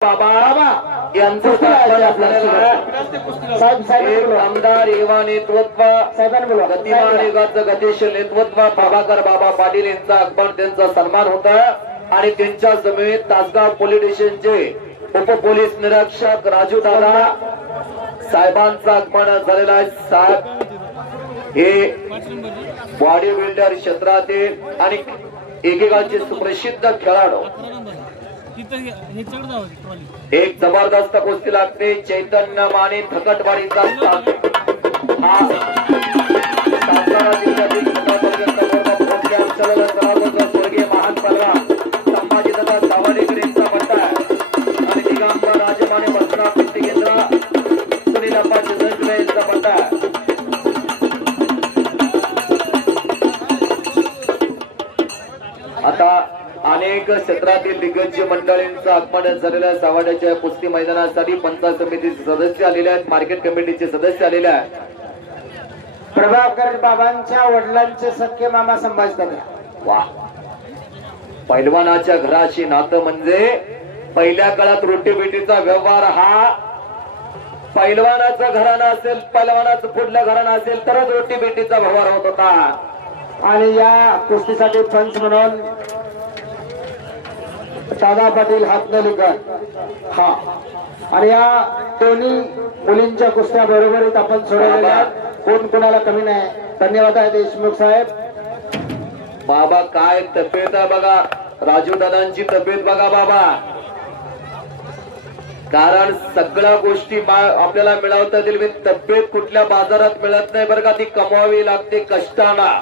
बाबा यांचं आमदार युवा नेतृत्व गतिमान गतिशील नेतृत्व प्रभाकर बाबा पाटील यांचा आगमन त्यांचा सन्मान होता आणि त्यांच्या समेत तासगाव पोलीस स्टेशनचे उप पोलीस निरीक्षक राजू दादा साहेबांचा आगमन झालेला आहे। साहेब हे बॉडी बिल्डर क्षेत्रातील आणि एकेकाचे सुप्रसिद्ध खेळाडू। एक जबरदस्त कुस्ती लागते चैतन्य माने थकटवाडीचा हा सातारा जिल्ह्यातील स्वर्गीय महान पलवान संभाजीदादा सावडेकर यांचा पट्टा आणि दिगंबर राजमाने मसना कुस्ती केंद्र सुनील अप्पा चिंचले यांचा पट्टा। आता अनेक क्षेत्रातील दिग्गज मंडळींचं आगमन झालेल्या सावड्याच्या कुस्ती मैदानासाठी पंचायत समितीचे सदस्य आलेले आहेत, मार्केट कमिटीचे सदस्य आलेले आहेत। प्रभाकर बाबांच्या वडिलांचे सख्खे मामा संभाजीदादा। वा, पैलवानाच्या घराशी नातं म्हणजे पहिल्या काळात रोटीबेटीचा व्यवहार हा पैलवानाचं घराणं असेल, पैलवानाचं पुढलं घराणं असेल तरच रोटीबेटीचा व्यवहार होत होता। आणि या कुस्तीसाठी पंच म्हणून दादा पाटील हातनलीकर हा आणि या दोन्ही मुलींच्या कुस्त्या बरोबरीत आपण सोडवलेल्या कोण कोणाला कमी नाही। धन्यवाद आहे देशमुख साहेब। बाबा काय तब्येत आहे बघा, राजू दादांची तब्येत बघा बाबा, कारण सगळ्या गोष्टी आपल्याला मिळवता येतील, तब्येत कुठल्या बाजारात मिळत नाही बरं का, ती कमवावी लागते कष्टाला।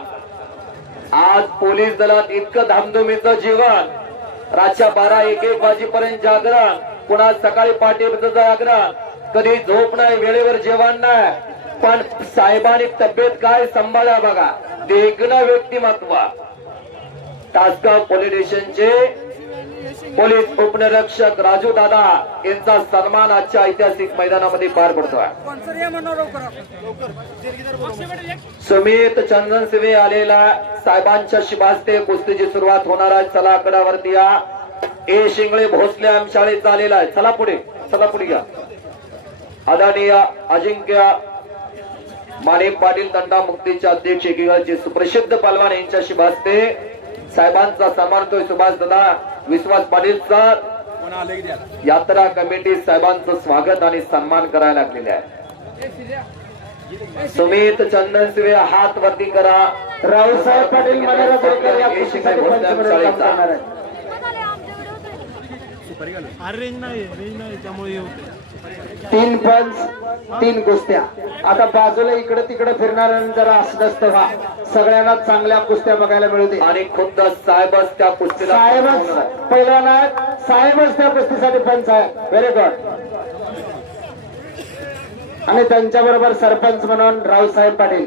आज पोलीस दलात इतकं धामधुमीचं जीवन, रातच्या 12-1 वाजेपर्यंत जागरण, पुन्हा सकाळी पहाटेपर्यंत जागरण, कधी झोप नाही, वेळेवर जेवण नाही, पण साहेबांनी तब्येत काय सांभाळा बघा। देखणं व्यक्तिमत्व तासगाव पोलीस स्टेशनचे पोलीस उपनिरीक्षक राजू दादा यांचा सन्मान आजच्या ऐतिहासिक मैदानामध्ये पार पडतोय। सुमित चंदन सिवे आलेला साहेबांच्या शिबास्ते कुस्तीची सुरुवात होणार आहे। चला आकडावरती या। ए शिंगळे भोसले शाळेचा आलेला आहे। चला पुढे, चला पुढे घ्या। आदरणीय अजिंक्य माने पाटील तंटा मुक्तीचे अध्यक्ष एकेकाचे सुप्रसिद्ध पलवान यांच्या शिबास्ते साहेबांचा सन्मान होतोय। सुभाष दादा विश्वास पाटील सर यात्रा कमिटी साहेबांचं स्वागत आणि सन्मान करायला लागलेले आहे। सुमित चंदन सिवे हात वरती करा। रावसाहेब पाटील तीन पंच 3 कुस्त्या। आता बाजूला इकडे तिकडे फिरणाऱ्यांना जरा असं व्हा, सगळ्यांना चांगल्या कुस्त्या बघायला मिळते आणि खुद्द साहेबच त्या कुस्तीला साहेबच पहिला साहेबच त्या कुस्तीसाठी पंच आहे। Very good. आणि त्यांच्या बरोबर सरपंच म्हणून रावसाहेब पाटील,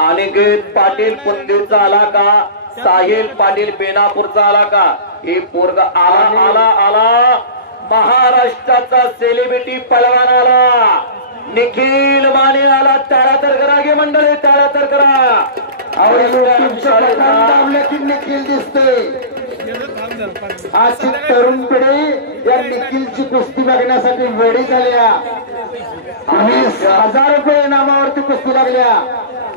अनिकेत पाटील पुंदेचा आला का, साहिल पाटील बेनापूरचा आला का, हे पोरग आला आला आला महाराष्ट्राचा सेलिब्रिटी पलवान आला, निखिल माने आला। टाळा तर करा गे मंडळी, टाळा तर करा। निखिल दिसते। आजची तरुण पिढी या निखिलची कुस्ती बघण्यासाठी वेळी झाल्या। 20,000 रुपये इनामावरती कुस्ती लागल्या।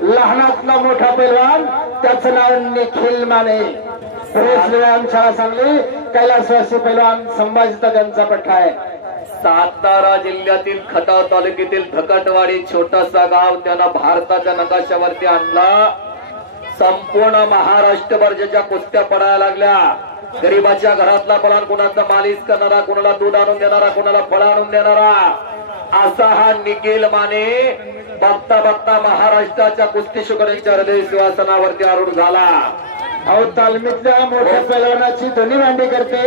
लहानातला मोठा पैलवान, त्याचं नाव निखिल माने। व्यायाम शाळा सांगली, कैलासवासी पैलवान संभाजीदादा त्यांचा पट्टा आहे। सातारा जिल्ह्यातील खटाव तालुक्यातील धकटवाडी छोटासा गाव त्यानं भारताच्या नकाशावरती आणला। संपूर्ण महाराष्ट्रभर ज्या कुस्त्या पडायला लागल्या, गरीबाच्या घरातला पलान, कुणाचा मालिश करणारा, कुणाला दूध आणून देणारा, कुणाला फळ आणून देणारा, असा हा निखिल माने बघता बघता महाराष्ट्राच्या कुस्ती शुकरांच्या हृदय सिंहासनावरती आरूढ झाला। अहो, तालमीतल्या मोठ्या पैलवानाची धनी भांडी करते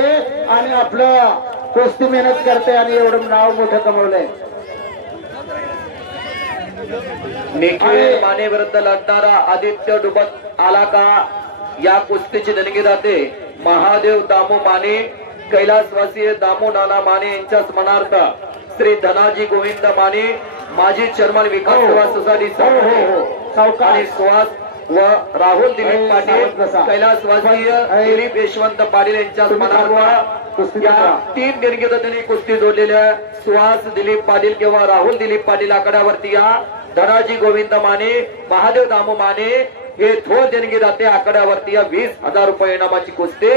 आणि आपलं कुस्ती मेहनत करते आणि एवढं नाव मोठं कमवलंय। निखिल माने विरुद्ध लढणारा आदित्य डुबत आला का, या कुस्तीची देणगी जाते महादेव दामू माने, कैलासवासी दामू नाना माने यांच्या स्मरणार्थ श्री धनाजी गोविंद माने माजी चेअरमन विकास सेवा सोसायटी आणि सुहास व राहुल दिलीप पाटील कैलासवासी दिलीप यशवंत पाटील यांच्या स्मरणार्थ कुस्ती या जत्रा. 3 देणगीदारांनी कुस्ती जोडलेल्या सुहास दिलीप पाटील किंवा राहुल दिलीप पाटील आकड्यावरती या धनाजी गोविंद माने, महादेव दामू माने हे थोर देणगीदाते आकड्यावरती या 20,000 रुपये इनामाची कुस्ती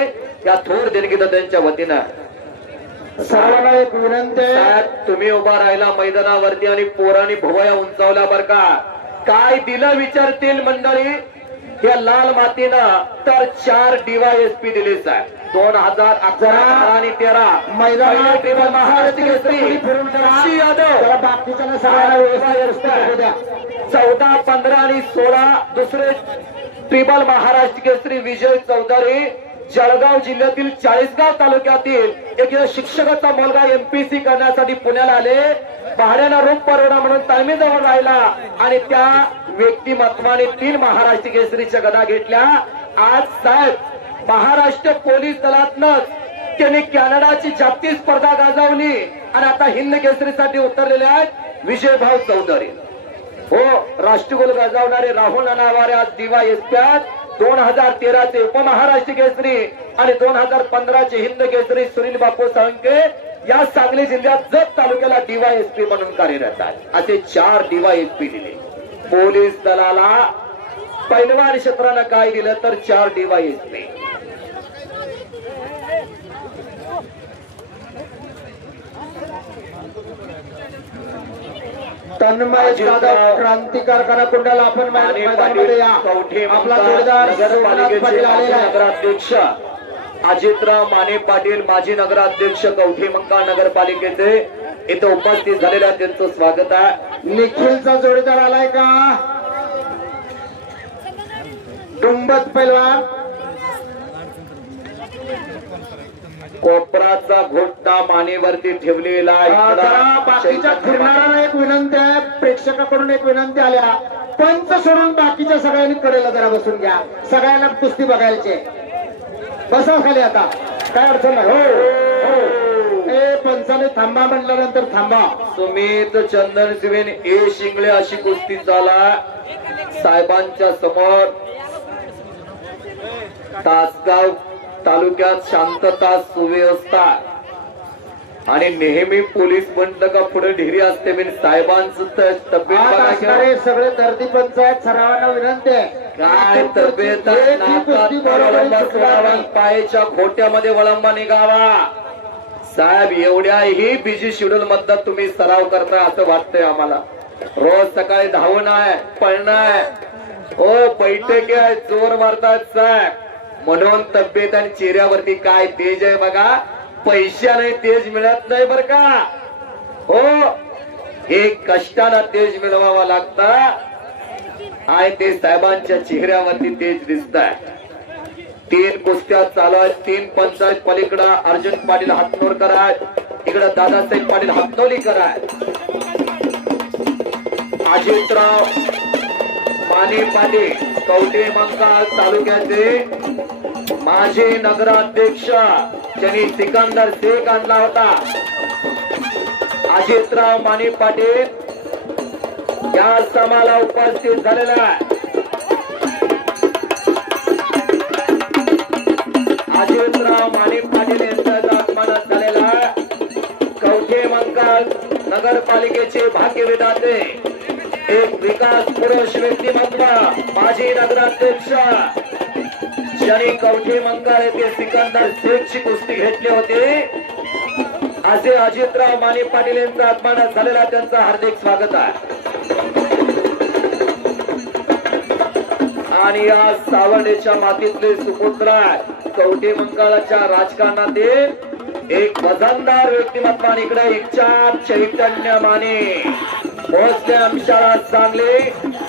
या थोर देणगीदात्यांच्या वतीनं. सर्वांना एक विनंती आहे. साहेब, तुम्ही उभा राहिला मैदानावरती आणि पोरांनी भुवया उंचावल्या बर का. काय दिलं विचारतील मंडळी या लाल मातीनं तर 4 DYSP दिले साहेब. 2011 आणि 13 मैदानात महाराष्ट्र केसरी फिरून द्या. ऋषी यादव. जरा बाकीच्या सगळ्यांना व्यवस्थित होऊ द्या. 14, 15 आणि 16 दुसरे ट्रिबल महाराष्ट्र केसरी विजय चौधरी जळगाव जिल्ह्यातील 40गाव तालुक्यातील एक शिक्षकाचा मुलगा MPC करण्यासाठी पुण्याला आले. भाड्याला रूम परवडा म्हणून तालमीजवळ राहिला आणि त्या व्यक्तिमत्वाने 3 महाराष्ट्र केसरीच्या गदा घेतल्या. आज साहेब महाराष्ट्र पोलीस दलातनच त्यांनी कॅनडाची जागतिक स्पर्धा गाजवली आणि आता हिंद केसरीसाठी उतरलेले आहेत विजयभाऊ चौधरी. हो, राष्ट्रकुल गाजवणारे राहुल नावारे आज DYSP आहेत. 2013 चे उपमहाराष्ट्र केसरी आणि 2015 चे हिंद केसरी सुनील बापू साळुंके या सांगली जिल्ह्यात जत तालुक्याला DYSP म्हणून कार्यरत आहेत. असे 4 DYSP दिले पोलीस दलाला. पैलवान क्षेत्रानं काय दिलं तर 4 DYSP. तन्मय जाधव क्रांतिकार करा कुंडाला आपण मैदानामध्ये या. आपला जोडीदार सोमनाथ पाटील आलेला आहे. नगराध्यक्ष अजितराव माने पाटील, माजी नगराध्यक्ष कवठे मंकाळ नगरपालिकेचे इथे उपस्थित झालेल्या त्यांचं स्वागत आहे. निखिलचा जोडीदार आलाय का? डुंबत पैलवान कोपराचा घोटणा मानेवरती ठेवलेला जरा बाकीच्या फिरणाऱ्यांना एक विनंती आहे. प्रेक्षकाकडून एक विनंती आल्या. पंच सोडून बाकीच्या सगळ्यांनी कडेला जरा बसून घ्या. सगळ्यांना कुस्ती बघायचे. बसा खाली आता, काय अडचण नाही. हो ए पंचाने थांबा म्हटल्यानंतर थांबा. सुमित चंदन सिवेन ए शिंगळे अशी कुस्ती झाला साहेबांच्या समोर. तासगाव तालुक्यात शांतता सुव्यवस्था आणि नेहमी पोलीस म्हटलं का पुढे ढेरी असते. बिन साहेबांचं तर तब्येत आज बघा असणारे किंवा सगळे दर्दी पंचायत सर्वांना विनंती आहे. काय तब्येत नाकात वळंबा सोडावा, पायाच्या खोट्यामध्ये वळंबा निघावा. साहेब, एवढ्याही बिझी शेड्यूल मध्ये तुम्ही सराव करताय असं वाटतंय आम्हाला. रोज सकाळी धावणं आहे, पळणं आहे, ओ बैठक आहे, जोर मारतात साहेब. म्हणून तब्येत आणि चेहऱ्यावरती काय तेज आहे बघा. पैशाने तेज मिळत नाही बर का. हो, हे कष्टाला तेज मिळवावा लागतं आणि ते साहेबांच्या चेहऱ्यावरती तेज दिसत आहे. 3 कुस्त्या चालू आहेत. 3 पंचायत पलीकडं अर्जुन पाटील हातनोरकर आहेत, इकडं दादासाहेब पाटील हातनोलीकर आहेत. अजितराव माने पाटील कवठे मंकाळ तालुक्याचे माजी नगराध्यक्ष ज्यांनी सिकंदर शेख आणला होता. अजितराव माने पाटील या समाला उपस्थित झालेला आहे. अजितराव माने पाटील यांचा आगमन झालेला आहे. कवठे मंकाळ नगरपालिकेचे भाग्यविधाते, एक विकास पुरुष व्यक्तिमत्व, माजी नगराध्यक्ष ज्यांनी कवठे मंकाळ येथे सिकंदर शेखची कुस्ती घेतली होती, असे अजितराव माने पाटील यांचा आगमन झालेला त्यांचं हार्दिक स्वागत आहे. आणि या सावर्डेच्या मातीतले सुपुत्र कवठे मंकाळाच्या राजकारणातील एक वजनदार व्यक्तिमत्व. इकडे इच्छा चैतन्य माने भोसले अंशाला सांगली,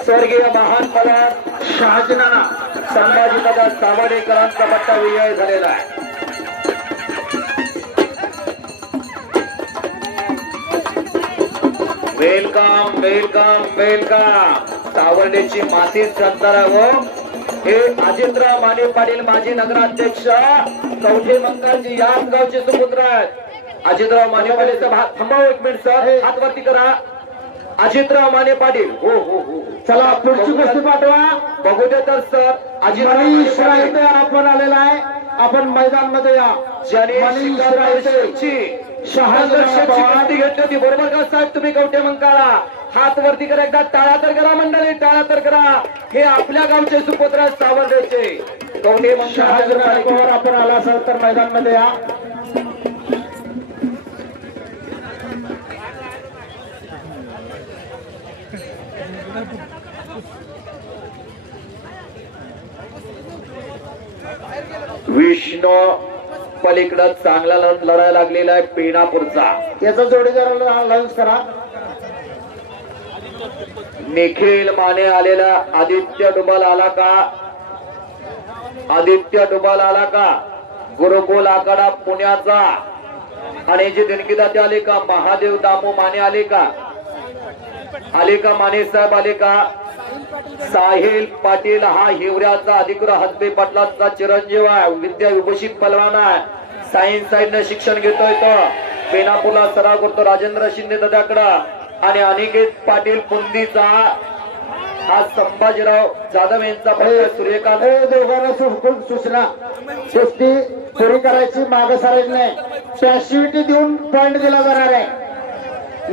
स्वर्गीय महान पदात शहाजीनाना संभाजीदादा सावर्डेकरांचा पट्टा विजय झालेला आहे. Welcome welcome welcome. सावर्डेची माती सरदार हो. हे अजितराव माने पाटील माजी नगराध्यक्ष कवठे मंकाळचे याच गावचे सुपुत्र आहेत. अजितराव माने पाटीलचा भाग थांबाव एक मिनिट सर, हात वरती करा. अजितराव माने पाटील. हो हो हो, चला पुढची कुस्ती पाठवा. बघू दे तर सर. मनीष रायते आपण आलेला आहे. आपण मैदान मध्ये या. ज्याने मनीष शिकार रावते, शेठची शहाजहान शेठची पवार, कुस्ती घेतली होती. बरोबर का साहेब? तुम्ही कवठे मंकाळा हात वरती करा, एकदा टाळा तर करा मंडळी, टाळा तर करा. हे आपल्या गावचे सुपुत्र सावंतचे कवठे शहाजहान मंकाळा. पवार आपण आला असाल तर मैदान मध्ये या. विष्णू पलीकडं चांगला लढायला लागलेला आहे पेणापूरचा. याचा जोडीदार लॉन्च करा. निखिल माने आलेला. आदित्य डुबाल आला का? आदित्य डुबाल आला का? गुरुकुल आखाडा पुण्याचा. आणि जे दिनकीदाते आले का? महादेव दामू माने आले का? आले का? माने साहेब आले का? साहिल पाटील हा हिवऱ्याचा अधिकृत हसबे पाटलाचा चिरंजीव आहे. विद्या विभूषित पलवान आहे. सायन्स साईडनं शिक्षण घेतोय तो. पेनापूरला सराव करतो. राजेंद्र शिंदे दादाकडं. आणि अनिकेत पाटील पुंदीचा हा संभाजीराव जाधव यांचा पक्ष. सूर्यकांत दोघांना सूचना कुस्ती पुरी करायची, मागे सरायची नाही. पॅसिव्हिटी देऊन पॉइंट दिला जाणार आहे.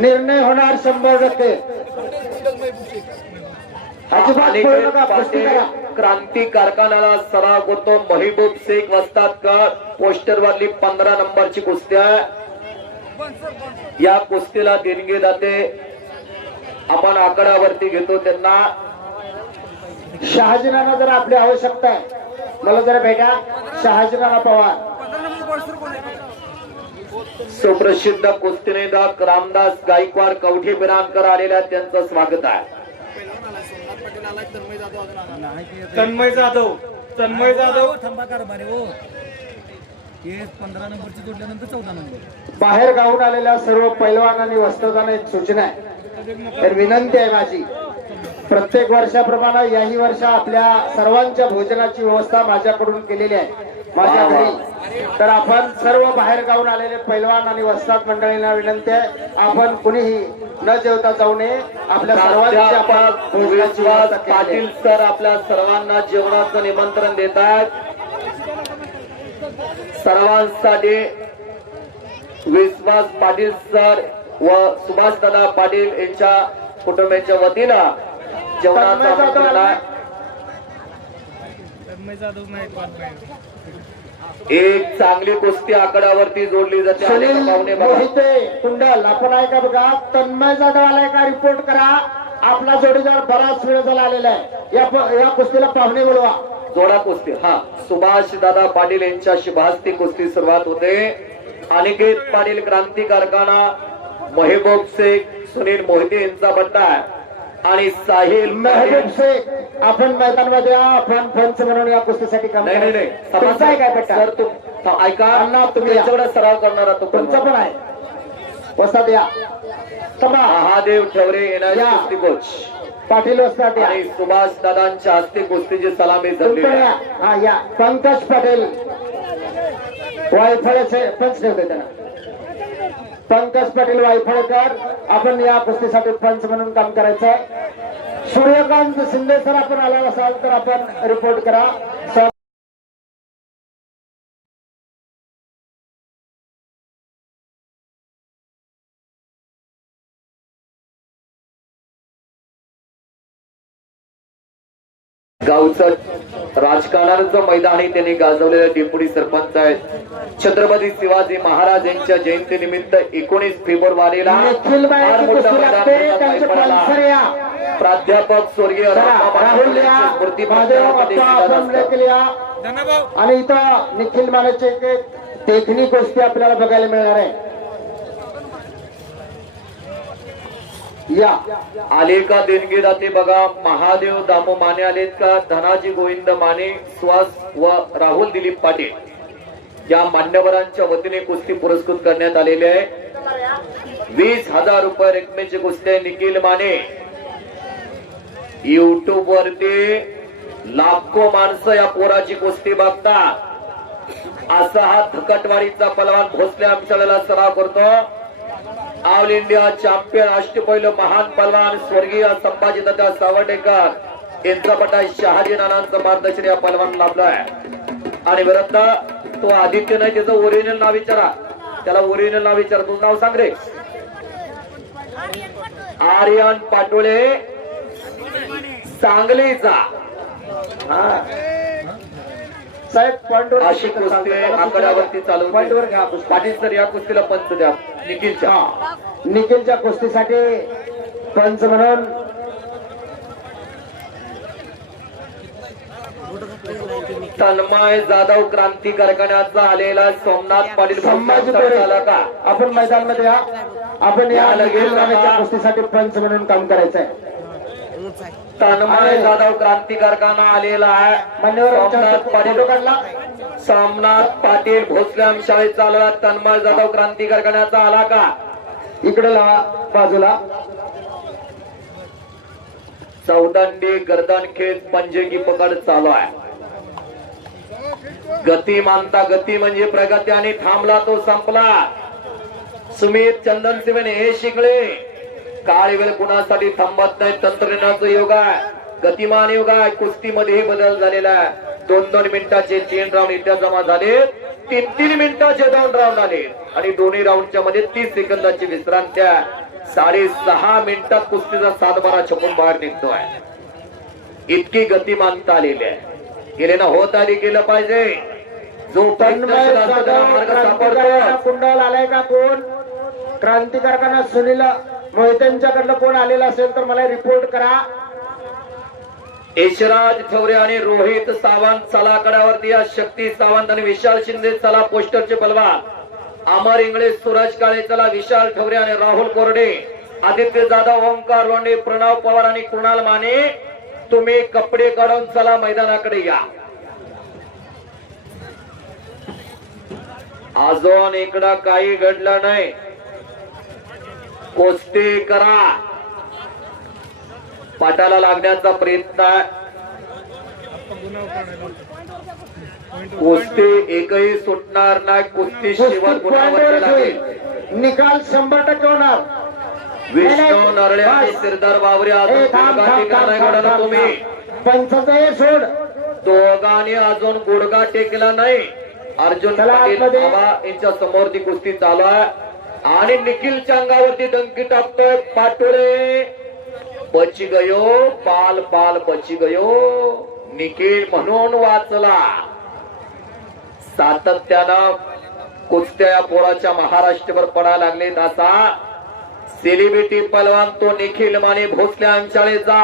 निर्णय होणार 100%. अजिबात बोलू नका, कुस्ती करा. क्रांती कारखान्याला सराव करतो. महबूब शेख वस्तादकर पोस्टर वरली 15 नंबरची कुस्ती आहे. या कुस्तीला देणगी जाते. आपण आकड्यावरती घेतो त्यांना. शहाजीनाना जर आपली आवश्यकता आहे, मला जरा भेटा. शहाजीनाना पवार सुप्रसिद्ध कुस्तीनेदार रामदास गायकवाड कवठे बिरांकर आलेल्या त्यांचं स्वागत आहे. तन्मय जाधव थांबाकार बारे हो. हे 15 नंबरची जोडल्यानंतर 14 नंबर. बाहेर गावून आलेल्या सर्व पैलवान आणि वस्तादांना एक सूचना आहे, तर विनंती आहे माझी. प्रत्येक वर्षाप्रमाणे याही वर्षा आपल्या सर्वांच्या भोजनाची व्यवस्था माझ्याकडून केलेली आहे माझ्या घरी. तर आपण सर्व बाहेर गावून आलेले पैलवान आणि वस्ताद मंडळींना विनंती आहे, आपण कुणीही न जेवता जाऊ नये. आपल्या सर्वांची आपण भोजनाची व्यवस्था केलेली आहे. पाटील सर आपल्या सर्वांना जेवणाचं निमंत्रण देतात. सर्वांसाठी विश्वास पाटील सर व सुभाष दादा पाटील यांच्या कुटुंबाच्या वतीनं जेवणाचा आमंत्रण आहे. तन्मय जाधव नाही. एक चांगली कुस्ती आकड्यावरती जोडली जाते. सुनील अनेक पाहुणे बघा. मोहिते कुंडल आपण आहे का बघा. तन्मय जाधव आलाय का? रिपोर्ट करा. आपला जोडीदार बराच वेळ झाला आलेला आहे. या कुस्तीला पाहुणे बोलवा. जोडा कुस्ती. हा, सुभाष दादा पाटील यांच्या शुभास्ती कुस्ती सुरुवात होते. अनिकेत पाटील क्रांती कारखाना, महबूब शेख सुनील मोहिते यांचा बट्टा आहे. आणि साहिल महबूब शेख आपण मैदानामध्ये या. आपण पंच म्हणून या कुस्तीसाठी काम नाही नाही नाही तुमचा आहे काय पट्टा? सर ऐका, अण्णा, तुम्ही तुम्ही या. याच्याकडे सराव करणार तो तुमचा पण आहे. वस्ताद या. तमा महादेव ठेवरे येणारे या. कुस्ती कोच पाटील वस्ताद या. आणि सुभाष दादांच्या हस्ते कुस्तीची सलामी झाली तुमचं या. हा या. पंकज पाटील वायफळचे पंच ठेवते त्यांना. पंकज पाटील वायफळकर आपण या कुस्तीसाठी पंच म्हणून काम करायचं. सूर्यकांत शिंदे सर आपण आला असाल तर आपण रिपोर्ट करा. गावचं राजकारणाचं मैदान हे त्यांनी गाजवलेले डेप्युटी सरपंच आहेत. छत्रपती शिवाजी महाराज यांच्या जयंती निमित्त 19 फेब्रुवारीला निखिल फार बाळाची मोठा कुस्ती मैदान लागते. भरण्यात त्यांचे पडला. पल्सर या. प्राध्यापक स्वर्गीय राहुल या. स्मृती महादेव बाप्पा आपण लेखले या. आणि इथं निखिल मानेचे एक टेक्निक गोष्टी आपल्याला बघायला मिळणार आहे. या आले का देणगी दाते बघा. महादेव दामो माने आलेत का? धनाजी गोविंद माने, सुहास व राहुल दिलीप पाटील या मान्यवरांच्या वतीने कुस्ती पुरस्कृत करण्यात आलेले आहे. 20,000 रुपये रकमेची कुस्ती आहे. निखिल माने युट्यूब वरती लाखो माणसं या पोराची कुस्ती बघतात. असा हा धकटवाडीचा पलवान भोसले आमच्याला सराव करतो. ऑल इंडिया चॅम्पियन अष्टपैलू महान पलवान स्वर्गीय संभाजी दादा सावर्डेकर यांचा पटा शहाजी नानांचं मार्गदर्शन या पलवान लाभलं आहे. आणि परत तो आदित्य नाही, त्याचं ओरिजिनल नाव विचारा, त्याला ओरिजिनल नाव विचारा. तुझं नाव सांग रे. आर्यन पाटोळे, सांगलीचा. हा साहेब पॉइंटवर अशी कुस्ती आकड्यावरती चालू. पॉइंटवर घ्या. पाटील सर या कुस्तीला पंच द्या. निखिलच्या हा निखिलच्या कुस्तीसाठी पंच म्हणून तन्मय जाधव क्रांती कारखान्याचा आलेला सोमनाथ पाटील संभाजी झाला का? आपण मैदानामध्ये या. आपण या लगेच राहण्याच्या कुस्तीसाठी पंच म्हणून काम करायचं आहे. तन्मय जाधव क्रांती कारखाना आलेला आहे. मान्यवर सोमनाथ फोटो पाटील काढला. सोमनाथ पाटील भोसले शाळेचा आला. तन्मय जाधव क्रांती कारखान्याचा आला का? इकडे लावा बाजूला. चौदंडी गर्दन खेच पंजगी पकड चालू आहे. गती मानता गती म्हणजे प्रगती, आणि थांबला तो संपला. सुमित चंदन सिमेन हे शिकले काळ वेळ कुणासाठी थांबत नाही. तंत्रज्ञानाचा योग आहे, गतिमान योग आहे. कुस्तीमध्येही बदल झालेला आहे. 2-2 मिनिटाचे 3 राऊंड इथे जमा झाले. 3-3 मिनिटाचे 2 राऊंड आले आणि दोन्ही राऊंडच्या मध्ये 30 सेकंदाची विश्रांती आहे. 6.5 मिनिटात कुस्तीचा 7-12 छपून बाहेर निघतोय. इतकी गतिमानता आलेली आहे. गेले ना होत आली केलं पाहिजे. जो तन्मय जाधव क्रांतिकारखाना कुंडल आलाय का? कोण क्रांती कारखाना सुनील मोहितेंच्याकडलं कोण आलेलं असेल तर मला रिपोर्ट करा. यशराज ठवरे आणि रोहित सावंत चलाकड्यावरती या शक्ती सावंत आणि विशाल शिंदे चला पोस्टरचे पलवान. अमर इंगळे, सूरज काळे चला, विशाल ठवरे आणि राहुल कोरडे, आदित्य जाधव, ओंकार लोंढे, प्रणव पवार आणि कुणाल माने. तुम्ही कपडे काढून चला मैदानाकडे या. अजून इकडं काही घडलं नाही. कुस्ती करा. पाटाला लागण्याचा प्रयत्न आहे. कुस्ती एकही सुटणार नाही. कुस्ती शिवाय गुणावरती लागेल. निकाल 100% होणार. विष्णू नरळे आणि सिरदार बावरे अजून गुडघा टेकला नाही. घडलं तुम्ही पंचाचं सोड. दोघांनी अजून गुडघा टेकला नाही. अर्जुन पाटील बाबा यांच्या समोर ती कुस्ती चालू आहे आणि निखिलच्या अंगावरती डंकी टाकतोय पाटोळे. बची गयो पाल पाल बची गयो. निखिल म्हणून वाचला. सातत्यानं कुस्त्या या पोराच्या महाराष्ट्रभर पडायला लागले. असा सेलिब्रिटी पलवान तो निखिल माने भोसले आमच्याळेचा.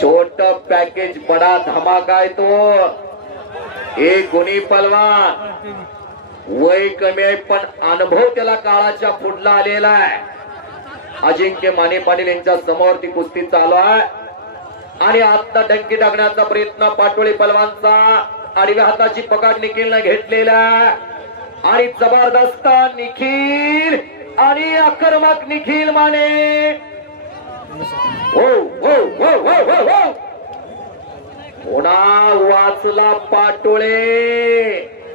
छोट पॅकेज बडा धमाका आहे तो. एक गुणी पलवान, वय कमी आहे पण अनुभव त्याला काळाच्या पुढला आलेला आहे. अजिंक्य माने पाटील यांच्या समोर ती कुस्ती चालू आहे आणि आता डंकी टाकण्याचा प्रयत्न पाटोळे पलवानचा. आडव्या हाताची पकड निखिलने घेतलेला आणि जबरदस्त निखिल आणि आक्रमक निखिल माने. हो हो हो हो हो हो. पुन्हा वाचला पाटोळे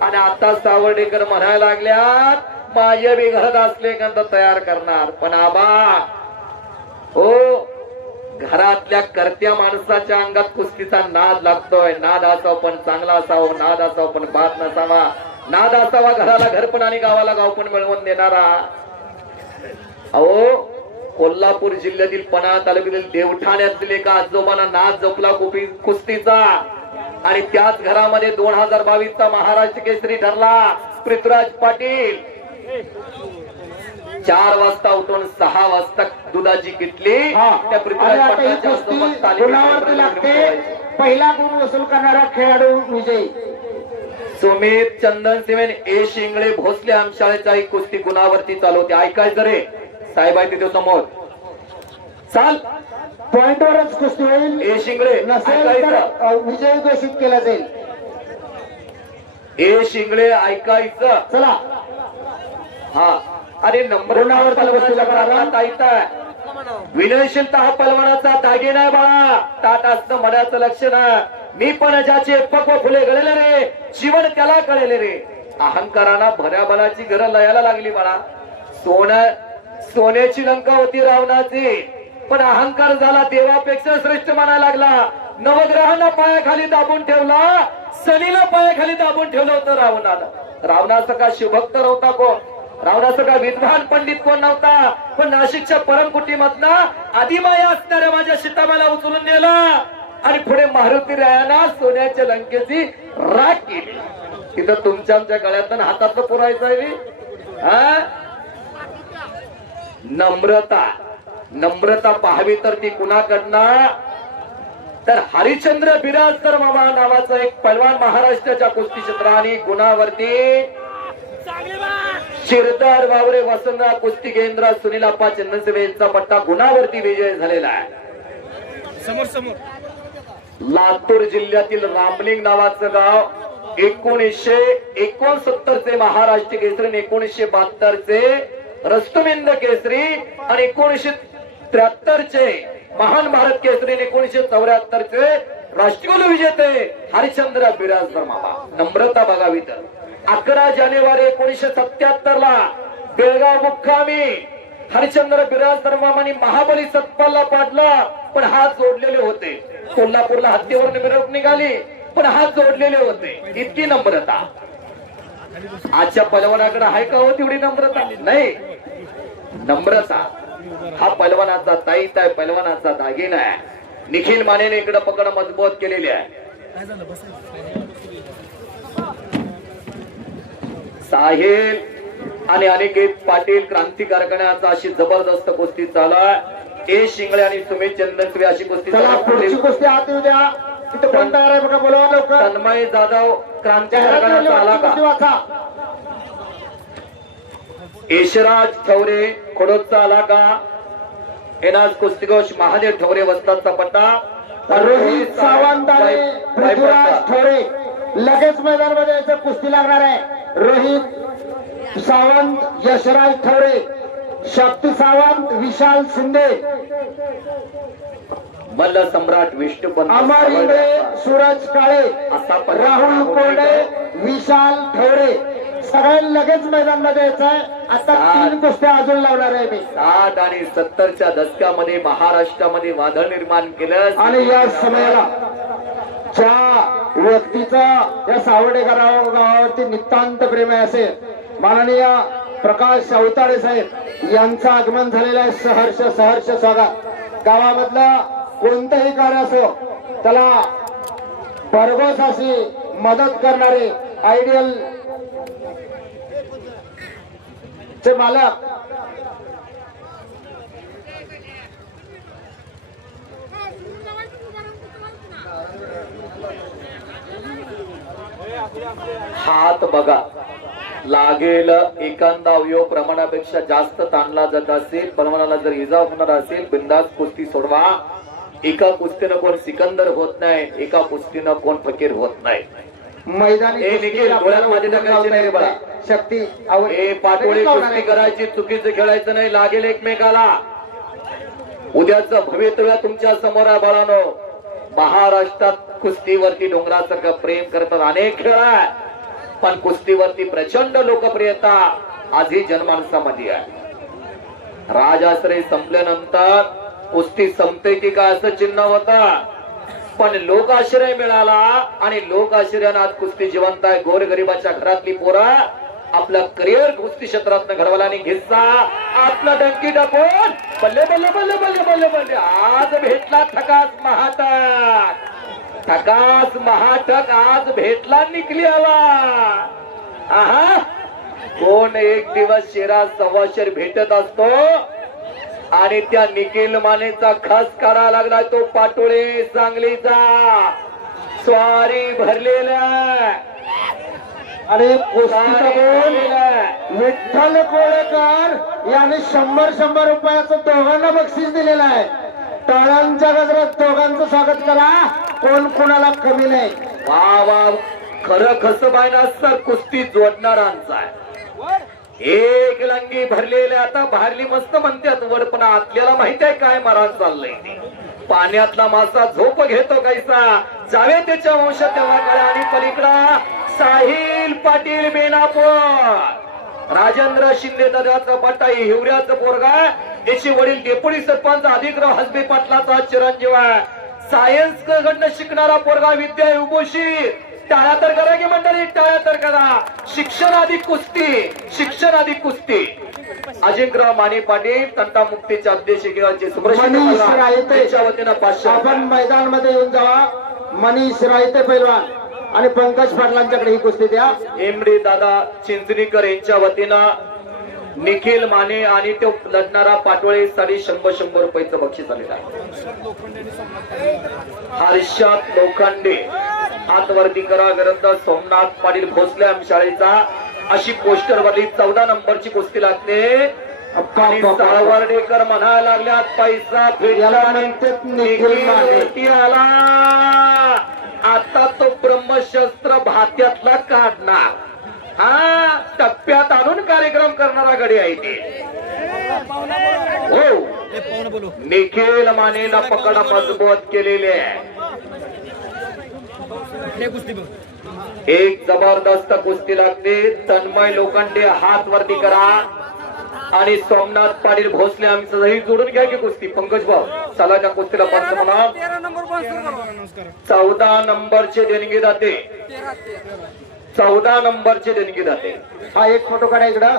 आणि आता सावर्डेकर म्हणायला लागल्यात माझ्या बी घरात असले गंध तयार करणार. पण आबा हो, घरातल्या करत्या माणसाच्या अंगात कुस्तीचा नाद लागतोय. नाद असावा पण चांगला असावा, नाद असावा पण बाद नसावा, नाद असावा घराला घरपण आणि गावाला गाव पण मिळवून देणारा. अहो, कोल्हापूर जिल्ह्यातील पणा तालुक्यातील देवठाण्यातील एका आजोबांना नाद जपला कुस्तीचा आणि त्याच घरामध्ये 2022 चा महाराष्ट्र केसरी ठरला पृथ्वीराज पाटील. 4 वाजता उठून 6 वाजता दुधाची किटली त्या पृथ्वीराज पाटलाच्या सोबत लागते. पहिला गुण वसूल करणारा खेळाडू विजयी. सुमित चंदन सिमेन ए शिंगळे भोसले आमशाळेचा ही कुस्ती गुणावरती चालू होती. ऐकायचं रे साहेब आहे तिथे समोर. चाल पॉइंटवरच कुस्ती होईल. ए शिंगळे नसेल तर विजयी घोषित केला जाईल. ए शिंगळे ऐकायचं. चला हा. अरे नंबर विनयशीलता हा पलवानाचा दागिना आहे बाळा. ताट असणं मनाचं लक्षण. मी पण ज्याचे पक्व फुले गळले रे, जीवन त्याला कळले रे. अहंकाराला भऱ्या बलाची घरं लयाला लागली बाळा. सोन्याची लंका होती रावणाची, पण अहंकार झाला देवापेक्षा श्रेष्ठ मानायला लागला. नवग्रहांना पायाखाली दाबून ठेवला, शनीला पायाखाली दाबून ठेवलं होतं रावणाला. रावणाचा का शिवभक्त नव्हता कोण, रावणाचा का विद्वान पंडित कोण नव्हता, पण नाशिकच्या परमकुटीमधनं आदिमाया असणाऱ्या माझ्या सीतामाला उचलून नेला आणि पुढे मारुती रायाना सोन्याच्या लंकेची राख केली. तिथं तुमच्या आमच्या गळ्यातून हातातलं पुरायचं आहे. नम्रता, नम्रता पाहावी तर ती कुणाकडनं, तर हरिश्चंद्र बिराजकर मामा नावाचा एक पैलवान महाराष्ट्राच्या कुस्ती क्षेत्राने गुणावरती शिरदार वावरे वसंतराव कुस्ती केंद्र सुनील आप्पा चंदनसेवे यांचा पट्टा गुणावरती विजय झालेला आहे. समोर समोर लातूर जिल्ह्यातील रामलिंग नावाचं गाव 1969 चे महाराष्ट्र केसरी, 1972 चे रस्तुमिंद केसरी आणि 1973 चे महान भारत केसरी, 1974 चे राष्ट्रकुल विजेते हरिश्चंद्र बिराजकर मामा. नम्रता बघावी तर 11 जानेवारी 1977 ला बेळगाव मुक्कामी हरिश्चंद्र बिराजकर मामांनी महाबली सतपालला पाडला, पण हात जोडलेले होते. कोल्हापूरला हत्तीवर मिरवणूक निघाली, पण हात जोडलेले होते. इतकी नम्रता आजच्या पलवानाकडे आहे का हो तेवढी नम्रता? नाही. नम्रता हा पलवानाचा ताईत आहे, पलवानाचा दागिना आहे. निखिल मानेने इकडे पकड मजबूत केलेली आहे. काय झालं बस साहिल आणि अनिकेत पाटील क्रांती कारखान्याचा अशी जबरदस्त कुस्ती चालू आहे. ए शिंगळे आणि सुमित चंदनसेवे अशी कुस्ती चला पुढची कुस्ती हात येऊ द्या. तिथं कोण तयार आहे बघा, बोलवा लवकर. तन्मय जाधव क्रांती कारखान्याचा आला कुस्ती का? वाचा. यशराज ठवरे खोडोदचा आला का? एनाज कुस्तीगोष महादेव ठवरे वस्तादचा पट्टा. रोहित सावंत आणि पृथ्वीराज ठोरे लगेच मैदानामध्ये याचं कुस्ती लागणार आहे. रोहित सावंत, यशराज ठोरे, शक्ती सावंत, विशाल शिंदे, मल्ल सम्राट विष्णू अमर इंगळे, सूरज काळे, राहुल कोरडे, विशाल ठोरे सगळ्यांना लगेच मैदानामध्ये यायचं आहे. आता 3 कुस्त्या अजून लावणार आहे मी. 60 आणि 70च्या दशकामध्ये महाराष्ट्रामध्ये वादळ निर्माण केलं आणि या समयाला ज्या व्यक्तीचा या सावडे गावावरती नितांत प्रेम आहे असे माननीय प्रकाश अवताडे साहेब यांचं आगमन झालेलं आहे. सहर्ष सहर्ष स्वागत. गावामधलं कोणतंही कार्य असो त्याला भरघोस अशी मदत करणारे आयडियल चे मालक हात बघा लागेल एखादा अवयव प्रमाणापेक्षा जास्त ताणला जात असेल, प्रमाणाला जर इजा होणार असेल बिंदास कुस्ती सोडवा. एका कुस्तीनं कोण सिकंदर होत नाही, एका कुस्तीनं कोण फकीर होत नाही. मैदानी हे निखिल डोळ्यात माझे टाकायचे नाही रे बाळा. शक्ती हे पाटोळी कुस्ती करायची, चुकीचं खेळायचं नाही. लागेल एकमेकाला. उद्याचं भवितव्य तुमच्या समोर आहे बाळानो. महाराष्ट्रात कुस्तीवरती डोंगरासारखं प्रेम करतात अनेक खेळ आहे, पण कुस्तीवरती प्रचंड लोकप्रियता आजही जनमानसामध्ये आहे. राजाश्रय संपल्यानंतर कुस्ती संपते की काय असं चिन्ह होतं, पण लोकाश्रय मिळाला आणि लोकाश्रयानं आज कुस्ती जिवंत आहे. गोरगरिबाच्या घरातली पोरं आपलं करिअर कुस्ती क्षेत्रात घडवला आणि घिस्सा आपला डंकी टाकून बल्ले बल्ले बल्ले बल्ले बल्ले बल्ले आज भेटला ठकास महाटक. ठकास महाटक आज भेटला निकली आला. आहा कोण एक दिवस शेरा सव्वाशेर भेटत असतो आणि त्या निखिल मानेचा खास काढा लागला तो पाटोळे सांगलीचा. स्वारी भरलेला आणि कुस्तीचा बोल विठ्ठल कोळेकर यांनी 100 रुपयाचं दोघांना बक्षीस दिलेलं आहे. टाळ्यांच्या गजरात दोघांचं स्वागत करा. कोण कोणाला कमी नाही. वा वा खरं खसबायना असं कुस्ती जोडणारांचा आहे. एक लंगी भरलेल्या आता भारली मस्त म्हणतात वड, पण आपल्याला माहित आहे काय मारण चाललंय ते. पाण्यातला मासा झोप घेतो कैसा जावे त्याच्या वंश तेव्हा काळा. आणि पलीकडा साहिल पाटील बेनापूर, राजेंद्र शिंदे दादाचा पट्टा हिवऱ्याचं पोरगा. याची वडील डेप्युटी सरपंच अधिकराव हसबे पाटलाचा चिरंजीव आहे. सायन्स कडनं शिकणारा पोरगा विद्या विभूषी. टाळ्या तर करा की मंडळी, टाळ्या तर करा. शिक्षण अधिक कुस्ती, शिक्षण अधिक कुस्ती. अजिंक्यराव माने पाटील तंटामुक्तीचे अध्यक्ष मनीष रायते त्यांच्या वतीनं 500. आपण मैदानमध्ये येऊन जावा. मनीष रायते पैलवान आणि पंकज पाटलांच्याकडे ही कुस्ती द्या. एमडी दादा चिंचणीकर यांच्या वतीनं निखिल माने आणि तो लढणारा पाटोळे साठी 100 रुपयाचं बक्षीस आलेलं आहे. हर्षात लोखंडे हात वरती करा विरुद्ध सोमनाथ पाटील भोसले शाळेचा अशी पोस्टर वाली 14 नंबरची कुस्ती लागते. आणि सावर्डेकर म्हणायला लागल्यात पैसा याला फेडला म्हणतात निखिल माने. निखिल आला. आता तो ब्रह्मशस्त्र भात्यातला काढणार. हा टप्प्यात आणून कार्यक्रम करणारा गडी आहे ते. हो, निखिल मानेला पकड मजबूत केलेले आहे. एक जबरदस्त कुस्ती लागते. तन्मय लोखंडे हात वरती करा आणि सोमनाथ पाटील भोसले आमचं जोडून घ्या की कुस्ती. पंकज भाऊ चला त्या कुस्तीला पंच म्हणा. 14 नंबरचे देणगी जाते. 14 नंबरचे देणगी जाते. हा एक फोटो काढा इकडं.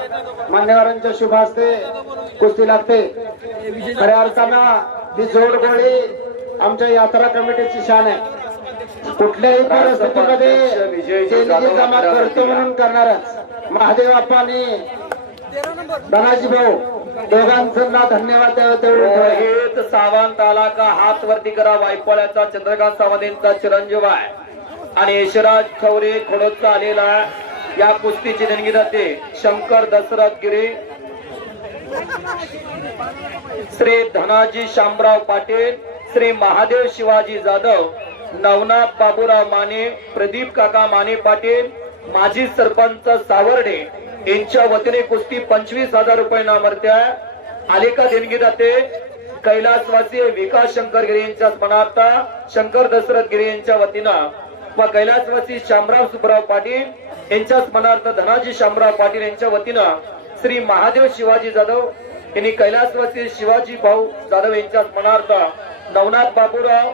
मान्यवरांच्या शुभ हस्ते कुस्ती लागते. खऱ्या अर्थानं ही जोडगोळी आमच्या यात्रा कमिटीची शान आहे. कुठल्याही परिस्थितीमध्ये देणगी जमा करतो म्हणून करणारच. महादेव आप्पांनी धनाजी भाऊ दोघांचं धन्यवाद द्यावे तेवढे. रोहित सावंत आला का हात वरती करा. वायफळ्याचा चंद्रकांत सावंतांचा चिरंजीव आहे आणि यशराज खवरे खोडोदचा आलेला. या कुस्तीची देणगी जाते शंकर दशरथ गिरे, श्री धनाजी शामराव पाटील, श्री महादेव शिवाजी जाधव, नवनाथ बाबूराव माने, प्रदीप काका माने पाटील, माजी सरपंच सावर्डे यांच्या वतीने कुस्ती 25,000 रुपये नामर्त्या आलेका देणगी जाते. कैलासवासी विकास शंकर गिरे यांच्या स्मरणार्थ शंकर दशरथ गिरे यांच्या वतीनं व कैलासवासी शामराव सुब्राव पाटील यांच्या स्मरणार्थ धनाजी शामराव पाटील यांच्या वतीनं श्री महादेव शिवाजी जाधव यांनी कैलासवासी शिवाजी भाऊ जाधव यांच्या स्मरणार्थ नवनाथ बाबूराव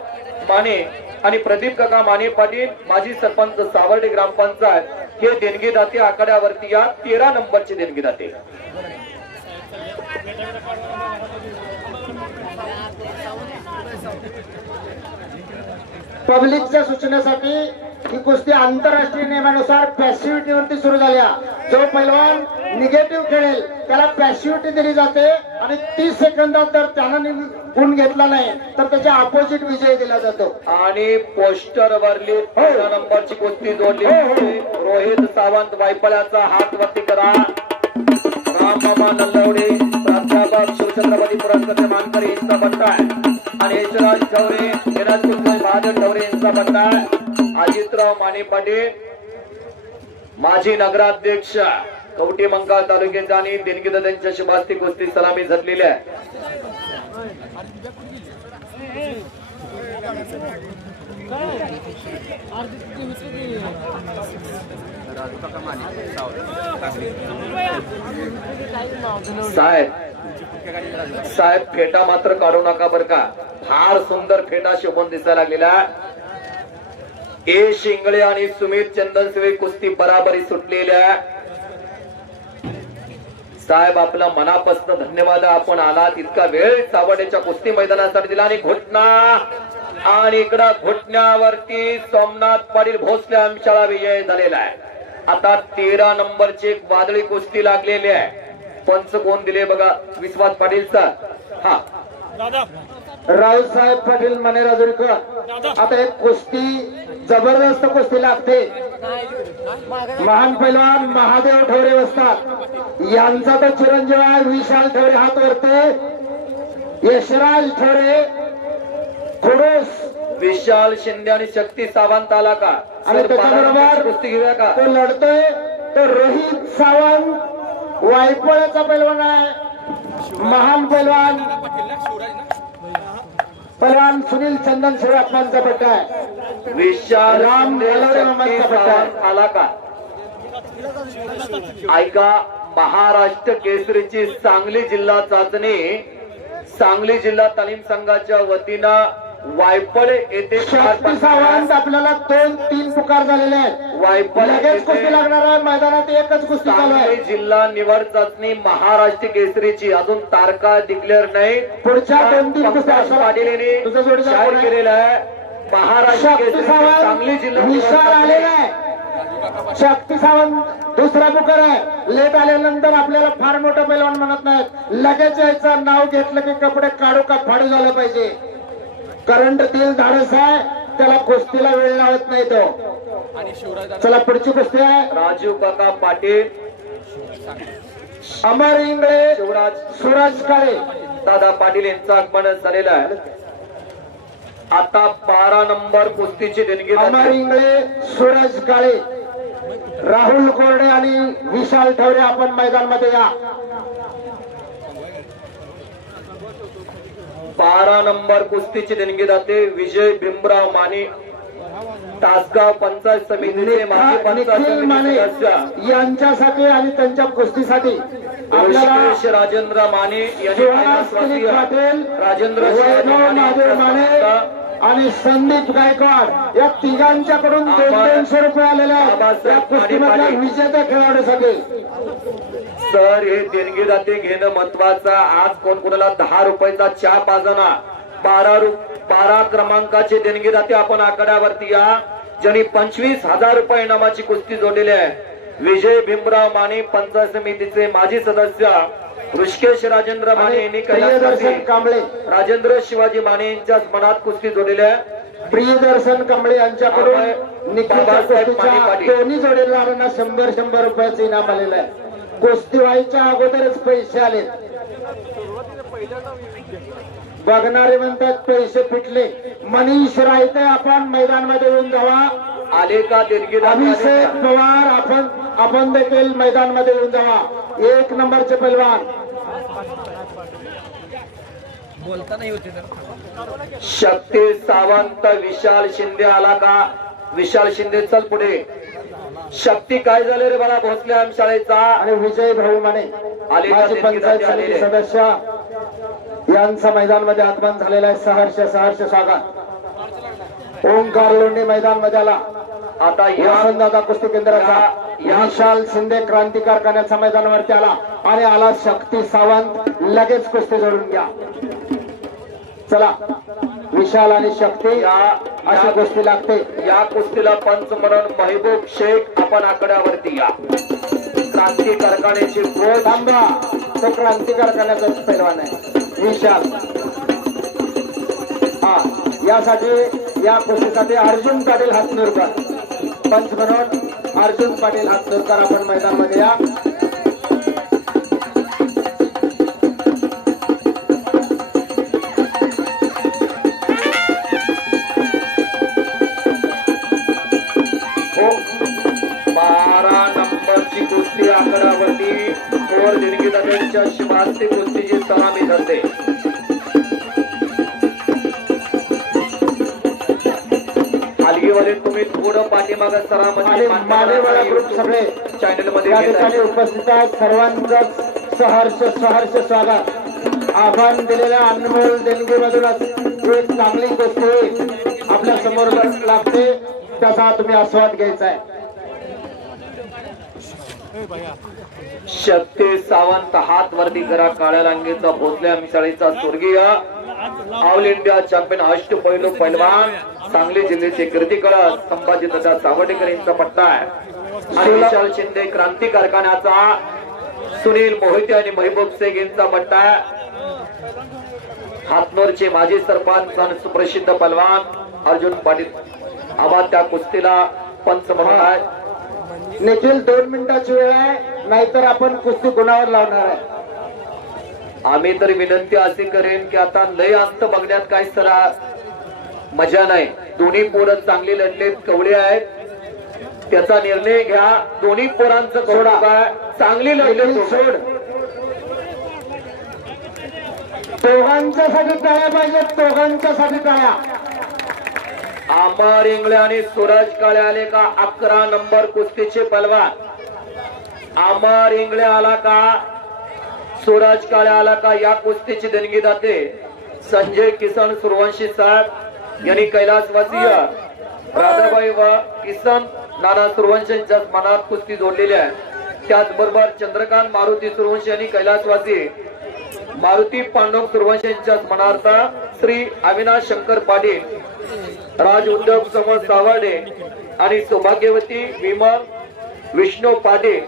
माने आणि प्रदीप काका माने पाटील माजी सरपंच सावर्डे ग्रामपंचायत हे देणगी दाते आखाड्यावरती या 13 नंबरची देणगी दाते. पब्लिकच्या सूचनेसाठी ही कुस्ती आंतरराष्ट्रीय नियमानुसार पॅसिव्हिटीवरती सुरू झाल्या. जो पैलवान निगेटिव्ह खेळेल त्याला पॅसिव्हिटी दिली जाते आणि 30 सेकंदात जर त्यानं गुण घेतला नाही तर त्याच्या अपोजिट विजय दिला जातो. आणि पोस्टर वरली 13 नंबरची कुस्ती जोडली. रोहित सावंत वायफळ्याचा हात वरती करा. रामबाबा नल्लवडे प्राध्यापक शिवछत्रपती पुरस्कार मानकरी यांचा बट्टा आणि यशराज ठवरे महादेव ठवरे यांचा बट्टा. अजितराव माने पाटील माजी नगराध्यक्ष कवठी मंकाळ तालुक्याचा आणि देणगीदारांच्या शुभास्ती कुस्ती सलामी झटलेली आहे. साहेब फेटा मात्र काढू नका बर का. फार सुंदर फेटा शोभून दिसायला लागलेला. ए शिंगळे आणि सुमित चंदनशिवे कुस्ती बराबरी सुटलेल्या. साहेब आपला मनापासून धन्यवाद. आपण आलात इतका वेळ सावडेच्या कुस्ती मैदानासाठी दिला. आणि घोटना आणि इकडं घोटण्यावरती सोमनाथ पाटील भोसले आमशाळा विजय झालेला आहे. आता 13 नंबरची एक वादळी कुस्ती लागलेली आहे. पंच कोण दिले बघा. विश्वास पाटीलचा. हा रावसाहेब पाटील मनेराजुरीकर. आता एक कुस्ती जबरदस्त कुस्ती लागते. महान पैलवान महादेव ठवरे बसतात. यांचा तो चिरंजीव आहे विशाल ठवरे हात वरते. यशराज ठवरे खोडोस. विशाल शिंदे आणि शक्ती सावंत आला का. आणि त्याच्याबरोबर कुस्ती घेऊया का. तो लढतोय तो रोहित सावंत वायफळ्याचा पैलवान आहे. महान पैलवान पैलवान सुनील चंदन शिवात्मांचा पट्टा आहे. विशाल राम शक्ती सावंत आला का. ऐका महाराष्ट्र केसरीची सांगली जिल्हा चाचणी सांगली जिल्हा तालीम संघाच्या वतीनं वायफळ येथे शक्ती सावंत आपल्याला 2-3 पुकार झालेले आहेत. वायफळ लगेच कुस्ती येथे लागणार आहे. मैदानात एकच कुस्ती चालू आहे. सांगली जिल्हा निवड चाचणी महाराष्ट्र केसरीची अजून तारखा डिक्लेअर नाही. पुढच्या 2-3 कुस्त्या पंकज पाटील यांनी तुझं जोडीदार जाहीर कोण आहे? केलेलं आहे महाराष्ट्र शक्ती केसरी सांगली सावंत जिल्हा विशाल आलेला निवड आहे. शक्ती सावंत दुसरा बुकर आहे. लेट आल्यानंतर आपल्याला फार मोठं पैलवान म्हणत नाहीत. लगेच यायचं नाव घेतलं की कपडे काढू का फाडू झालं पाहिजे. करंट तेल धाडस आहे, त्याला कुस्तीला वेळ लावत नाही तो. चला पुढची कुस्ती आहे. राजीव काका पाटील अमर इंगळे शिवराज सूरज काळे. दादा पाटील यांचं आगमन झालेलं आहे. आता 12 नंबर कुस्तीची देणगी अमर जाते. इंगळे सूरज काळे राहुल कोरडे आणि विशाल ठवरे आपण मैदानमध्ये या. 12 नंबर कुस्तीची देणगी जाते. विजय भीमराव माने तासगाव पंचायत समितीचे माजी पंचायत निखिल माने समिती सदस्य यांच्यासाठी आणि त्यांच्या कुस्तीसाठी आपल्याला ऋषिकेश राजेंद्र माने यांनी शिवराज दिलीप पाटील, राजेंद्र वैभव महादेव माने आणि संदीप गायकवाड या तिघांच्याकडून 200 रुपये आलेले आहेत. या कुस्तीमधल्या विजेत्या खेळाडूसाठी. सर हे देणगी जाते घेणं महत्वाचं. आज कोण कोणाला 10 रुपयाचा चहा पाजना 12 क्रमांकाची देणगी जाते. आपण आकड्यावरती या. ज्यांनी 25,000 रुपये इनामाची कुस्ती जोडलेली आहे. विजय भीमराव माने पंचायत समितीचे माजी सदस्य ऋषिकेश राजेंद्र माने यांनी प्रियदर्शन कांबळे राजेंद्र शिवाजी माने यांच्या मनात कुस्ती जोडलेली आहे. प्रियदर्शन कांबळे यांच्याकडून निखिलच्या कुस्तीच्या दोन्ही जोडीदारांना 100 रुपयाचं इनाम आलेलं आहे. कुस्ती व्हायच्या अगोदरच पैसे आले. बघणारे म्हणतात पैसे फिटले. मनीष रायते आपण मैदानमध्ये येऊन जावा. आले का देणगी अभिषेक पवार आपण देखील मैदानमध्ये येऊन जावा. 1 नंबरचे पैलवान बोलता नाही होते तर शक्ती सावंत विशाल शिंदे आला का? विशाल शिंदे चल पुढे. शक्ती काय झाले रे मला भोसले शाळेचा आणि विजय भाऊ माने माजी पंचायत समिती सदस्य यांचा मैदानमध्ये आगमन झालेला आहे. सहर्ष स्वागत. ओंकार लोंढे मैदानमध्ये आला. आता या वसंतदादा कुस्ती केंद्राचा विशाल शिंदे क्रांती कारखान्याच्या मैदानावरती आला आणि आला शक्ती सावंत. लगेच कुस्ती जोडून घ्या. चला विशाल आणि शक्ती अशी कुस्ती लागते. या कुस्तीला पंच म्हणून महबूब शेख आपण आकड्यावरती या. क्रांती कारखान्याची बोध थांबा. तो क्रांती कारखान्याचाच पैलवान आहे विशाल. हा यासाठी या कुस्तीसाठी अर्जुन पाटील हातनूरकर पंच म्हणून अर्जुन पाटील हातनूरकर आपण मैदानामध्ये या. हो 12 नंबरची कुस्ती आकड्यावरती पोर देणगी दादांच्या शिवास्ती कुस्तीची सलामी धरते. हलगीवाले तुम्ही थोडं पाठीमागे सरामध्ये मानेवाला ग्रुप सगळे चॅनल मध्ये या घेत ठिकाणी आहे. उपस्थित आहेत. सर्वांचं सहर्ष स्वागत. आपण दिलेल्या अनमोल देणगीमधूनच एक चांगली कुस्ती आपल्या समोर लागते. त्याचा तुम्ही आस्वाद घ्यायचा आहे. शक्ती सावंत हात वरती करा. काळ्या रांगेचा भोसले शाळेचा स्वर्गीय ऑल इंडिया चॅम्पियन अष्टपैलू पैलवान सांगली जिल्ह्याचे कीर्तिकर संभाजी दादा सावडेकर यांचा पट्टा आहे. आणि विशाल शिंदे क्रांती कारखान्याचा सुनील मोहिते आणि महबूब शेख यांचा पट्टा आहे. हातनूरचे माजी सरपंच आणि सुप्रसिद्ध पैलवान अर्जुन पाटील आबा त्या कुस्तीला पंच म्हणून आहेत. निखिल 2 मिनिटाची वेळ आहे, नाहीतर आपण कुस्ती गुणावर लावणार आहे. आम्ही तर विनंती अशी करेन की आता लय अंत बघण्यात काही सरा मजा नाही. दोन्ही पोरं चांगली लढलेत, कवडे आहेत. त्याचा निर्णय घ्या. दोन्ही पोरांचं कौतुक आहे. चांगली लढले सोड. दोघांच्यासाठी टाळ्या पाहिजेत. दोघांच्यासाठी टाळ्या. अमर इंगळे आणि सूरज काळे आले का? 11 नंबर कुस्तीचे पलवान. अमर इंगळे आला का? सूरज काळे आला का? या कुस्तीची देणगी जाते संजय किसन सूर्यवंशी साहेब यांनी कैलासवासीय राधाबाई व किसन नाना सुरवंशी यांच्या मनात कुस्ती जोडलेली आहे। त्याचबरोबर चंद्रकांत मारुती सुरवंशी यांनी कैलासवासी मारुती पांडुरंग सुरवंशी यांच्या स्मरणार्थ श्री अविनाश शंकर पाटील राज उद्योग समूह सावर्डे आणि सौभाग्यवती विमल विष्णू पाटील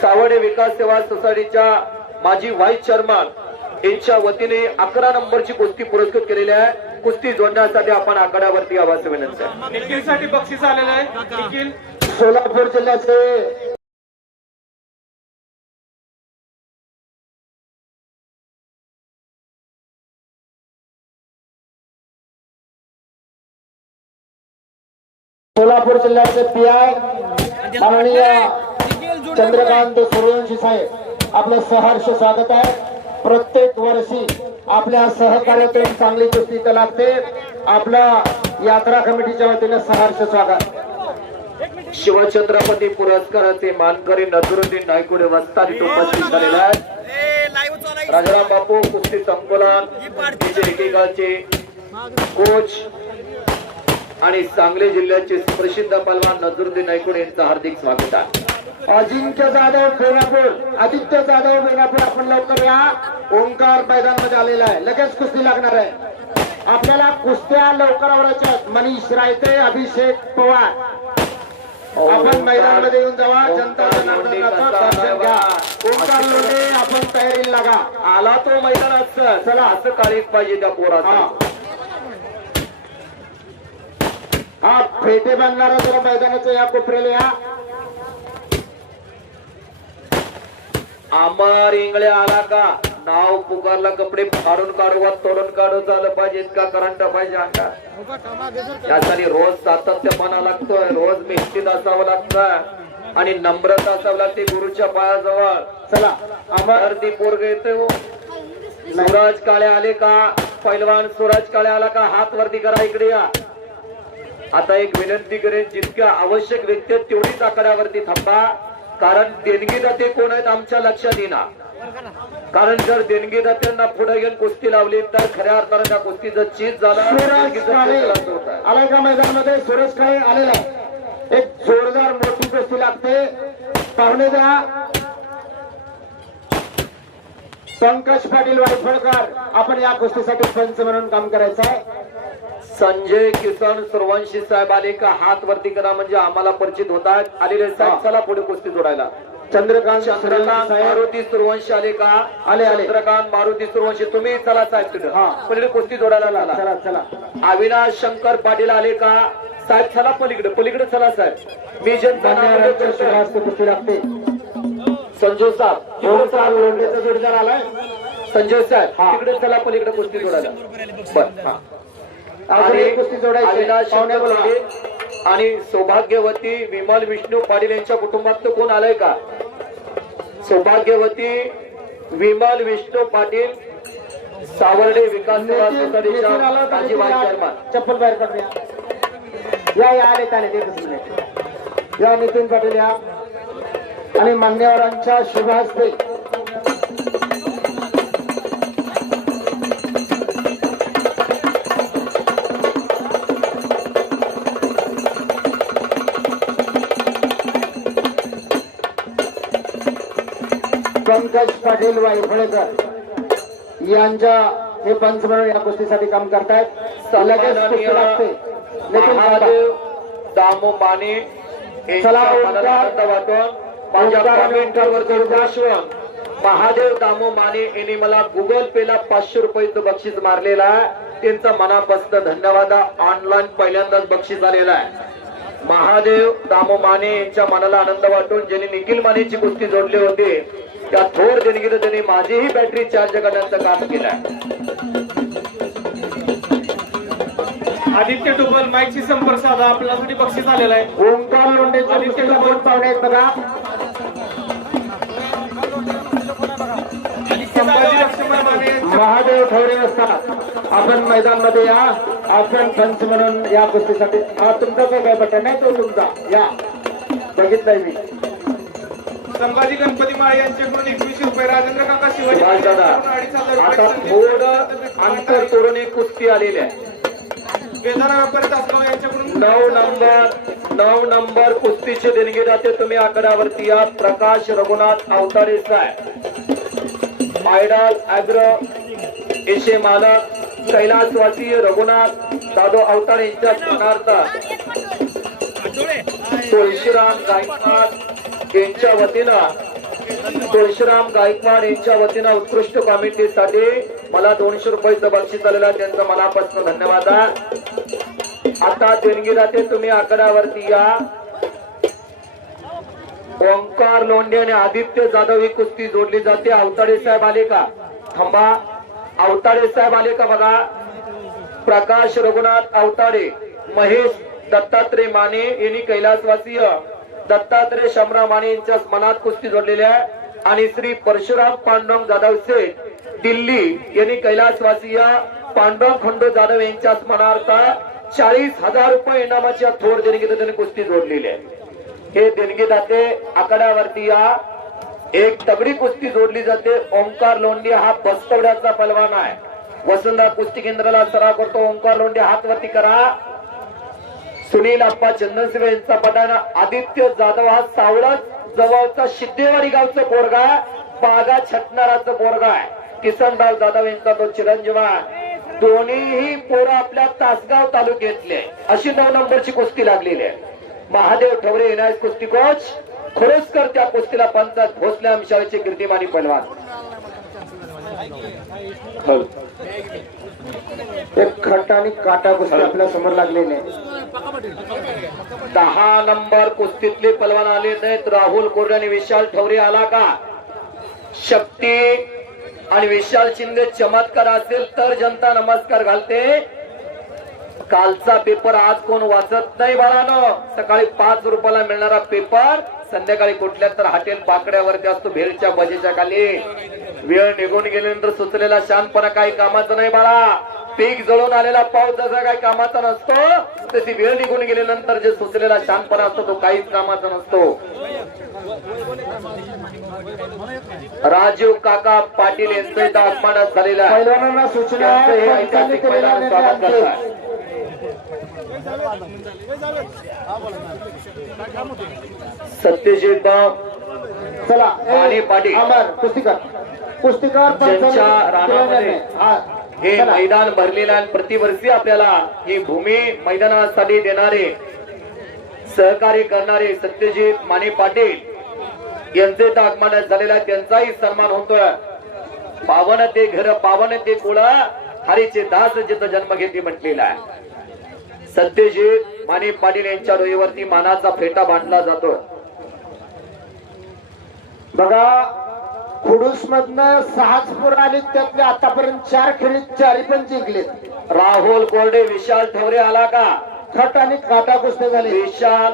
सावर्डे विकास सेवा सोसायटीच्या माजी व्हाईस चेअरमन यांच्या वतीने 11 नंबरची कुस्ती पुरस्कृत केलेली आहे। कुस्ती जोडण्यासाठी आपण आखाड्यावरती यावं विनंती आहे। निखिलसाठी बक्षीस आलेलं आहे। निखिल सोलापूर जिल्ह्याचे सोलापूर जिल्ह्याचे पीआय माननीय चंद्रकांत सूर्यवंशी साहेब आपलं सहर्ष स्वागत आहे। प्रत्येक वर्षी आपल्या सहकार्यातून चांगली कुस्ती इथं लागते। आपल्या यात्रा कमिटीच्या वतीने सहर्ष स्वागत। शिवछत्रपती पुरस्काराचे मानकरी नजरुद्दीन नायकुडे वस्ताद इथं उपस्थित झालेले आहेत। राजाराम बापू कुस्ती संकुलन एकेकाचे कोच आणि सांगली जिल्ह्याचे प्रसिद्ध पहलवान नजरुद्दीन नायकुडे यांचं हार्दिक स्वागत आहे। अजिंक्य जाधव बेनापूर आदित्य जाधव बेनापूर आपण लवकर या। ओंकार मैदानामध्ये आलेला आहे, लगेच कुस्ती लागणार आहे। आपल्याला कुस्त्या लवकर आवडायच्या आहेत। मनीष रायते अभिषेक पवार आपण मैदानामध्ये येऊन जावा। जनता जनार्दनाचं दर्शन घ्या। ओंकार लोंढे आपण तयारीला लागा। आला तो मैदानात चला असं काळीच पाहिजे त्या पोराचा। हा फेटे बांधणारा जरा मैदानाचं या कोपऱ्याला या। आमार इंगळे आला का नाव पुकारला कपडे फाडून काढू तोडून काढू झालं पाहिजे इतका करंट पाहिजे अंगात। यासाठी रोज सातत्यपणा लागतोय, रोज मेहनतीत असावं लागतं आणि नम्रता असावं लागते गुरुच्या पायाजवळ। चला आमार ती पोरग येते हो। सूरज काळे आले का पैलवान सूरज काळे आला का हात वरती करा, इकडे या। आता एक विनंती करेन, जितक्या आवश्यक व्यक्ती आहेत तेवढीच आकड्यावरती थांबा, कारण देणगीदाते कोण आहेत आमच्या लक्षात येणार। कारण जर देणगीदात्यांना पुढे घेऊन कुस्ती लावली तर खऱ्या अर्थाने त्या कुस्तीचं चीज झालं। आलाय का मैदानामध्ये सुरेश काळे आलेला आहे। एक जोरदार मोठी कुस्ती लागते, पाहुणे द्या। पंकज पाटील वायफळकर आपण या कुस्तीसाठी पंच म्हणून काम करायचं आहे। संजय किसन सुरवंशी साहेब आले का हात वरती करा, म्हणजे आम्हाला परिचित होतात। आलेले साहेब चला पुढे कुस्ती जोडायला। चंद्रकांत मारुती सुरवंशी आले का आले चंद्रकांत मारुती सुरवंशी तुम्ही चला साहेब तिथं पलीकडे कुस्ती जोडायला लागला। चला चला। अविनाश शंकर पाटील आले का साहेब चला पलीकडे पलीकडे चला साहेब। मी जनता कुस्ती लागते। संजय साहेब लोंढेचा जोडीदार आलाय संजय साहेब तिकडे चला पलीकडे कुस्ती जोडायला। बरं कुस्ती जोडायची अविनाश शंकर पाटील आणि सौभाग्यवती विमल विष्णू पाटील यांच्या कुटुंबात कोण आलाय का? सौभाग्यवती विमल विष्णू पाटील सावर्डे विकास सेवा सोसायटीच्या माजी व्हाईस चेअरमन। चप्पल बाहेर काढूया। या आले त्याने या नितीन पाटील या आणि मान्यवरांच्या शुभ हस्ते पंकज पाटील वायफळकर यांच्या हे पंच म्हणून या कुस्तीसाठी काम करतायत। लगेच कुस्ती लागते। महादेव दामो माने चला वाटून माझ्या कमेंटवर जोडून महादेव दामो माने यांनी मला गुगल पे ला 500 रुपयाचं बक्षीस मारलेलं आहे। त्यांचा मनापासून धन्यवाद। ऑनलाईन पहिल्यांदाच बक्षीस आलेलं आहे। महादेव दामो माने यांच्या मनाला आनंद वाटून ज्यांनी निखिल मानेची कुस्ती जोडली होती त्या थोर देणगीनं त्यांनी माझीही बॅटरी चार्ज करण्याचं काम केलं। आदित्य टोपल माईकशी संपर्क साधा, आपल्यासाठी बक्षीस आलेलं आहे। ओंकार लोंढेचा आदित्य टोपल पाहुणे आहेत बघा। महादेव ठवरे असतात आपण मैदानामध्ये या। आपण पंच म्हणून या कुस्तीसाठी हा तुमचा जो काय बटन आहे तो तुमचा या बघितलाय मी। संभाजी गणपती माळे यांच्याकडून 2100 रुपये, राजेंद्र काका शिवाजी आता थोडं अंतर तोडून एक कुस्ती आलेली आहे। बेदारा व्यापारी तासगाव यांच्याकडून 9 नंबर कुस्तीचे देणगी जाते. तुम्ही आकड्यावरती या. प्रकाश रघुनाथ अवताडे साहेब, आयडॉल अॅग्रो एशे मालक, कैलासवासी रघुनाथ जाधव अवताडे यांच्या स्मरणार्थ तुळशीराम गायकवाड यांच्या वतीनं उत्कृष्ट कॉमेंट्रीसाठी मला 200 रुपयाचं बक्षीस आलेलं आहे. त्यांचं मनापासून धन्यवाद. आता देणगी जाते. तुम्ही आकड्यावरती या. ओंकार लोंढे आणि आदित्य जाधव ही कुस्ती जोडली जाते. अवताडे साहेब आले का? थांबा. अवताडे साहेब आले का बघा. प्रकाश रघुनाथ अवताडे, महेश दत्तात्रय माने यांनी कैलासवासीय दत्तात्रय शमरा माने यांच्या मनात कुस्ती जोडलेली आहे. आणि श्री परशुराम पांडुरंग जाधव सेठ दिल्ली यांनी कैलासवासीय पांडुरंग खंडो जाधव यांच्या स्मरणार्थ 40,000 रुपये इनामाच्या थोर देणगीत त्यांनी कुस्ती जोडलेली आहे. हे देणगी जाते. आकड्यावरती या. एक तगडी कुस्ती जोडली जाते. ओंकार लोंढे हा बस्तवड्याचा पलवान आहे. वसुंधरा कुस्ती केंद्राला सराव करतो. ओंकार लोंढे हात वरती करा. सुनील आप्पा चंदनशिवे यांचा पठाण. आदित्य जाधव हा सावळा जवळचा सिद्धेवाडी गावचा पोरगा, बागा छटणाराचा पोरगा आहे. किसनराव जाधव यांचा तो चिरंजीव आहे. दोन्हीही पोरं आपल्या तासगाव तालुक्यातले. अशी 9 नंबरची कुस्ती लागलेली आहे. महादेव ठवरे येणारे कुस्ती कोच, खोडसकर त्या कुस्तीला पंचायत भोसले आमशाळेचे कीर्तिमानी पहलवान. एक खट आणि काटा कुस्ती आपल्या समोर लागलेली आहे. 10 नंबर कुस्तीतले पलवान आले नाहीत. राहुल कोरडे आणि विशाल ठवरे आला का? शक्ती आणि विशाल शिंदे चमत्कार असेल तर जनता नमस्कार घालते. कालचा पेपर आज कोण वाचत नाही बाळानो. सकाळी 5 रुपयाला मिळणारा पेपर संध्याकाळी कुठल्या तर हॉटेल पाकड्यावरती असतो, भेळच्या बजेच्या खाली. वेळ निघून गेल्यानंतर सुचलेला शांतपणा काही कामाचा नाही बाळा. पीक जळून आलेला पाऊस जसा काही कामाचा नसतो, तशी वेळ निघून गेल्यानंतर जे सुचलेला शांतपणा असतो तो काहीच कामाचा नसतो. राजीव काका पाटील यांचं इथं आगमनात झालेलं आहे. पैलवानांना सूचना त्यांचं हे ऐतिहासिक मैदानात स्वागत करत आहे. सत्यजित भाऊ चला आणि पाटील अमर कुस्तीकर ज्यांच्या रानामध्ये हे मैदान भरलेलं आहे. प्रतिवर्षी आपल्याला ही भूमी मैदानासाठी देणारे, सहकार्य करणारे सत्यजित माने पाटील यांचे तर आगमन झालेला आहे. त्यांचाही सन्मान होतोय. पावन ते घर, पावन ते कुळ, हरीचे दास जिथं जन्म घेते म्हटलेला आहे. सत्यजित माने पाटील यांच्या डोईवरती मानाचा फेटा बांधला जातो. बघा, खुडूस मधनं 6च पोरं आली. त्यातले आतापर्यंत 4 खेळीत 4 पण जिंकले. राहुल कोरडे, विशाल ठवरे आला का? खट आणि काटा कुस्त्या झाली. विशाल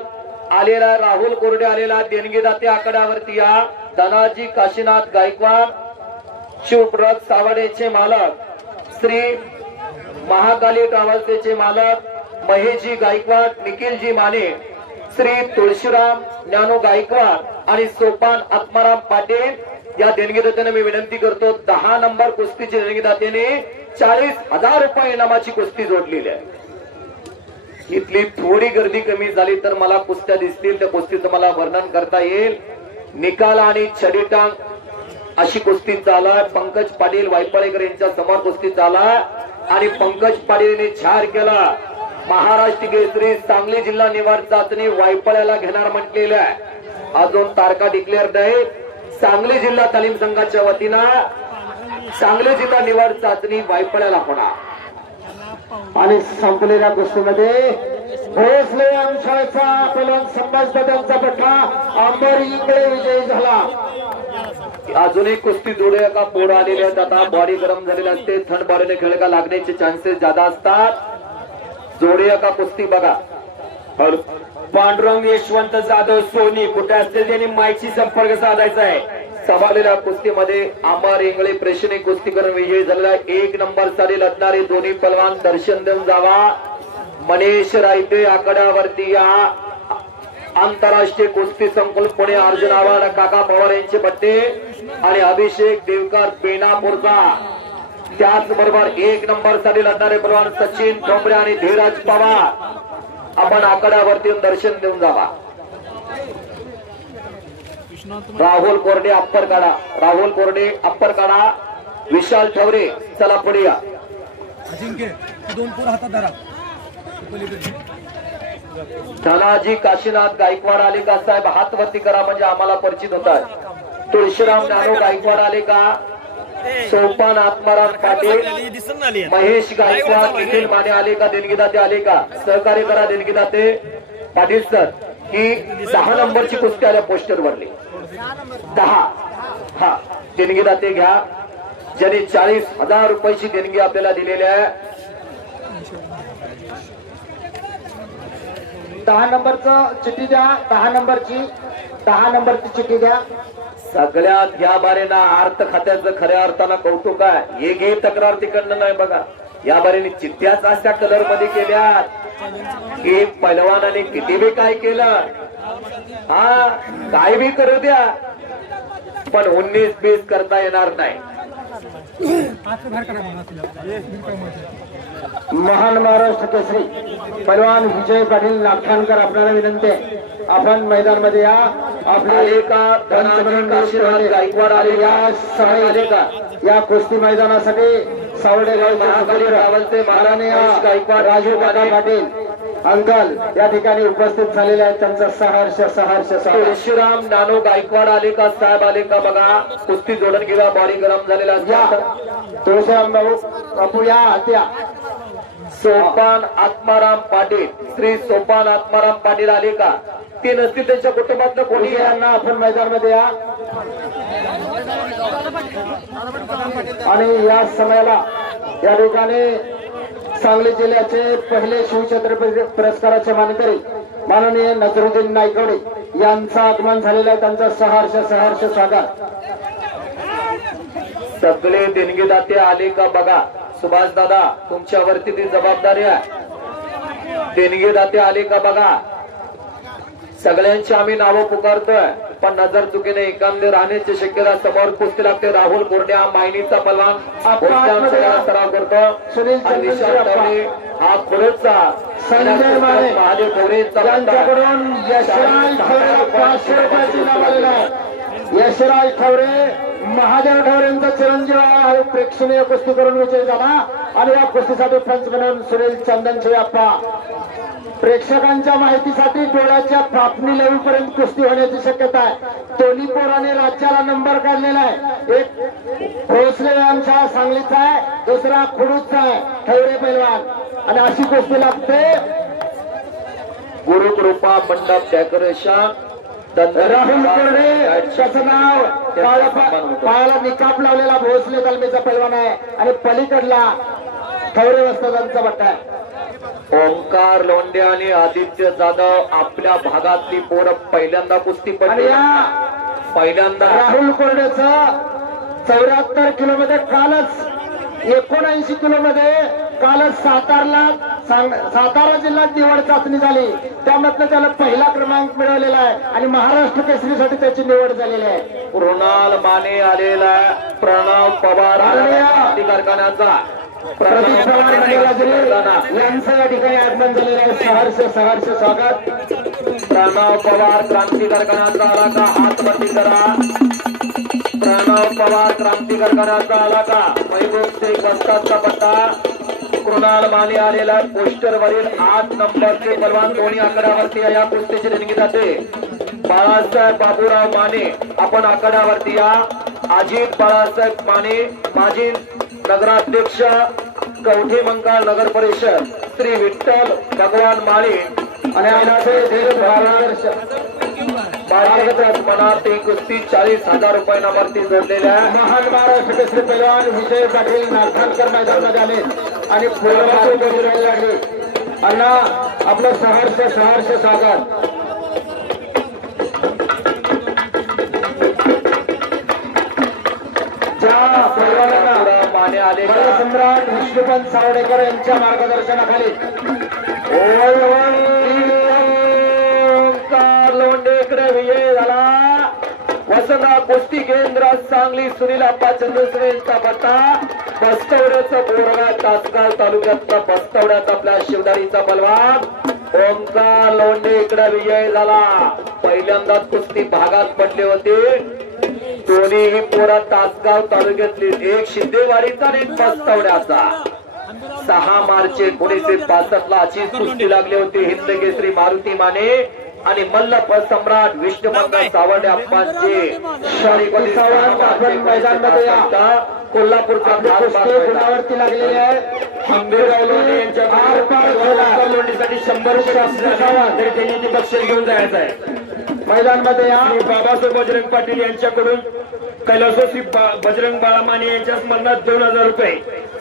आलेला, राहुल कोरडे आलेला. देणगी दाते आकड्यावरती या. धनाजी काशीनाथ गायकवाड, शिवप्रत सावडेचे मालक, श्री महाकाली ट्रॅव्हल्सचे मालक महेशजी गायकवाड, निखिलजी माने, श्री तुळशीराम ज्ञानो गायकवाड आणि सोपान आत्माराम पाटील या देणगीदात्याने मी विनंती करतो. 10 नंबर कुस्तीची देणगीदात्याने 40,000 रुपये इनामाची कुस्ती जोडलेली आहे. इथली थोडी गर्दी कमी झाली तर मला कुस्त्या दिसतील. त्या कुस्तीचं मला वर्णन करता येईल. निकाल आणि छडीटांग अशी कुस्ती चालू. पंकज पाटील वायपाळेकर यांच्या समोर कुस्ती चालू आणि पंकज पाटीलने छार केला. महाराष्ट्र केसरी सांगली जिल्हा निवाड चाचणी वायपाळ्याला घेणार म्हटलेलं आहे. अजून तारखा डिक्लेअर नाही. सांगली जिल्हा तालीम संघाच्या वतीनं सांगली जिल्हा निवाड चाचणी वायपाळ्याला होणार. आणि संपलेल्या कुस्तीमध्ये भोसले आमशाळेचा पलवान संभाज दादांचा पठा अंबर इंगळे विजयी झाला. अजून एक कुस्ती जोडूया का? पोड आलेले आहेत. आता बॉडी गरम झालेली असते. थंड बॉडीने खेळ का लागण्याचे चान्सेस जादा असतात. जोडूया का कुस्ती? बघा, पांडुरंग यशवंत जाधव सोनी कुठे असतील त्यांनी माईशी संपर्क साधायचा आहे. सभालेल्या कुस्तीमध्ये अमर इंगळे प्रेक्षणीय कुस्ती करून विजयी झालेला. 1 नंबर साठी लढणारे दोन्ही पलवान दर्शन देऊन जावा. मनीष रायते आकड्यावरती या. आंतरराष्ट्रीय कुस्ती संकुल पुणे अर्जुन आव्हाड काका पवार यांचे पट्टे आणि अभिषेक देवकर बेनापूरचा त्याचबरोबर 1 नंबर साठी लढणारे पहलवान सचिन डोंबरे आणि धीरज पवार आपण आकड्यावरती येऊन दर्शन देऊन जावा. राहुल कोरडे अप्पर काढा, राहुल कोरडे अप्पर काढा. विशाल ठवरे चला पुढे या. अजिंक्य 2 पोर हातात धरा. धनाजी काशीनाथ गायकवाड आले का साहेब? हात वरती करा म्हणजे आम्हाला परिचित होतात. तुळशीराम नानो गायकवाड आले का? सोपान आत्माराम पाटील, महेश गायकवाड, निखिल माने आले का? देणगीदाते आले का? सहकार्य करा देणगीदाते पाटील सर. ही 10 नंबरची कुस्ती आल्या पोस्टर वरली 10. हा देणगीदाते घ्या ज्यांनी 40,000 रुपयाची देणगी आपल्याला दिलेली आहे. 10 नंबरचं चिठ्ठी द्या. 10 नंबरची चिठ्ठी द्या. सगळ्यात घ्या बारेना अर्थ खात्याचं खऱ्या अर्थानं कौतुक आहे. एक ही तक्रार तिकडनं नाही बघा. या बारेने चिठ्ठ्याच अशा कलर मध्ये केल्या की पैलवानाने किती बी काय केलं, हा काय बी करू द्या, पण 19-20 करता येणार नाही. महान महाराष्ट्र केसरी पैलवान विजय पाटील नागठाणकर आपल्याला विनंती आहे आपण मैदान मध्ये या. आपले गायकवाड आले का? या कुस्ती मैदानासाठी सावडे गावचे महाराणे गायकवाड राजू काका पाटील अंकल या ठिकाणी उपस्थित झालेले आहेत. त्यांचा सहर्ष तुळशीराम नानो गायकवाड आले का साहेब? आले का बघा. कुस्ती जोडून घेऊया. बॉडी गरम झालेला असतात. तुळशीराम बापू या त्या. सोपान आत्माराम पाटील, श्री सोपान आत्माराम पाटील आले का? ते नसतील त्यांच्या कुटुंबातलं कोणी यांना आपण मैदान मध्ये या. आणि या समयाला या ठिकाणी सांगली जिल्ह्याचे पहिले शिवछत्रपती पुरस्काराचे मानकरी माननीय नजरुद्दीन नायकवडे यांचं आगमन झालेलं आहे. त्यांचं सहर्ष स्वागत. सगळे देणगीदाते आले का बघा. सुभाष दादा तुमच्यावरती ती जबाबदारी आहे. देणगीदाते आले का बघा. सगळ्यांची आम्ही नावं पुकारतोय पण नजर चुकीने एकांदे राहण्याची शक्यता. समोर कुस्ती लागते. राहुल कोरडे हा मायनीचा पलवान सराव करतो. हा खुरचा संजय माने महादेव ठवरेचा यांच्याकडून यशराज ठवरे 500 रुपयाची नाव आलेलं आहे. यशराज ठवरे महादेव ठवरेंचा चिरंजीव आहे. प्रेक्षणीय कुस्ती करून विजय झाला आणि या कुस्तीसाठी पंच म्हणून सुनील चंदनचे अप्पा. प्रेक्षकांच्या माहितीसाठी डोळ्याच्या पापणी लेवलपर्यंत कुस्ती होण्याची शक्यता आहे. दोन्ही पोराने राज्याला नंबर काढलेला आहे. एक भोसले आमच्या सांगलीचा आहे, दुसरा खुडूचा आहे ठवरे पैलवान. आणि अशी कुस्ती लागते. गुरुकृपा मंडप डेकोरेशन राहुल कोरडे त्याचं नाव पायाला निकाप लावलेला भोसले तालमीचा पैलवान आहे. आणि पलीकडला ठवरे वस्तादांचा बट्टा आहे. ओंकार लोंढे आणि आदित्य जाधव आपल्या भागातली पोरं पहिल्यांदा कुस्ती पडली. पहिल्यांदा राहुल कोरडेचं 74 किलोमध्ये कालच 79 किलोमध्ये कालच सातारा जिल्ह्यात निवड चाचणी झाली. त्यामधनं त्याला पहिला क्रमांक मिळवलेला आहे आणि महाराष्ट्र केसरीसाठी त्याची निवड झालेली आहे. कृणाल माने आलेला प्रणव पवार कारखान्याचा प्रदीप पवार यांचं या ठिकाणी आगमन झालेलं आहे. सहर्ष स्वागत. प्रणव पवार क्रांती कारखान्याचा आला का? हात वरती करा. प्रणव पवार क्रांती कारखान्याचा आला का? महबूब शेख वस्तादचा पट्टा. कृणाल माने आलेला पोस्टर वरील 8 नंबरचे पलवान दोन्ही आकड्यावरती या कुस्तीची देणगी जाते. बाळासाहेब बाबूराव माने आपण आकड्यावरती या. अजित बाळासाहेब माने माजी नगराध्यक्ष कवठे मंकाळ नगर परिषद, श्री विठ्ठल भगवान माळे आणि मनात एक कुस्ती 40,000 रुपयांवरती जोडलेल्या महान महाराष्ट्र केसरी पैलवान विजय पाटील नागठाणकर मैदानामध्ये आले आणि फुलबाजू लागले. अण्णा आपलं सहर्ष स्वागत. माने आले सम्राट विष्णुपंत सावडेकर यांच्या मार्गदर्शनाखाली लोंढेकडे विजय झाला. प्रसंग कुस्ती केंद्र सांगली सुनील आप्पा चंद्रसेन यांचा पट्टा बस्तवड्याचं बोरगा तासगाव तालुक्यातला बस्तवड्यात आपल्या शिवदारीचा बलवान ओंकार लोंढे इकडे विजय झाला. पहिल्यांदाच कुस्ती भागात पडले होते. दोन्हीही पोरा तासगाव तालुक्यातली, एक शिंदेवाडीचा आणि एक बस्तवड्याचा. 6 मार्च 1965 ला अशीच कुस्ती लागली होती. हिंद केसरी मारुती माने आणि मल्लप सम्राट विष्णुमंगळ सावंडे अप्पांचे कोल्हापूरचा गुणावरती लागलेले आहे. लोंढीसाठी 100 रुपये त्यांनी ते बक्षीस घेऊन जायचं आहे. मैदानमध्ये या बाबासाहेब बजरंग पाटील यांच्याकडून कैलासवासी बजरंग बाळामाने यांच्या स्मरणात 2000 रुपये.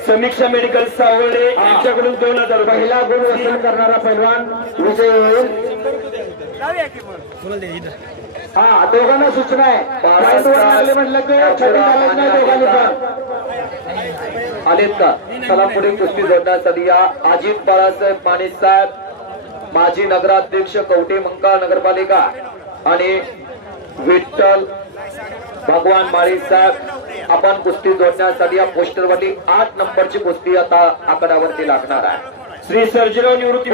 समीक्षा मेडिकल सावळे यांच्याकडून 2000 रुपये. पहिला गुण वसूल करणारा पैलवान विजय होईल. हा, दोघांना सूचना आहे. लागले म्हटलं की छडी घालत नाही दोघांनी पण. आलेत का? चला पुढे कुस्ती जोडण्यासाठी या अजित बाळासाहेब माने साहेब, माजी नगराध्यक्ष कवठे मंकाळ नगरपालिका आणि विठ्ठल भगवान माळी साहेब आपण कुस्ती जोडण्यासाठी या पोस्टरवरती 8 नंबरची कुस्ती आता आकड्यावरती लागणार आहे. श्री सर्जेराव निवृत्ती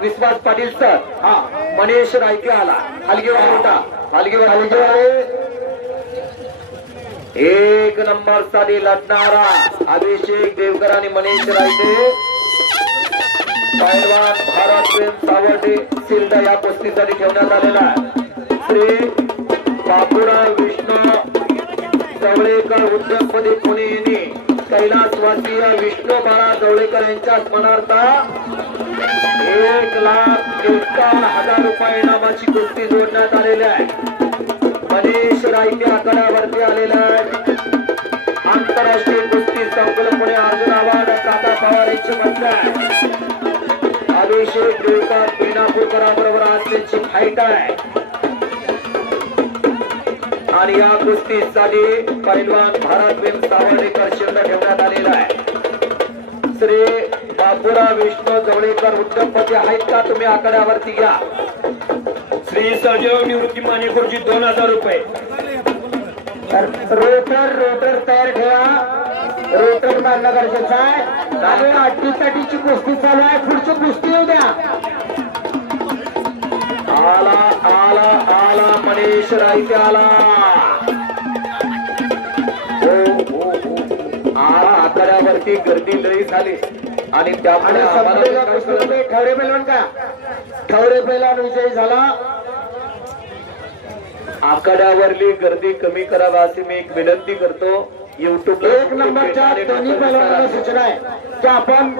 विश्वास पाटील सर, हा मनीष रायके आला. हलगेवार होता, हलगेवार 1 नंबर साठी लढणारा अभिषेक देवकर आणि मनीष रायके. पैलवान भारत सावंडे सिल्ड या कुस्तीसाठी ठेवण्यात आलेला आहे. श्री बापूराव विष्णू जवळेकर उद्योगपती पुणे यांनी कैलासवासीय विष्णू बाळा जवळेकर यांच्या स्मरणार्थ 1,51,000 रुपये इनामाची कुस्ती जोडण्यात आलेली आहे. मनीष रायके आकड्यावरती आलेला आहे. आंतरराष्ट्रीय कुस्ती संकुल पुणे अर्जुन आव्हाड काका पवार यांची मंत्र आहे. अभिषेक देवकर बेनापूरकरांबरोबर आज त्यांची फाईट आहे. आणि या कुस्तीसाठी पैलवान भारत सावंडेकर शिल्ड ठेवण्यात आलेला आहे. श्री बापूराव विष्णू जवळेकर उद्योगपती आहेत का? तुम्ही आकड्यावरती घ्या. श्री सर्जेराव निवृत्ती माने खुर्ची 2000 रुपये. रोटर तयार ठेवा. रोटर मारणं गरजेचं आहे. आणि अटीतटीची कुस्ती चालू आहे. पुढची कुस्ती येऊ द्या. आला आला आला मनीष रायके आला. आकड्यावरती गर्दी लई झाली आणि त्यामुळे ठवरे पैलवान का? ठवरे पैलवान विजयी झाला. आकड्यावरली गर्दी कमी करावा अशी मी एक विनंती करतो. युट्यूब 1 नंबरच्या दोन्ही पैलवानांना सूचना आहे की आपण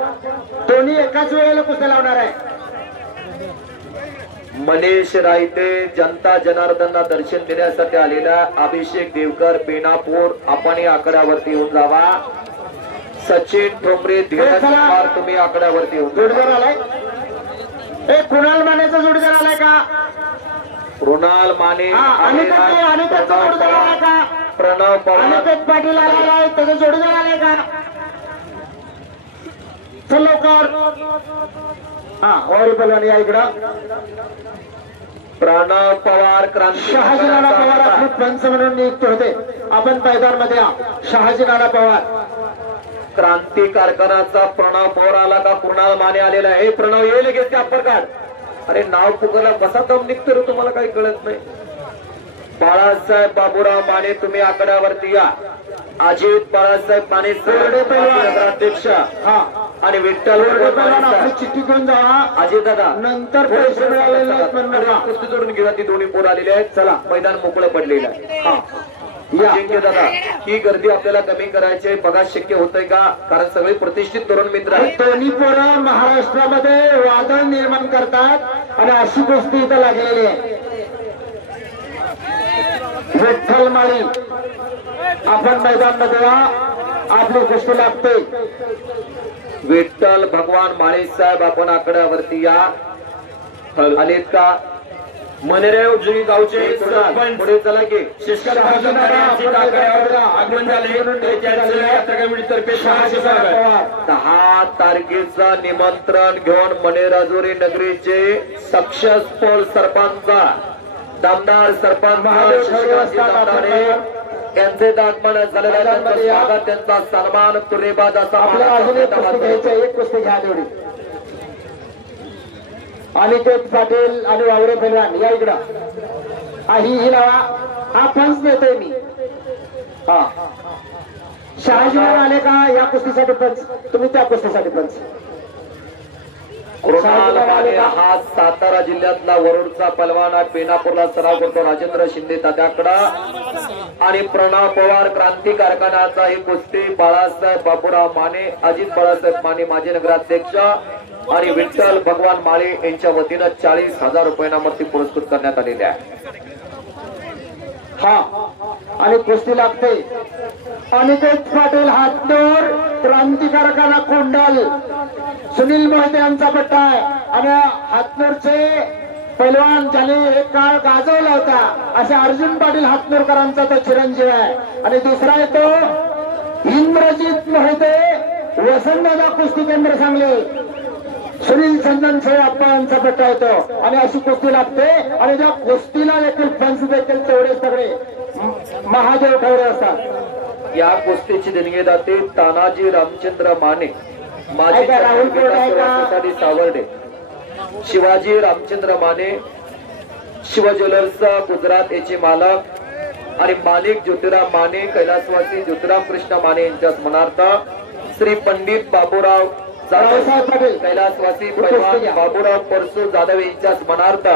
दोन्ही एकाच वेळेला कुस्त्या लावणार आहे. मनीष रायते जनता जनार्दनला दर्शन देण्यासाठी आलेला अभिषेक देवकर बेनापूर आपण या आकड्यावरती येऊन जावा. सचिन ठोंबरे धीरज कुमार तुम्ही आकड्यावरती येऊन. जोडीदार आलाय. कुणाल मानेचा जोडीदार आलाय का? कृणाल माने अनिकेत जोडीदार आलाय का? प्रणव पवार अनिकेत पाटील आलेला आहे. त्याचा जोडीदार आलाय का? चल लवकर. हा वारी पैलवान या इकडं. प्रणव पवार क्रांती शहाजी नाना पवार आपले पंच म्हणून नियुक्त होते. आपण मैदानमध्ये या. शहाजी नाना पवार क्रांती कारखानाचा प्रणव पवार आला का? कृणाल माने आलेला आहे. प्रणव येईल लगेच त्या अप्पर काढ. अरे नाव पुकारला कसा दम निघतो रे, तुम्हाला काही कळत नाही. बाळासाहेब बाबूराव माने तुम्ही आकड्यावरती या. अजित बाळासाहेब माने नगराध्यक्ष हा आणि विठ्ठल आपली चिठ्ठी घेऊन जा. अजित दादा नंतर पैसे मिळालेले आहेत म्हणून कुस्ती जोडून घेऊया. ती दोन्ही पोर आलेले आहेत. चला मैदान मोकळं पडलेलं आहे. हा जिंके दादा, ही गर्दी आपल्याला कमी करायची आहे. बघा शक्य होतंय का? कारण सगळे प्रतिष्ठित तरुण मित्र आहेत. दोन्ही पोरं महाराष्ट्रामध्ये वादळ निर्माण करतात आणि अशी गोष्टी इथं लागलेली आहे. विठ्ठल माळी आपण मैदानमध्ये आपली गोष्टी लागते. विठ्ठल भगवान माळी साहेब आपण आकड्यावरती या. आलेत का? मनेरेव जुनी गावचे सरपंच पुढे चला की आगमन झाले. तर्फे 10 तारखेचं निमंत्रण घेऊन मनेराजुरी नगरीचे सक्सेसफुल सरपंच नामदार सरपंच महादेव शशिकांतजी ठरवतात दमदारे यांचे आगमन झालेलं आहे. त्यांचं स्वागत, त्यांचा सन्मान तुरेबाज असा आपल्या अजून एक कुस्ती घ्यायची आहे. एक कुस्ती घ्या तेवढी. अनिकेत पाटील आणि वावरे पैलवान या इकडं. ही लावा. हा पंच देतोय मी. हा शहाजीराव आले का या कुस्तीसाठी पंच, तुम्ही त्या कुस्तीसाठी पंच. कृणाल माने हा सातारा जिल्ह्यातला वरुडचा पलवान आहे. बेनापूरला सराव करतो राजेंद्र शिंदे तात्याकडं. आणि प्रणव पवार क्रांती कारखान्याचा ही कुस्ती बाळासाहेब बापूराव माने, अजित बाळासाहेब माने माजी नगराध्यक्ष आणि विठ्ठल भगवान माळे यांच्या वतीनं 40,000 रुपयांवरती पुरस्कृत करण्यात आलेले आहे. हा आणि कुस्ती लागते. अनिकेत पाटील हातनूर क्रांतिकारकांना कोंडल सुनील मोहिते यांचा पट्टा आहे. आणि हातनूरचे पैलवान ज्याने एक काळ गाजवला होता असे अर्जुन पाटील हातनूरकरांचा तो चिरंजीव आहे. आणि दुसरा आहे तो इंद्रजित मोहिते वसंतदादा कुस्ती केंद्र सांगली. सुनील चंदन अप्पा यांचा पट्टा येतो आणि अशी कुस्ती लागते. आणि त्या कुस्तीला देखील पंच देखील तेवढे सगळे महादेव ठवरे असतात. या कुस्तीची देणगीदाते तानाजी रामचंद्र माने माजी ऐका, राहुल कोर्ट आहे का? चक्रवर्ती सावर्डे, शिवाजी रामचंद्र माने शिव ज्वेलर्स गुजरात याचे मालक आणि मालिक ज्योतिराम माने कैलासवासी ज्योतिराम कृष्ण माने यांच्या स्मरणार्थ श्री पंडित बाबूराव रावसाहेब पाटील कैलासवासी पैलवान बाबूराव परसू जाधव यांच्या स्मरणार्थ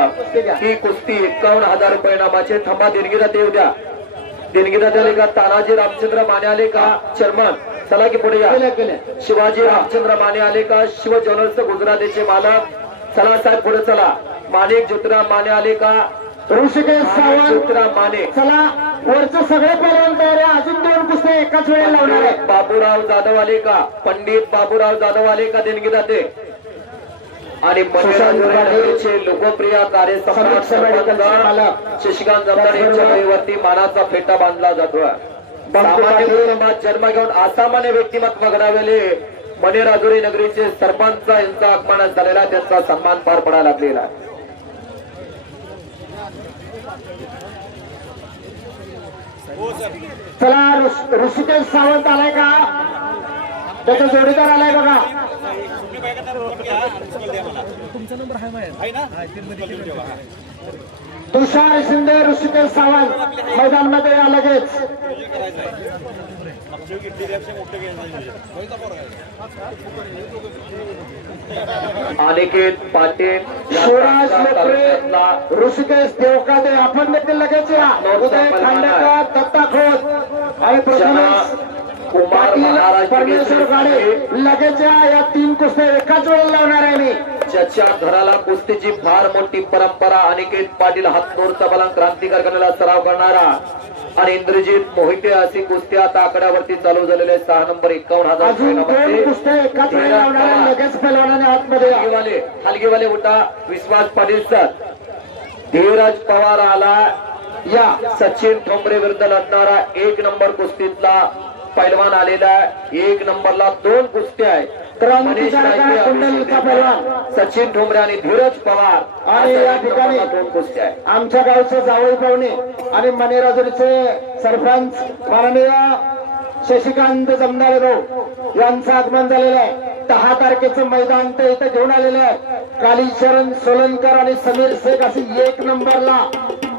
ही कुस्ती 51,000 रुपये नामाचे थंबा देणगीदाते उद्या. देणगीदाते आले का? तानाजी रामचंद्र माने आले का? चेअरमन चला की पुढे या. शिवाजी रामचंद्र माने आले का? शिव ज्वेलर्स गुजरातीचे मालक चला साहेब पुढे चला. माणिक ज्योतिराम माने आले का? ऋषिकेश सावंत ज्योतिराम माने. चला वरचं सगळे पैलवान तयार आहे. अजून 2 कुस्त्या एकाच वेळेला लावणार आहे. बाबूराव जाधव आले का? पंडित बाबूराव जाधव आले का? देणगीदाते आणि मंडळाचे लोकप्रिय कार्यसम्राट शशिकांत दमदारे यांच्या वतीवरती मानाचा फेटा बांधला जातोय. सामान्य कुटुंबात जन्म घेऊन असामान्य व्यक्तिमत्व घडवलेले मणेराजुरी नगरीचे सरपंच यांचा आगमन झालेला, त्यांचा सन्मान पार पडायला लागलेला आहे. चला ऋषिकेश सावंत आलाय का? त्याचा जोडीदार आलाय बघा. तुमचा नंबर आहे माझ्या. तुषार शिंदे ऋषिकेश सावंत मैदानमध्ये या लगेच. अनिकेत पाटील शिवराज लोकरे ऋषिकेश देवकाते आपण देखील लगेच या. उदय खांडेकर दत्ता खोत आणि प्रथमेश कुमार पाटील महाराज परमेश्वर गाडे लगेच या. या 3 कुस्त्या एकाच वेळेला लावणार आहे मी. ज्याच्या घराला कुस्तीची फार मोठी परंपरा. अनिकेत पाटील हातनूरचा बलांक क्रांती कारखान्याला सराव करणारा आणि इंद्रजित मोहिते अशी कुस्ती आता आकड्यावरती चालू झालेले 6 नंबर 51,000 अजून 2 कुस्त्या एकाच वेळेला लावणार आहे. लगेच पैलवानाने आतमध्ये या. हलगेवाले उठा. विश्वास पाटील सर, धीरज पवार आला या. सचिन ठोंबरे विरुद्ध लढणारा 1 नंबर कुस्तीतला पैलवान आलेला. 1 नंबरला 2 कुस्त्या आहेत. सचिन ठोंबरे आणि धीरज पवार आणि या ठिकाणी 2 कुस्त्या आहेत. आमच्या गावचे जावई पाहुणे आणि मणेराजुरीचे सरपंच माननीय शशिकांत जमदारे भाऊ यांचं आगमन झालेलं आहे. 10 तारखेचं मैदान ते इथं घेऊन आलेलं आहे. कालीचरण सोलनकर आणि समीर शेख अशी 1 नंबरला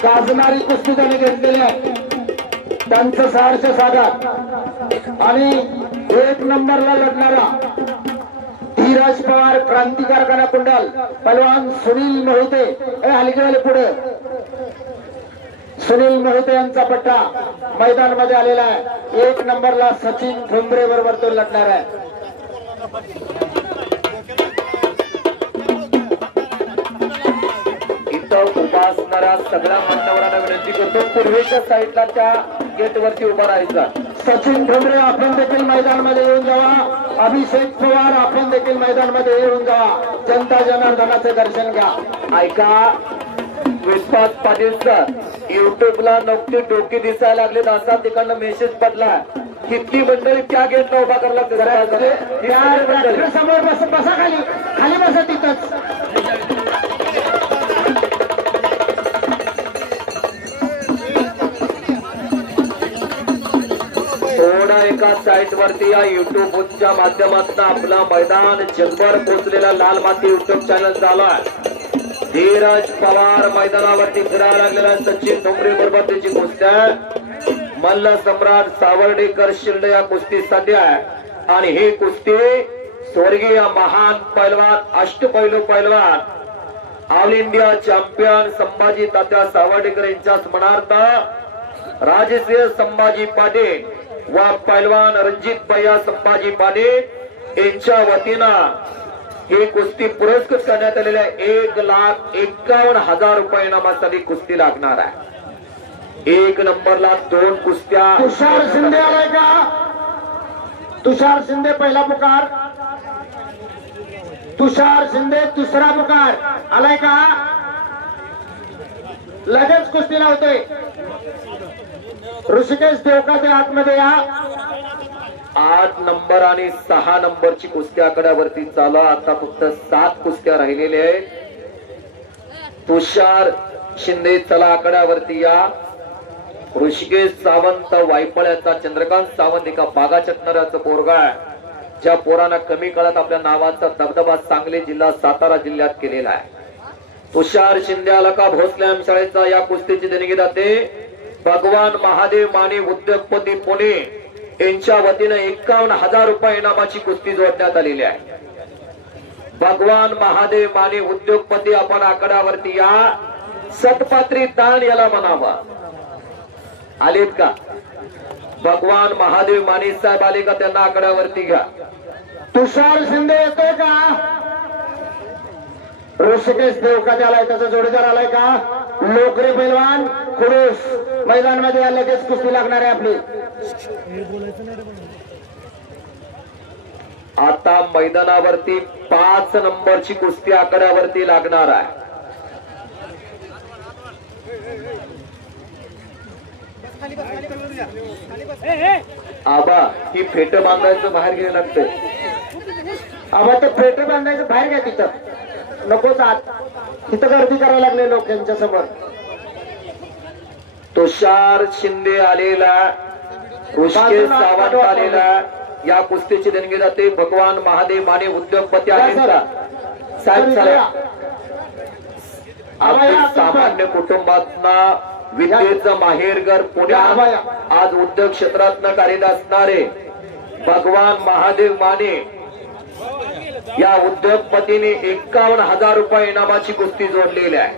गाजणारी कुस्ती त्यांनी घेतलेली आहे. त्यांचं सहर्ष स्वागत. आणि 1 नंबरला लढणारा धीरज पवार क्रांती कारखाना कुंडल पहलवान सुनील मोहिते हलगीवाले पुढे. सुनील मोहिते यांचा पट्टा मैदानामध्ये आलेला आहे. 1 नंबरला सचिन ठोंबरे बरोबर तो लढणार आहे. इथं उभा असणाऱ्या सगळ्या मान्यवरांना विनंती करतो पूर्वेच्या साईडला त्या गेटवरती उभा राहायचा. सचिन ठोंबरे आपण देखील मैदानामध्ये येऊन जावा. अभिषेक पवार आपण देखील मैदानामध्ये येऊन जावा. जनता जनार्दनाचे दर्शन घ्या. ऐका, विश्वास पाटील सर, युट्यूबला नुकती डोकी दिसायला लागले असा तिकडनं मेसेज पडला. किती मंडळी त्या गेटला उभा करायला लागते. समोर बसा. खाली बसा तिथंच. थोडा एका साईट वरती या युट्यूबच्या माध्यमातून आपला मैदान जगभर पोहोचलेला लाल माती युट्यूब चॅनल झाला. धीरज पवार मैदानावरती फिरायला लागलेला सचिन ठोंबरे बरोबर त्याची कुस्ती आहे. मल्ल सम्राट सावर्डेकर शिंदे या कुस्तीसाठी आहे. आणि ही कुस्ती स्वर्गीय महान पैलवान अष्टपैलू पैलवान ऑल इंडिया चॅम्पियन संभाजी तात्या सावर्डेकर यांच्या स्मरणार्थ राजश्री संभाजी पाटील व पैलवान रणजित भैया संभाजी पाटील यांच्या वतीनं ही कुस्ती पुरस्कृत करण्यात आलेल्या 1,51,000 रुपये इनामासाठी कुस्ती लागणार आहे. 1 नंबरला 2 कुस्त्या. तुषार शिंदे आलाय का? तुषार शिंदे पहिला पुकार. तुषार शिंदे दुसरा पुकार आलाय का? लगेच कुस्ती लावतोय. ऋषिकेश देवका ते आतमध्ये या. 8 नंबर आणि 6 नंबरची कुस्ती आकड्यावरती चालू. आता फक्त 7 कुस्त्या राहिलेल्या आहेत. तुषार शिंदे चला आकड्यावरती या. ऋषिकेश सावंत वायपळ्याचा चंद्रकांत सावंत एका बागा चटणाऱ्याचं पोरगा आहे. ज्या पोरांना कमी काळात आपल्या नावाचा दबदबा सांगली जिल्हा सातारा जिल्ह्यात केलेला आहे. तुषार शिंदे अलका भोसले शाळेचा या कुस्तीची देणगी जाते. भगवान महादेव माने उद्योगपती पुणे यांच्या वतीने 51,000 रुपये इनामाची कुस्ती जोडण्यात आलेली आहे. भगवान महादेव माने उद्योगपती आपण आकड्यावरती या. सतपात्री ताण याला म्हणावा. आलेत का? भगवान महादेव माने साहेब आले का? त्यांना आकड्यावरती घ्या. तुषार शिंदे येतोय का? ऋषिकेश देवका आलाय, त्याचा जोडीदार आलाय का? लोकरे पैलवान खुडूस मैदानामध्ये या. लगेच कुस्ती लागणार आहे आपली. आता मैदानावरती 5 नंबरची कुस्ती आकड्यावरती लागणार आहे. आबा ही फेट बांधायचं बाहेर घ्यायला लागतंय. आबा ते फेटे बांधायचं बाहेर घ्या. तिथं नकोच आत. तिथं गर्दी करायला लागले लोक यांच्या समोर. तुषार शिंदे आलेला, ऋषिकेश सावंत आलेला. या कुस्तीची देणगी जाते भगवान महादेव माने उद्योगपती आलेला. साहेब चला. आपल्या सामान्य कुटुंबातना विद्येचं माहेरघर पुण्यात आज उद्योग क्षेत्रात कार्यरत असणारे भगवान महादेव माने या उद्योगपतीने 51,000 रुपये इनामाची कुस्ती जोडलेली आहे.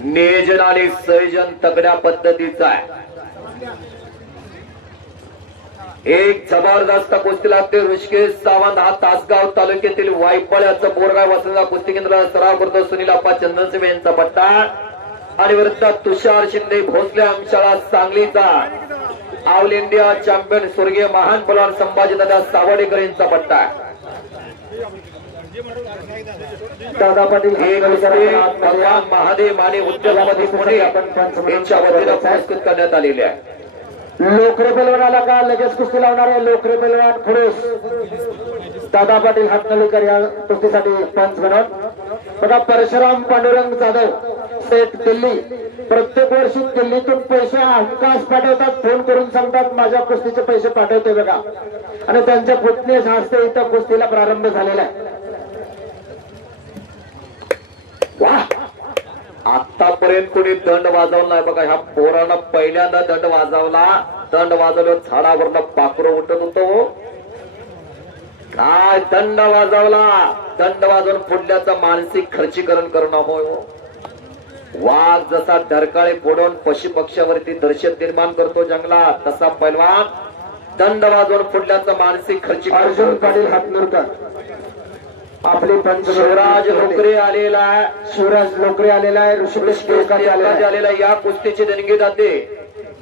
नियोजन आणि संयोजन तगड्या पद्धतीचं आहे. एक जबरदस्त कुस्ती लागते. ऋषिकेश सावंत हा तासगाव तालुक्यातील वायपळ्याचं बोरगाव वसंतराव कुस्ती केंद्रात सराव करतो. सुनील अप्पा चंदनसिंह यांचा पट्टा आणि विरुद्ध तुषार शिंदे भोसले आमशाळा सांगलीचा ऑल इंडिया चॅम्पियन स्वर्गीय महान पलवान संभाजी दादा सावर्डेकर यांचा पट्टा. दादा पाटील भगवान महादेव माने उद्योगपती पुणे यांच्या वतीनं पुरस्कृत करण्यात आलेले आहे. लोकरे पैलवान आला का? लगेच कुस्ती लावणार आहे. लोकरे पैलवान खुडूस दादा पाटील हातनळीकर या कुस्तीसाठी पंच बनवून. बघा परशुराम पांडुरंग जाधव सेठ दिल्ली प्रत्येक वर्षी दिल्लीतून पैसे हमखास पाठवतात. फोन करून सांगतात माझ्या कुस्तीचे पैसे पाठवते बघा. आणि त्यांच्या पुतणीस हस्ते इथं कुस्तीला प्रारंभ झालेला आहे. वाह, आतापर्यंत कोणी दंड वाजवला नाही बघा. ह्या पोरानं पहिल्यांदा दंड वाजवला. दंड वाजवलं झाडावरनं पाखरं उठत होतो. काय दंड वाजवला. दंड वाजवून फुडल्याचं मानसिक खर्चीकरण करणं होय. वाघ जसा डरकाळे फोडून पशु पक्ष्यावरती दहशत निर्माण करतो जंगलात, तसा पैलवान दंड वाजवून फुडल्याचं मानसिक खर्चीकरण. अर्जुन पाटील हातनूरकर आपले पंच. शिवराज लोकरे आलेला आहे. शिवराज लोकरे आलेला आहे. ऋषिकेश देवका आलेला. या कुस्तीची देणगी जाते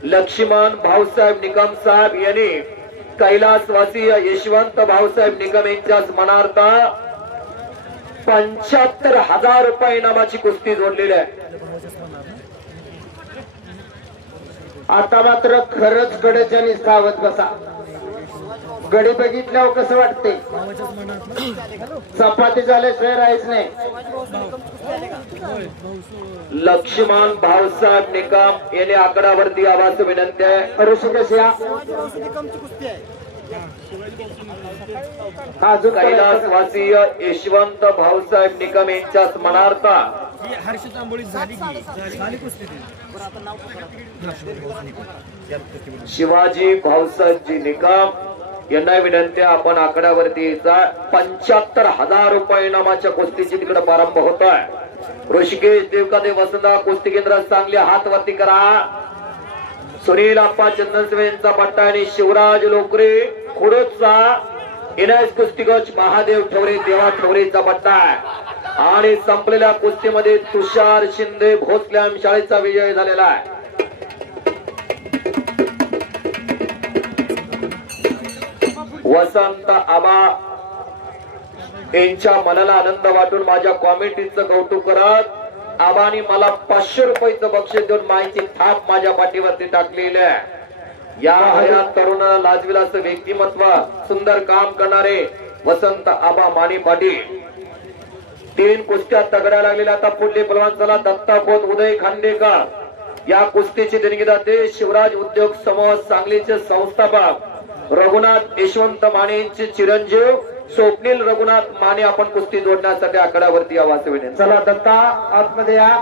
लक्ष्मण भाऊसाहेब निकम साहेब यांनी कैलासवासी यशवंत भाऊसाहेब निकम यांच्या स्मरणार्थ 75,000 रुपये इनामाची कुस्ती जोडलेली आहे. आता मात्र खरंच गडच्यानी सावध बसा. गडी बघितल्यावर कसं वाटते भावाच्याच मनात चपाती झाल्याशिवाय राहायच नाही. लक्ष्मण भाऊसाहेब निकम याने आकडावरती आवाज विनंती आहे. ऋषिकेश या अजून कैलासवासीय यशवंत भाऊसाहेब निकम यांच्या स्मरणार्थ ही हर्षित आंबोळी झाली की झाली कुस्ती ती. शिवाजी भाऊसाहेबजी निकम यांना विनंती आहे, आपण आकड्यावरती यायचा. 75,000 रुपये इनामाच्या कुस्तीची तिकडे प्रारंभ होत आहे. ऋषिकेश देवकादे वसंता कुस्ती केंद्रात चांगले हात वरती करा. सुनील आप्पा चंदनसवे यांचा पट्टा आणि शिवराज लोकरे खुडोचा इनायत कुस्ती कोच महादेव ठवरे देवा ठवरेचा पट्टा आहे. आणि संपलेल्या कुस्तीमध्ये तुषार शिंदे भोसले शाळेचा विजय झालेला आहे. वसंत आबा यांच्या मनाला आनंद वाटून माझ्या कॉमेंटीचं कौतुक करत आबानी मला 500 रुपयाचं बक्षीस देऊन माहिती थाप माझ्या पाठीवरती टाकलेली आहे. या वयात तरुणाला लाजविल असं व्यक्तिमत्व सुंदर काम करणारे वसंत आबा माने पाटील. 3 कुस्त्या तगड्या लागलेल्या. आता पुढले पलवान चला दत्ता खोत उदय खांडेकर. या कुस्तीची देणगीदाते शिवराज उद्योग समूह सांगलीचे संस्थापक रघुनाथ यशवंत माने यांचे चिरंजीव स्वप्नील रघुनाथ माने आपण कुस्ती जोडण्यासाठी आकड्यावरती आवाज विनंती. चला दत्ता आतमध्ये या.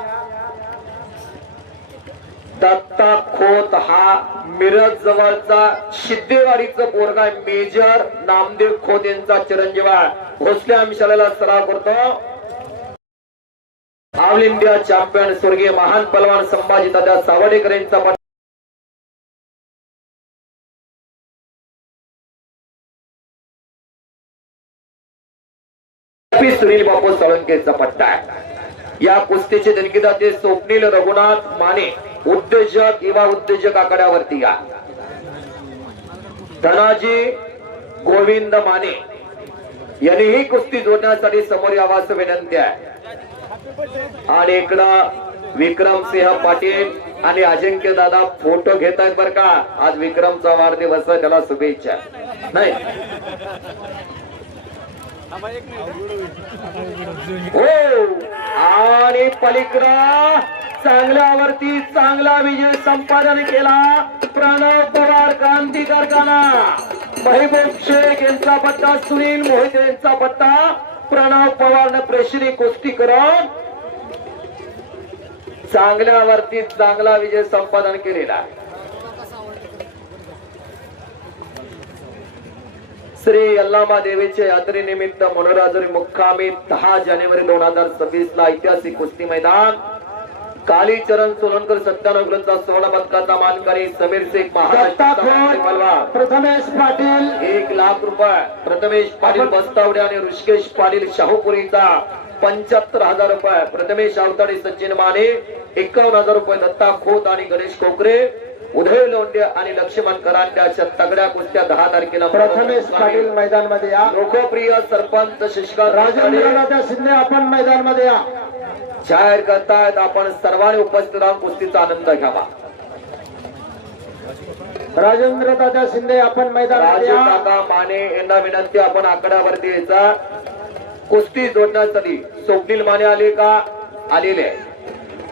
दत्ता खोत हा मिरज जवळचा सिद्धेवाडीचा पोरगा मेजर नामदेव खोत यांचा चिरंजीव आहे. भोसले आमशाला सराव करतो. ऑल इंडिया चॅम्पियन स्वर्गीय महान पलवान संभाजी दादा सावडेकर यांचा सुनील बापू साळुंकेचा पट्टा आहे. या कुस्तीचे देणगीदाते स्वप्नील रघुनाथ माने उद्योजक युवा उद्योजक आकड्यावरती या. धनाजी गोविंद माने यांनी ही कुस्ती जोडण्यासाठी समोर यावास विनंती आहे. आणि इकडं विक्रमसिंह पाटील आणि अजिंक्य दादा फोटो घेत आहेत बर का. आज विक्रमचा वाढदिवस आहे, त्याला शुभेच्छा. नाही हो. आणि पलीकडं चांगल्यावरती चांगला विजय संपादन केला प्रणव पवार क्रांती कारखाना. महबूब शेख यांचा पट्टा, सुनील मोहिते यांचा पट्टा. प्रणव पवारने प्रेशरी कुस्ती करून चांगल्यावरती चांगला विजय संपादन केलेला. श्री यल्लामा देवीच्या यात्रेनिमित्त मनोराजरी मुक्कामी 10 जानेवारी 2026 ला ऐतिहासिक कुस्ती मैदान. कालीचरण सोलनकर 97 ग्रंथा सुवर्ण पदकाचा मानकरी समीर शेख महाराष्ट्र. प्रथमेश पाटील 1 लाख रुपये. प्रथमेश पाटील बस्तावडे आणि ऋषिकेश पाटील शाहूपुरीचा 75,000 रुपये. प्रथमेश आवताडे सचिन माने 51,000 रुपये. दत्ता खोत आणि गणेश कोकरे उदय लोंढे आणि लक्ष्मण करांडे अशा तगड्या कुस्त्या 10 तारखेला प्रथमेश पाटील मैदान मध्ये या. लोकप्रिय सरपंच शशिकांत राजेंद्र शिंदे आपण मैदान मध्ये या. जाहीर करतायत आपण सर्वांनी उपस्थित राहून कुस्तीचा आनंद घ्यावा. राजेंद्र दादा शिंदे आपण मैदान मध्ये राजू या. काका माने यांना विनंती आपण आकड्यावरती यायचा. कुस्ती जोडण्यासाठी स्वप्नील माने आले का? आलेले.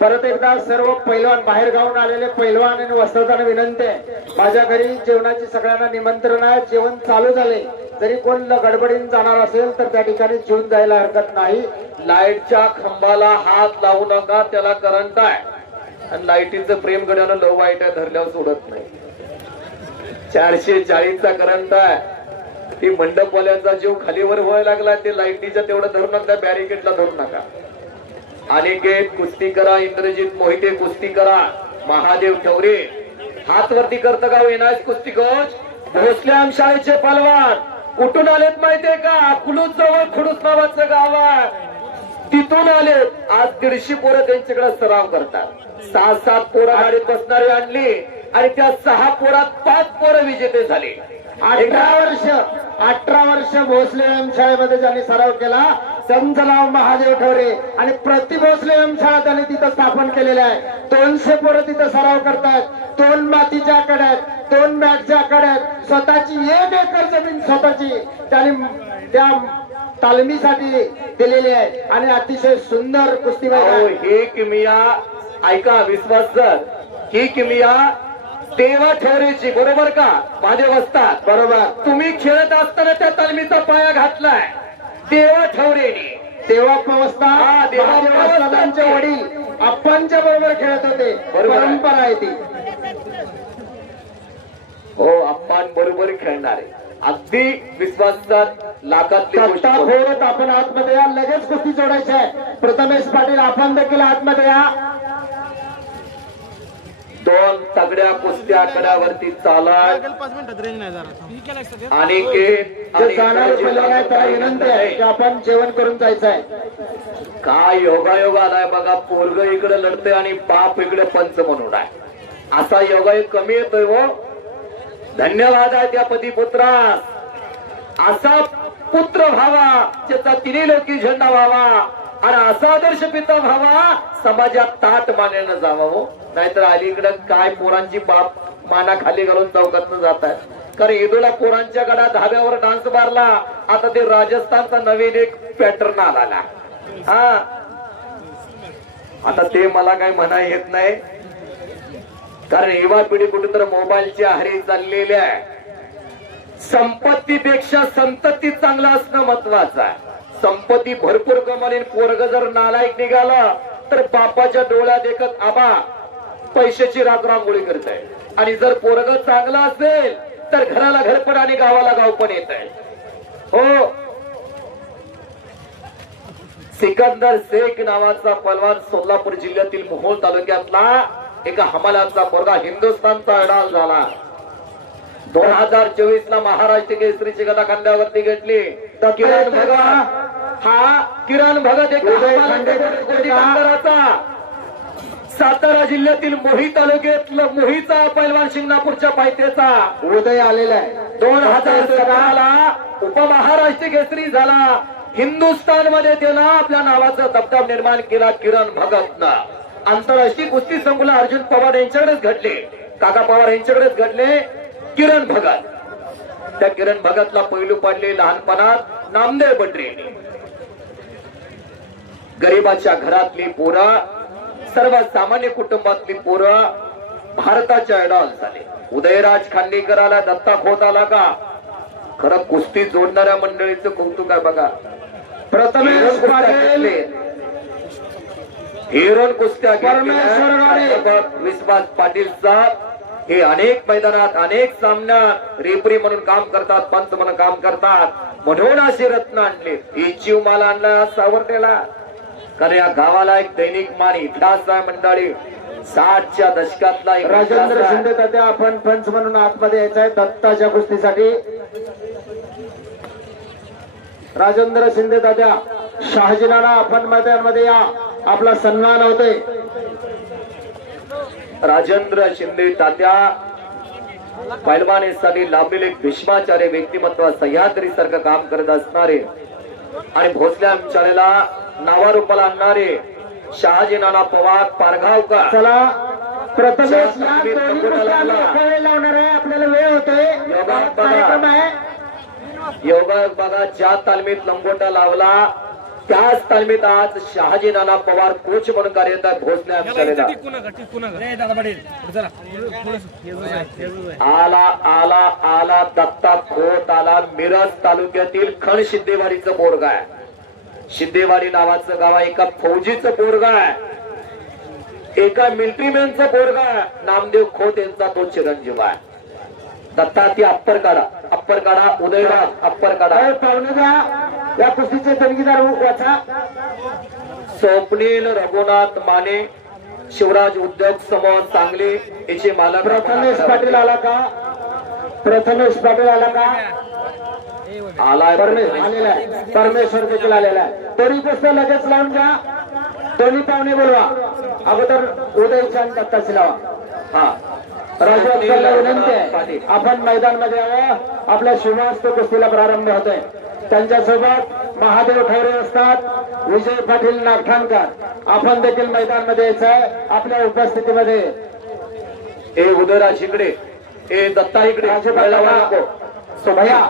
परत एकदा सर्व पैलवान बाहेर गावून आलेले पैलवान आणि वस्त्रदान विनंती आहे. माझ्या घरी जेवणाची सगळ्यांना निमंत्रण आहे. जेवण चालू झाले, जरी कोण गडबडीने जाणार असेल तर त्या ठिकाणी जेवून जायला हरकत नाही. लाईटच्या खांबाला हात लावू नका, त्याला करंट आहे. आणि लाईटीचं प्रेम गड्यानं लो वाईट धरल्यावर सोडत नाही. 440चा करंट आहे. ती मंडपवाल्यांचा जीव खालीवर व्हायला लागला. ते लाईटीच्या तेवढं धरू नका, बॅरिकेडला धरू नका. अनिकेत कुस्ती करा. इंद्रजित मोहिते कुस्ती करा. महादेव ठवरे हात वरती करत गाव येणार कुस्ती कोच भोसले शाळेचे पलवान. कुठून आलेत माहितीये का? कुलूस जवळ खुडूस नावाचं गाव आहे, तिथून आलेत. आज 150 पोरं त्यांच्याकडे सराव करतात. 6-7 पोरं गाडीत बसणारी आणली आणि त्या 6 पोरात 5 पोरं विजेते झाले. 18 वर्ष भोसले शाळेमध्ये ज्यांनी सराव केला त्यांचं नाव महादेव ठवरे आणि प्रति भोसले शाळा त्यांनी तिथं स्थापन केलेल्या आहे. 200 पोरं तिथं सराव करतात. 2 मातीच्या कड्यात 2 मॅचच्या आखाड्यात स्वतःची 1 एकर जमीन स्वतःची त्याने त्या तालमीसाठी दिलेली आहे आणि अतिशय सुंदर कुस्ती अहो, मैदान. ही किमिया ऐका विश्वास सर, ही किमिया देवा ठेवरीची, बरोबर का माझे वस्तात? बरोबर. तुम्ही खेळत असताना त्या तालमीचा पाया घातलाय देवा ठेवरेने. देवाप्पा वस्ताद, हा, देवाप्पा महादेव वस्तादांचे वस्ताद. वडील आप्पांच्या बरोबर खेळत होते. बरोबर आहे. परंपरा आहे ती. हो, आपण बरोबर खेळणारे अगदी विश्वासात लाखातली गोष्ट सत्ता बोलतो. फोडत आपण आतमध्ये या, लगेच कुस्ती जोडायची आहे. प्रथमेश पाटील आपण देखील आतमध्ये या. 2 तगड्या कुस्त्या कड्यावरती चालाय आणि जे जाणार पहिलवान आहे त्याला विनंती आहे की आपण जेवण करून जायचं आहे. काय योगायोग आलाय बघा, पोरग इकडे लढतंय आणि बाप इकडे पंच म्हणून आहे. असा योगायोग कमी येतोय हो. धन्यवाद आहे त्या पतिपुत्रास. असा पुत्र व्हावा ज्याचा तिन्ही लोकी झेंडा व्हावा आणि असा आदर्श पिता व्हावा समाजात ताट मानेनं जावा हो. नाहीतर अलीकडे काय पोरांची बाप माना खाली घालून चौकातनं जात आहे. कारण ईदोला पोरांच्या गडा धाब्यावर डान्स मारला. आता ते राजस्थानचा नवीन एक पॅटर्न आला. हा, आता ते मला काही म्हणा येत नाही, कारण युवा पिढी कुठेतरी मोबाईलच्या आहारी चाललेली आहे. संपत्तीपेक्षा संतती चांगलं असणं महत्वाचं आहे. संपत्ती भरपूर कमाली, पोरग जर नालायक निघाला तर बापाच्या डोळ्यात एकच आबा पैशाची रांगोळी करत आहे. आणि जर पोरग चांगलं असेल तर घराला घरपण आणि गावाला गाव पण येत आहे. हो, सिकंदर शेख नावाचा पलवान सोलापूर जिल्ह्यातील मोहोळ तालुक्यातला एका हमालाचा पोरगा हिंदुस्थानचा अडाल झाला. 2024 ला महाराष्ट्र केसरीची गदा खांद्यावरती घेतली. तर किरण भगत हा किरण भगत एक खांडेकराचा सातारा जिल्ह्यातील मोही तालुक्यातला मोहीचा पैलवान शिंगणापूरच्या पायथ्याचा उदय आलेला आहे. 2017 ला उपमहाराष्ट्र केसरी झाला. हिंदुस्थान मध्ये त्यानं आपल्या नावाचा दबदबा निर्माण केला किरण भगतनं. आंतरराष्ट्रीय कुस्ती संकुल अर्जुन पवार यांच्याकडेच घडले, काका पवार यांच्याकडेच घडले किरण भगत. त्या किरण भगतला पैलू पडले लहानपणात नामदेव बंडरेंनी. गरीबाच्या घरातली पोरं, सर्वसामान्य कुटुंबातली पोरं भारताच्या आयडॉल झाले. उदयराज खांडेकराला दत्ता खोत आला का? खरं कुस्ती जोडणाऱ्या मंडळीचं कौतुक आहे बघा. प्रथमेश पाटील, हिरोन कुस्त्या परमेश्वर गाडे, विश्वास पाटील साहेब हे अनेक मैदानात अनेक सामन्यात रेफरी म्हणून काम करतात, पंच म्हणून काम करतात. म्हणून अशी रत्न आणली. इच्छीव माल आणला सावरतेला. कारण या गावाला एक दैनिक मान इतिहास आहे मंडळी. 60च्या दशकातला एक राजेंद्र इतिहास आहे. शिंदे तात्या आपण पंच म्हणून आतमध्ये यायचं आहे दत्ताच्या कुस्तीसाठी. राजेंद्र शिंदे तात्या, शहाजीनाना आपण मैदानामध्ये या, आपला सन्मान होतोय. राजेंद्र शिंदे तात्या पैलवानीसाठी लाभलेले भीष्माचार्य व्यक्तिमत्व, सह्याद्री सारखं काम करत असणारे आणि भोसल्या आमच्याला नावारूपाला आणणारे शहाजी नाना पवार पारगावकर. चला प्रथमेश या दोन्ही कुस्त्या आम्ही एका वेळी लावणार आहे. आपल्याला वेळ होतोय, कार्यक्रम आहे. योगा बघा, ज्या तालमीत लंगोटा लावला त्याच तालमीत आज शहाजी नाना पवार कोच म्हणून कार्यरत आहे भोसले आमच्याला. आला आला आला दत्ता खोत आला. मिरज तालुक्यातील खण शिंदेवाडीचं पोरगा आहे. शिंदेवाडी नावाचं गाव आहे. एका फौजीचं पोरगा आहे, एका मिलिटरीमॅनचं पोरगा आहे. नामदेव खोत यांचा तो चिरंजीव आहे. दत्ता ती अप्पर काढा उदयराज अप्पर काढा. पाहुणे द्या या कुस्तीचे दणगीदार वाचा. स्वप्नील रघुनाथ माने, शिवराज उद्योग समूह सांगली याचे मालक. प्रथमेश पाटील आला का? प्रथमेश पाटील आला का? आलाय आलेला आहे. परमेश्वर देखील आलेला आहे. तरी कुस्त्या लगेच लावून घ्या. दोन्ही पाहुणे बोलवा. अगोदर उदयच्या आणि दत्ताची लावा. हा, राजू अफसरला विनंती आहे आपण मैदानमध्ये यावं. आपल्या शिवहस्त कुस्तीला प्रारंभ होतोय. त्यांच्यासोबत महादेव ठवरे असतात, विजय पाटील नागठाणकर. आपण देखील मैदानमध्ये यायचं आहे आपल्या उपस्थितीमध्ये. हे उदयराज शिकडे ए दत्ता इकडे राजबाबा वेळ लावा नको. भैया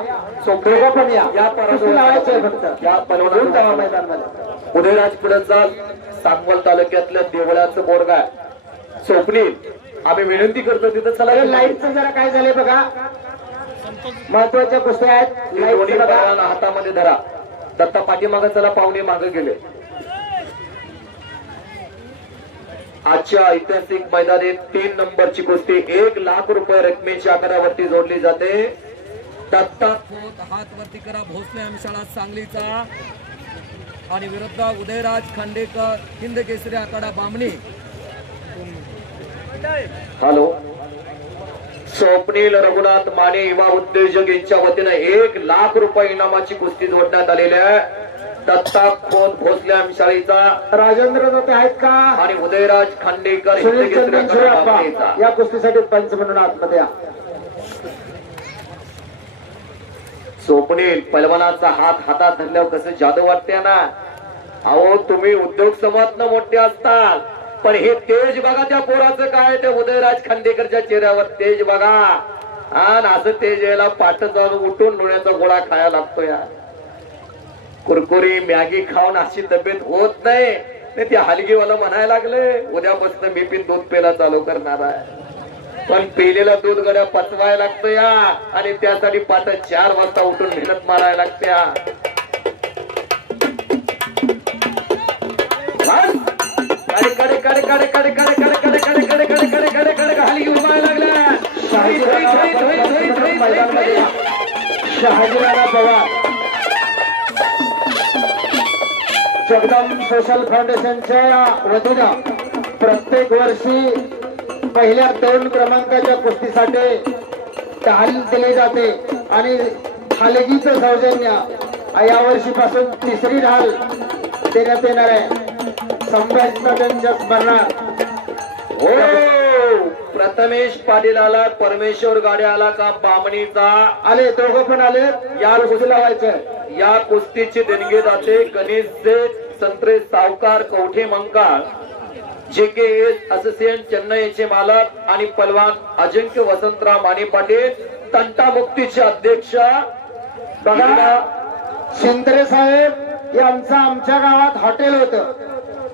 दोघं पण या या कुस्ती लावायचंय फक्त या घेऊन जावा पलवान मैदानमध्ये. उदयराज पुढे चाल. सांगवल तालुक्यातल्या देवळाचं बोरगाय स्वप्नील आम्ही विनंती करतो तिथं चला. अरे लाईटचं जरा काय झालंय बघा, महत्वाच्या कुस्त्या आहेत. दोन्ही लाईटचं बघा. पलवान हातामध्ये धरा. दत्ता पाठीमागे चला, पाहुणे मागे गेले. आजच्या ऐतिहासिक मैदानात 3 नंबरची कुस्ती 1 लाख रुपये रकमेच्या आकारावरती जोडली जाते. दत्ता हात वरती करा. भोसले आमशाळा सांगलीचा आणि विरुद्ध उदयराज खांडेकर हिंद केसरी आखाडा बामणी. हॅलो स्वप्नील रघुनाथ माने युवा उद्योजक यांच्या वतीने 1 लाख रुपये इनामाची कुस्ती जोडण्यात आलेली आहे. दत्ता खोत भोसले आमशाळीचा राजेंद्र दत्त आहेत का? आणि उदयराज खांडेकर हिंद सुनील केसरी चंदन आखाडा शिराप्पा बामणीचा. या कुस्तीसाठी पंच म्हणून आतमध्ये या. स्वप्नील पैलवानाचा हात हातात धरल्यावर कसं जादू वाटते ना. अहो तुम्ही उद्योग समाजनं मोठे असतात पण हे तेज बघा त्या पोराचं काय, त्या उदयराज खांडेकरच्या चेहऱ्यावर तेज बघा. आणि असं तेज यायला पाठ जाऊन उठून डोळ्याचा गोळा खायला लागतो. या कुरकुरी मॅगी खाऊन अशी तब्येत होत नाही. ते हलगीवाला म्हणायला लागले उद्यापासून मी पण दूध पेला चालू करणार आहे. पण पेलेला दूध गड्या पचवायला लागतो या, आणि त्यासाठी पाठ 4 वाजता उठून मेहनत मारायला लागत्या. कडे कडे कडे कडे कडे कडे कडे कडे कडे कडे कडे कडे कडे हलगी उभारायला लागल्या. शहाजीराणा पवार जगदम सोशल फाउंडेशनच्या वतीनं प्रत्येक वर्षी पहिल्या 2 क्रमांकाच्या कुस्तीसाठी ढाल दिली जाते आणि हलगीचं सौजन्य यावर्षीपासून 3री ढाल देण्यात येणार आहे. संभाजीच्या स्मरणात. हो प्रथमेश पाटील आला, परमेश्वर गाडे आला का बामणीचा आले, दोघं पण आले. या कुस्ती लावायचं. या कुस्तीची देणगी जाते गणेश सेठ, संत्रे सावकार, कवठे मंकाळ, JKS असोसिएशन चेन्नईचे मालक आणि पलवान अजिंक्य वसंतराव माने पाटील, तंटामुक्तीचे अध्यक्ष. बघा शिंदे साहेब यांचं आमच्या गावात हॉटेल होतं.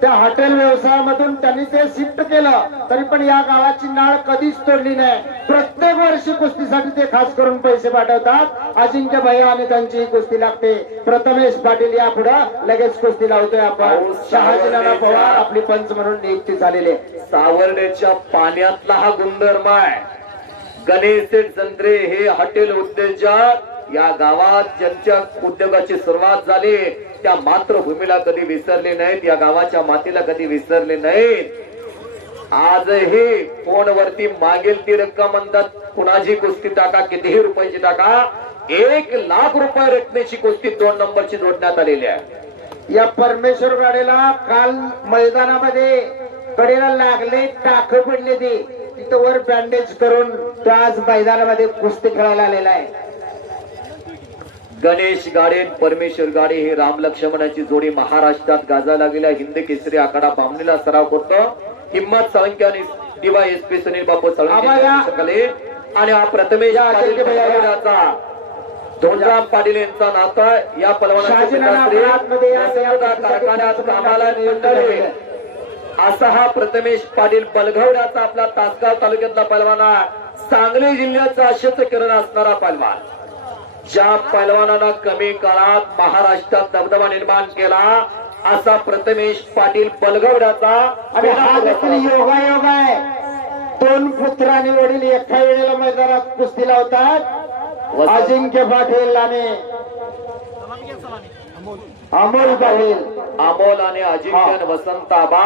त्या हॉटेल व्यवसायामधून त्यांनी ते शिफ्ट केलं, तरी पण या गावाची नाळ कधीच तोडली नाही. प्रत्येक वर्षी कुस्तीसाठी ते खास करून पैसे पाठवतात. अजिंक्य भैया आणि त्यांची कुस्ती लागते. प्रथमेश पाटील या पुढे लगेच कुस्ती लावतोय आपण. शहाजीराणा पवार आपली पंच म्हणून नियुक्ती झालेली आहे. सावर्ड्याच्या पाण्यातला हा गुणधर्म आहे. गणेश सेठ संत्रे हे हॉटेल उद्योजक. या गावात ज्यांच्या उद्योगाची सुरुवात झाली त्या मातृभूमीला कधी विसरले नाहीत, या गावाच्या मातीला कधी विसरले नाहीत. आजही फोनवरती मागेल ती रक्कम म्हणतात, कुणाची कुस्ती टाका, कितीही रुपयाची टाका. 1 लाख रुपये रकमेची कुस्ती 2 नंबरची जोडण्यात आलेली आहे. या परमेश्वर गाडीला काल मैदानामध्ये कडेला लागले, टाक पडले, ते तिथं वर बँडेज करून तो आज मैदानामध्ये कुस्ती खेळायला आलेला आहे. गणेश गाडे, परमेश्वर गाडे हे राम लक्ष्मणाची जोडी महाराष्ट्रात गाजायला गेल्या हिंद केसरी आखाडा बामणीला सराव करतो. हिम्मत साळुंके आणि DYSP सुनील बापू साळुंके आणि हा प्रथमेश पाटील भैयाचा धोंडराम पाटील यांचा नाता. या पलवानाचे कारखान्यात कामाला नियुक्ती. असा हा प्रथमेश पाटील बलगवड्याचा आपला तासगाव तालुक्यातला पलवाना, सांगली जिल्ह्याचा अशेच किरण असणारा पलवान. ज्या पैलवानानं कमी काळात महाराष्ट्रात दबदबा निर्माण केला असा प्रथमेश पाटील बलगवड्याचा. आणि हा देखील योगायोग आहे. 2 पुत्र आणि वडील एका वेळेला मैदानात कुस्ती लावतात. अजिंक्य पाटील आणि अमोल पाटील. अमोल आणि अजिंक्य वसंत आबा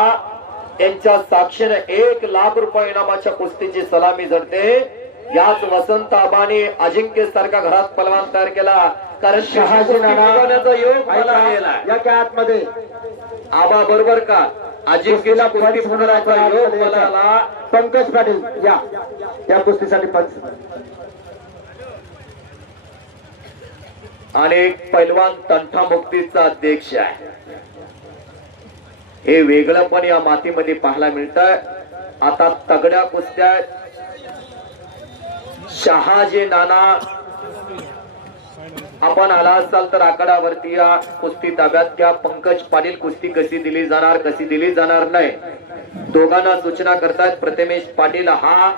यांच्या साक्षीने 1 लाख रुपये इनामाच्या कुस्तीची सलामी जडते. याच वसंत आबाने अजिंक्य सारखा घरात पलवान तयार केला, कारण शहाजीराणाचा योग मला आलेला या आतमध्ये आबा बरोबर का अजिंक्यला कुस्ती पुनराचा योग मला आला. पंकज पाटील या कुस्तीसाठी पंच. आणि पैलवान तंटामुक्तीचा अध्यक्ष आहे. हे वेगळं पण या मातीमध्ये पाहायला मिळतं. आता तगड्या कुस्त्या शहाजी नाना आपण आला असाल तर आकडावरती या. कुस्ती ताब्यात घ्या. पंकज पाटील कुस्ती कशी दिली जाणार कशी दिली जाणार नाही दोघांना सूचना करतायत. प्रथमेश पाटील हा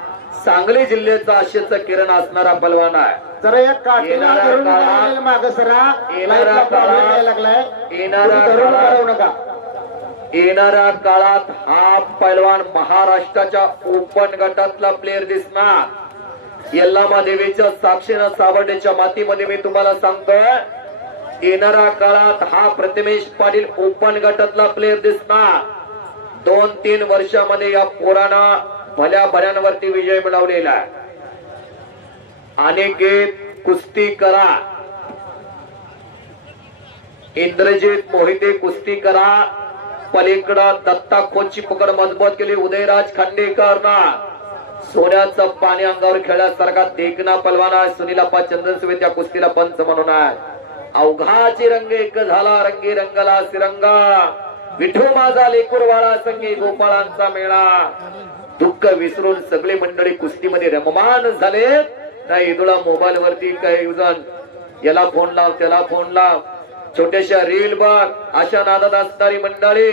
सांगली जिल्ह्याचा आशेचा किरण असणारा पलवान आहे. जरा एक काठीला येणाऱ्या धरून काळात- मागं सरा. येणाऱ्या लाईटला प्रॉब्लेम काळात- यायला लागलाय. येणाऱ्या तुम्ही धरून काळात- करू नका. येणाऱ्या काळात हा पैलवान महाराष्ट्राच्या ओपन गटातला प्लेअर दिसणार. यल्लामा देवीच्या साक्षीनं सावर्डेच्या मातीमध्ये मी तुम्हाला सांगतोय येणाऱ्या काळात हा प्रथमेश पाटील ओपन गटातला प्लेअर दिसणार. 2-3 वर्षामध्ये या पोरानं भल्या भल्यांवरती विजय मिळवलेला आहे. अनेकेत कुस्ती करा. इंद्रजित मोहिते कुस्ती करा. पलीकडं दत्ता खोची पकड मजबूत केली उदयराज खांडेकर ना. सोन्याचं पाणी अंगावर खेळल्यासारखा देखना पलवाना सुनीलाप्पा चंद्रसुवे त्या कुस्तीला पंच म्हणून आहे. अवघाची रंग एक झाला रंगी रंगला सिरंगा. विठू माझा लेकुरवाळा संगी गोपाळांचा मेळा. दुःख विसरून सगळे मंडळी कुस्तीमध्ये रममान झाले. नाही तुला मोबाईल वरती काही युजन याला फोन लाव त्याला फोन लाव छोट्याशा रील बघ अशा नादात असणारी मंडळी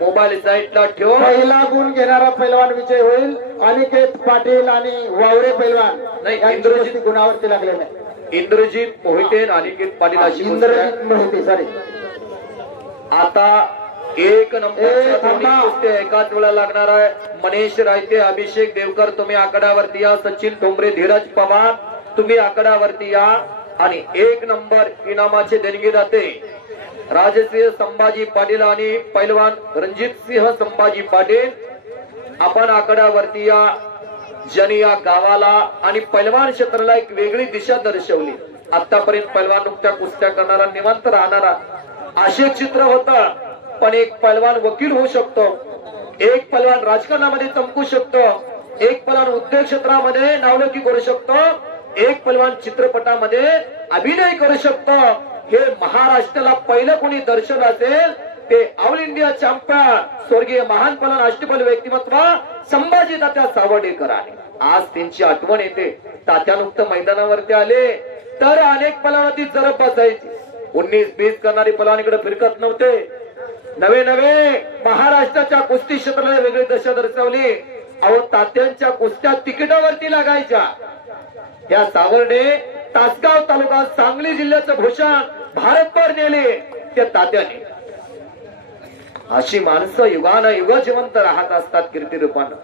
मोबाईल साईडला ठेव. पहिला गुण घेणारा पैलवान विजय होईल. अनिकेत पाटील आणि वावरे पैलवान नाही, यांची इंद्रजित- कुस्ती गुणावरती लागले नाही. इंद्रजित मोहिते आणि अनिकेत पाटील अशी कुस्ती आहे. इंद्रजित मोहिते सॉरी. आता एक नंबर थांबा. कुस्ती एकाच वेळा लागणार आहे. मनीष रायते अभिषेक देवकर तुम्ही आकड्यावरती या. सचिन ठोंबरे धीरज पवार तुम्ही आकड्यावरती या. आणि 1 नंबर इनामाचे देणगीदाते राजसिंह संभाजी पाटील आणि पैलवान रणजित सिंह संभाजी पाटील आपण आकड्यावरती या. ज्यांनी या गावाला आणि पैलवान क्षेत्राला एक वेगळी दिशा दर्शवली. आतापर्यंत पैलवान नुकत्या कुस्त्या करणारा निवांत राहणारा असे चित्र होतं. पण एक पैलवान वकील होऊ शकतो. एक पैलवान राजकारणामध्ये चमकू शकतो. एक पैलवान उद्योग क्षेत्रामध्ये नावलौकिक करू शकतो. एक पैलवान चित्रपटामध्ये अभिनय करू शकतो. हे महाराष्ट्राला पहिलं कोणी दर्शन असेल ते ऑल इंडिया चॅम्पियन स्वर्गीय महान पैलवान अष्टपैलू व्यक्तिमत्व संभाजी तात्या सावर्डेकर आहे. आज त्यांची आठवण येते. तात्या नुकतं मैदानावरती आले तर अनेक पैलवानाची जरब बसायची. 19-20 करणारी पैलवान इकडे फिरकत नव्हते. नवे नवे महाराष्ट्राच्या कुस्ती क्षेत्राला वेगळी दशा दर्शवली. अहो तात्यांच्या कुस्त्या तिकिटावरती लागायच्या. या सावर्डे तासगाव तालुका सांगली जिल्ह्याचं भूषण भारतभर नेले त्या तात्याने. अशी माणसं युगानं युग जिवंत राहत असतात कीर्तिरूपानं.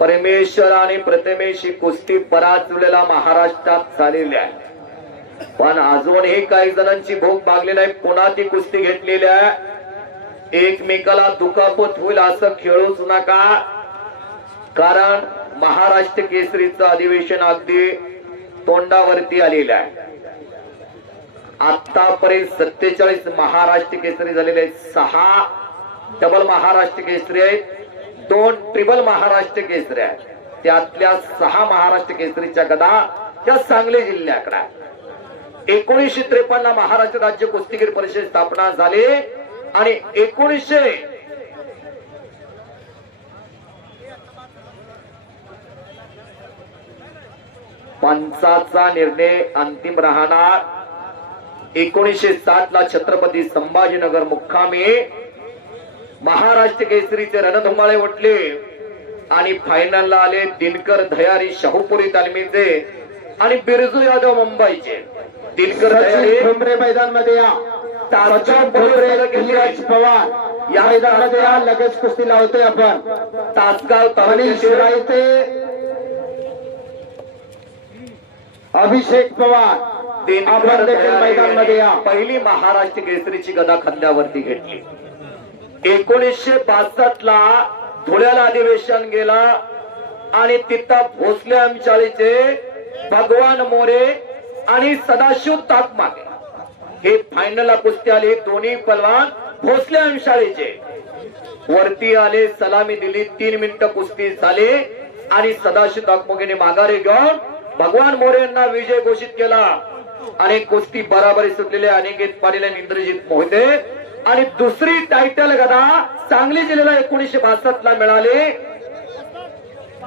परमेश्वर आणि प्रथमेश ही कुस्ती बराच वेळेला महाराष्ट्रात झालेली आहे. पण अजूनही काही जणांची भूक भागली नाही. पुन्हा ती कुस्ती घेतलेली आहे. एकमेकाला दुखापत होईल असं खेळूच नका. कारण महाराष्ट्र केसरीचं अधिवेशन अगदी तोंडावरती आलेलं आहे. आतापर्यंत 47 महाराष्ट्र केसरी झालेले आहेत. 6 डबल महाराष्ट्र केसरी आहेत. 2 ट्रिबल महाराष्ट्र केसरी आहेत. त्यातल्या 6 महाराष्ट्र केसरीच्या गदा त्या सांगली जिल्ह्याकडे आहेत. 1953 ला महाराष्ट्र राज्य कुस्तीगीर परिषद स्थापना झाली आणि 1900 पंचाचा निर्णय अंतिम राहणार. 1960 ला छत्रपती संभाजीनगर मुक्कामी महाराष्ट्र केसरीचे रणधुमाळे उठले आणि फायनलला आले दिनकर दयारी शाहूपुरी तालमीचे आणि बिरजू यादव मुंबईचे. दिनकर दयारी ठोंबरे मैदानमध्ये या. सचिन ठोंबरे धीरज पवार या मैदानामध्ये या. लगेच कुस्ती लावतोय आपण. तासगाव मनीष तालुक्याचे रायते अभिषेक पवार आपण देखील मैदानामध्ये या. पहिली महाराष्ट्र केसरीची गदा खांद्यावरती घेतली. 1962 ला धुळ्याला अधिवेशन गेला आणि तिथं भोसले आमचाळीचे भगवान मोरे आणि सदाशिव ताकमागे हे फायनलला कुस्ती आली. दोन्ही पलवान भोसले आमशाळीचे वरती आले. सलामी दिली. 3 मिनिटं कुस्ती झाली आणि सदाशिव ताकमागेने माघारी घेऊन भगवान मोरे यांना विजय घोषित केला. आणि कुस्ती बराबरी सुटलेले अनिकेत पाटील आणि इंद्रजित मोहिते आणि दुसरी टायटल गदा सांगली जिल्ह्याला 1962 ला मिळाली.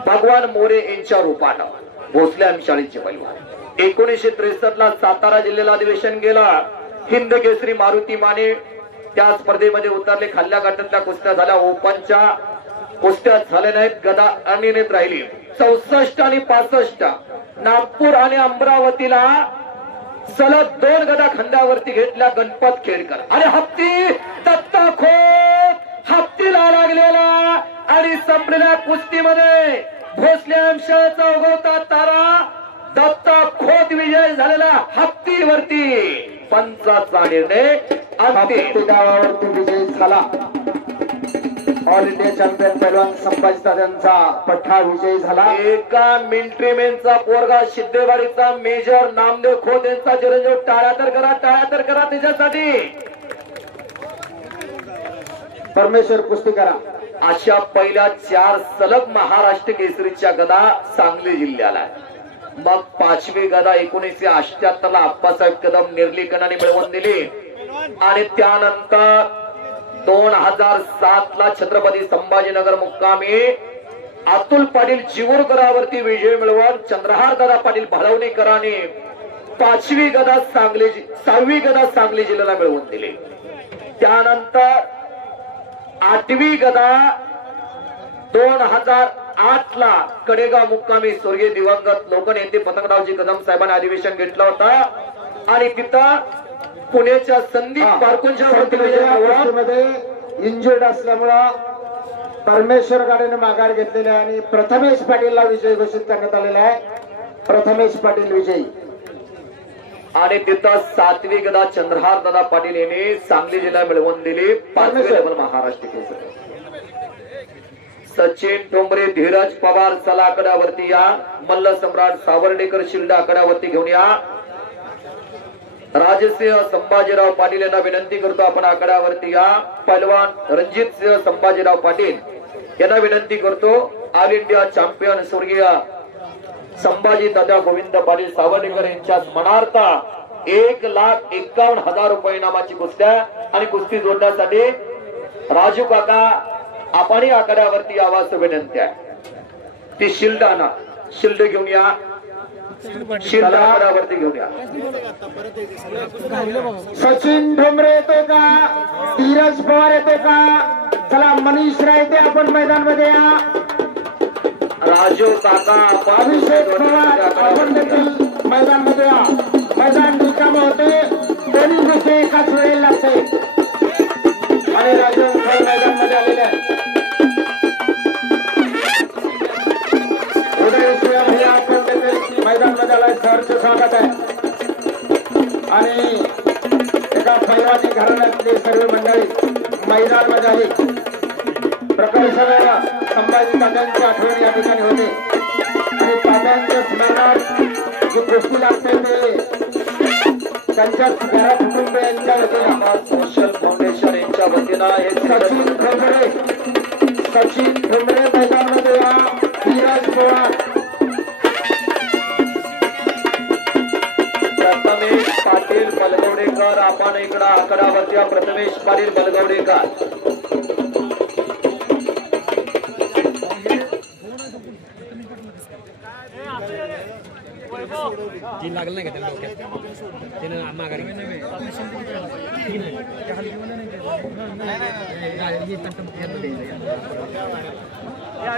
भगवान मोरे यांच्या रूपानं भोसले आमशाळीचे पैलवान 1963 ला सातारा जिल्ह्याला अधिवेशन गेला. हिंद केसरी मारुती माने त्या स्पर्धेमध्ये उतरले. खाल्ल्या गटातल्या कुस्त्या झाल्या, ओपनच्या कुस्त्या झाल्या नाहीत. गदा अनिर्णित राहिली. 64 आणि 65 नागपूर आणि अमरावतीला सलग 2 गदा खंडावरती घेतल्या गणपत खेडकर आणि हप्ती दत्ता खोत हप्तीला लागलेला आणि संपलेल्या कुस्तीमध्ये भोसले आमशाळेचा उगवता तारा दत्ता खोत विजय झालेला हप्तीवरती पंचाचा निर्णय अंतिम. हप्ती गावावरती विजय झाला. ऑल इंडिया चॅम्पियन पैलवान संभाजी दादांचा पठ्ठा विजयी झाला. एका मिलिटरी मेनचा पोरगा सिद्धेवाडीचा मेजर नामदेव खोत यांचा चिरंजीव. टाळ्या तर करा त्याच्यासाठी. परमेश्वर कुस्ती करा. अशा पहिल्या 4 सलग महाराष्ट्र केसरीच्या गदा सांगली जिल्ह्याला. मग 5वी गदा 1978 ला आप्पासाहेब कदम निर्लीकरणाने मिळवून दिली आणि त्यानंतर 2007 ला छत्रपती संभाजीनगर मुक्कामी अतुल पाटील चिवूरकरावरती विजय मिळवून चंद्रहार दादा पाटील भळवणीकरांनी 5वी गदा 6वी गदा सांगली जिल्ह्याला मिळवून दिली. त्यानंतर 8वी गदा 2008 ला कडेगाव मुक्कामी स्वर्गीय दिवंगत लोकनेते पतंगरावजी कदम साहेबांनी अधिवेशन घेतलं होतं आणि तिथं पुण्याच्या संदीप पारकुंच्या मध्ये इंजुर्ड असल्यामुळं परमेश्वर गाडीने माघार घेतलेली आहे आणि प्रथमेश पाटीलला विजय घोषित करण्यात आलेला आहे. प्रथमेश पाटील विजयी आणि तिथं 7वी गदा चंद्रहार दादा पाटील यांनी सांगली जिल्हा मिळवून दिली. 5वे लेवल महाराष्ट्र केसरी. सचिन ठोंबरे धीरज पवार चला आकड्यावरती या. मल्ल सम्राट सावर्डेकर शिल्ड आकड्यावरती घेऊन या. राजसिंह संभाजीराव पाटील यांना विनंती करतो आपण आकड्यावरती या. पैलवान रणजित सिंह संभाजीराव पाटील यांना विनंती करतो. ऑल इंडिया चॅम्पियन स्वर्गीय संभाजी दादा गोविंद पाटील सावर्डेकर यांच्या स्मरणार्थ 1,51,000 रुपये इनामाची कुस्त्या आणि कुस्ती जोडण्यासाठी राजू काका आपण आकड्यावरती यावास विनंती आहे. ती शिल्ड आणा. शिल्ड घेऊन या. शिल्ड आकड्यावरती घेऊन या. सचिन ठोंबरे येते का? धीरज पवार येते का? चला मनीष राय येते. आपण मैदान मध्ये या. राजू काका अभिषेक पवार आपण देखील मैदान मध्ये या. मैदान रिकाम होते. दोन्ही गोष्टी एकाच वेळेला लागते आणि राजू मैदान मध्ये आलेले आहे. उदय सिंह भैया आपण देखील मैदान मध्ये आलाय. सरचे स्वागत आहे आणि एका पैलवानी घराण्यातली सर्व मंडळी मैदान मध्ये आली. प्रकर्षाला संभाजी दादांची आठवण या ठिकाणी होते आणि दादांच्या स्मरणात जी गोष्टी लागते ते त्यांच्या घरा कुटुंबियांच्या वतीनं सोशल फाउंडेशन यांच्या वतीनं हे सचिन ठोंबरे मैदानामध्ये या. धीरज पवार प्रथमेश पाटील बलगवडेकर आपण इकडं आकड्यावरती या. प्रथमेश पाटील बलगवडेकर लागलं नाही का त्याला डोक्यात त्यानं माघारी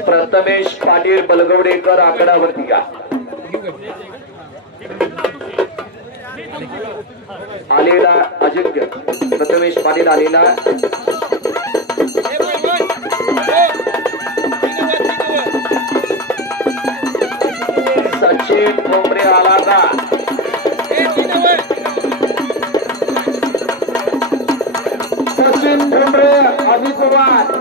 प्रथमेश पाटील बलगवडेकर आकड्यावरती या. आलेला अजिंक्य प्रथमेश पाटील आलेला. सचिन ठोंबरे आला का? सचिन ठोंबरे अभि पवार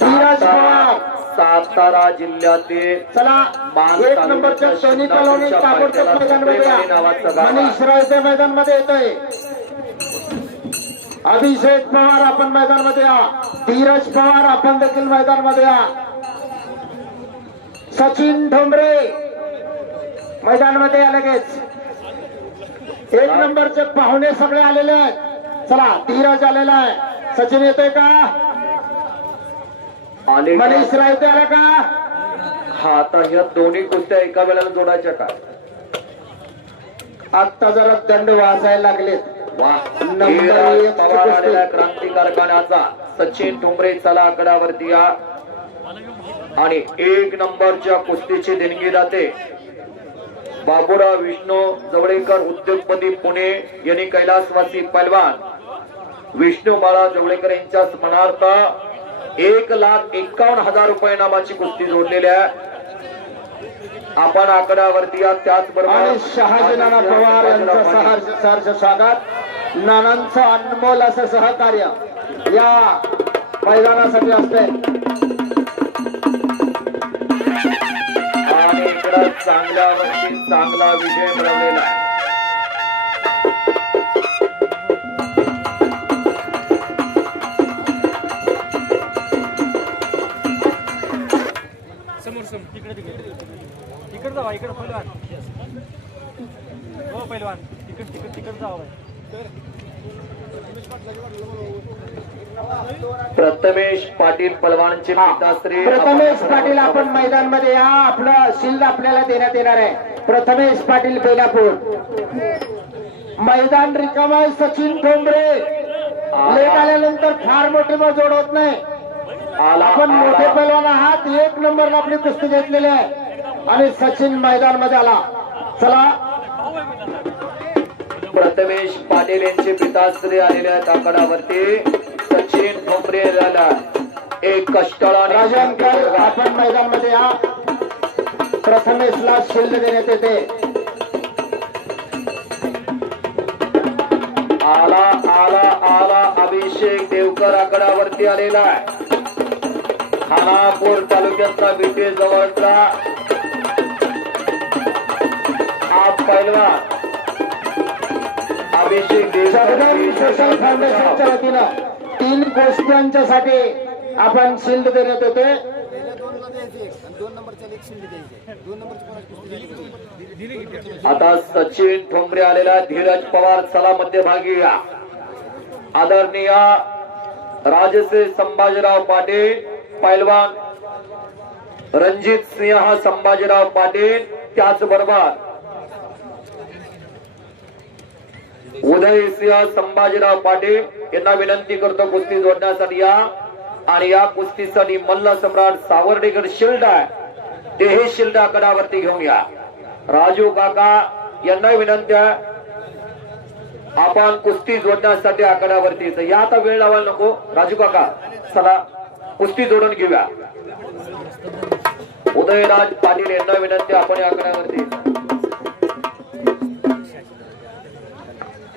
धीरज पवार सातारा जिल्ह्यातील चला एक नंबरच्या दोन्ही पलवणी ताबडतोब मैदानमध्ये या. मनीष रायचे मैदानमध्ये येतोय. अभिषेक पवार आपण मैदानमध्ये या. धीरज पवार आपण देखील मैदानमध्ये या. सचिन ठोंबरे मैदानमध्ये या लगेच. एक नंबरचे पाहुणे सगळे आलेले आहेत. चला धीरज आलेला आहे. सचिन येतोय का? आणि मनीष रायते आला का? हा आता ह्या दोन्ही कुस्त्या एका वेळेला जोडायच्या का? आता जरा दंड वाजायला लागलेत. वाह नंबर धीरज एक ची पवार कुस्ती. आलेला क्रांती कारखान्याचा सचिन ठोंबरे चला आकड्यावरती या आणि 1 नंबरच्या कुस्तीची देणगी जाते बाबूराव विष्णू जवळेकर उद्योगपती पुणे यांनी कैलासवासी पैलवान विष्णू बाळा जवळेकर यांच्या स्मरणार्थ 1,51,000 रुपये नामाची कुस्ती जोडलेली आहे. आपण आकड्यावरती या. आणि त्याचबरोबर शहाजी नाना पवार यांचं सहर्ष स्वागत. नानांचं अनमोल असं सहकार्य या मैदानासाठी असते. आणि इकडं चांगल्यावरती चांगला विजय मिळवलेला आहे. समोर तिकडे जावा इकडे पहिलवान हो पहिलवान तिकडे जावा. प्रथमेश पाटील पलवानचे पिताश्री प्रथमेश पाटील आपण मैदान मध्ये या. आपलं शिल्ड आपल्याला देण्यात येणार आहे. प्रथमेश पाटील बेलापूर. मैदान रिकाम आहे. सचिन ठोंबरे लेट आल्यानंतर फार मोठी जोड होत नाही. आपण मोठे पैलवान आहात. 1 नंबरला आपली कुस्ती घेतलेली आहे आणि सचिन मैदान मध्ये आला. चला प्रथमेश पाटील यांचे पिताश्री आलेल्या आहेत आकडावरती. सचिन ठोंबरे झाला एक कष्टाळा राजनकर आपण मैदान मध्ये या. प्रथमेशला शिल्ड देण्यात येते. आला आला आला अभिषेक देवकर आकडावरती आलेला आहे. खानापूर तालुक्यातला बिटे जवळचा हा पैलवान अभिषेक जगदम सोशल देवकर फाउंडेशनच्या वतीनं 3 कुस्त्यांच्यासाठी आपण शिल्ड देण्यात येते. आता सचिन ठोंबरे आलेला. धीरज पवार चला मध्यभागी या. आदरणीय राजश्री संभाजीराव पाटील पैलवान रणजित सिंह संभाजीराव पाटील त्याचबरोबर उदयसिंह संभाजीराव पाटील यांना विनंती करतो कुस्ती जोडण्यासाठी या. आणि या कुस्तीसाठी मल्ल सम्राट सावर्डेकर शिल्ड आहे तेही शिल्ड आकडावरती घेऊन या. राजू काका यांना विनंती आहे आपण कुस्ती जोडण्यासाठी आकड्यावरती या. आता वेळ लावायला नको. राजू काका चला कुस्ती जोडून घेऊया. उदयराज पाटील यांना विनंती आपण या आकड्यावरती.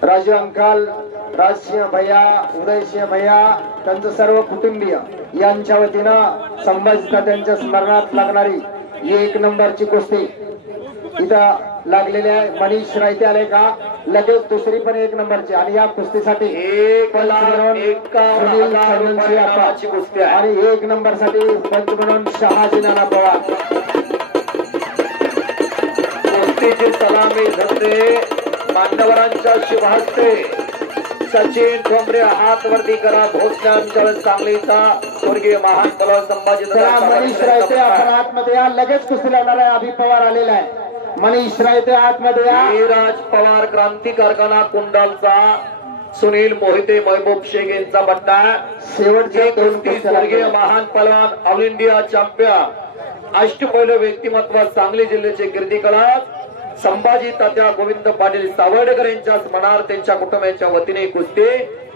राजू अंकाल, राजसिंह भैया, उदयसिंह भैया त्यांचं सर्व कुटुंबीय यांच्या वतीनं संभाजी तात्यांच्या स्मरणात लागणारी 1 नंबरची कुस्ती इथं लागलेली आहे. मनीष रायते आले का? लगेच दुसरी पण 1 नंबरची. आणि या कुस्तीसाठी 1,51,000 रुपयाची कुस्ती आहे. आणि 1 नंबर साठी पंच म्हणून शहाजी नाना पवार. कुस्तीची सलामी धरते मान्यवरांच्या शुभ हस्ते. सचिन ठोंबरे हात वरती करा. भोसल्यांच्या सांगलीचा स्वर्गीय महान पलवान संभाजी चला मनीष रायते आपण आतमध्ये या. लगेच कुस्ती लावणार आहे. अभि पवार आलेला आहे. मनीष रायते आतमध्ये या. धीरज पवार क्रांती कारखाना कुंडालचा सुनील मोहिते महबूब शेख यांचा बट्टा. शेवटचे 2 कुस्ती कुस्त्या स्वर्गीय लागलेल्या. महान पलवान ऑल इंडिया चॅम्पियन अष्टपैलू व्यक्तिमत्व सांगली जिल्ह्याचे कीर्तिकला संभाजी तात्या गोविंद पाटील सावर्डेकर यांच्या स्मरणार्थ त्यांच्या कुटुंबाच्या वतीने कुस्ती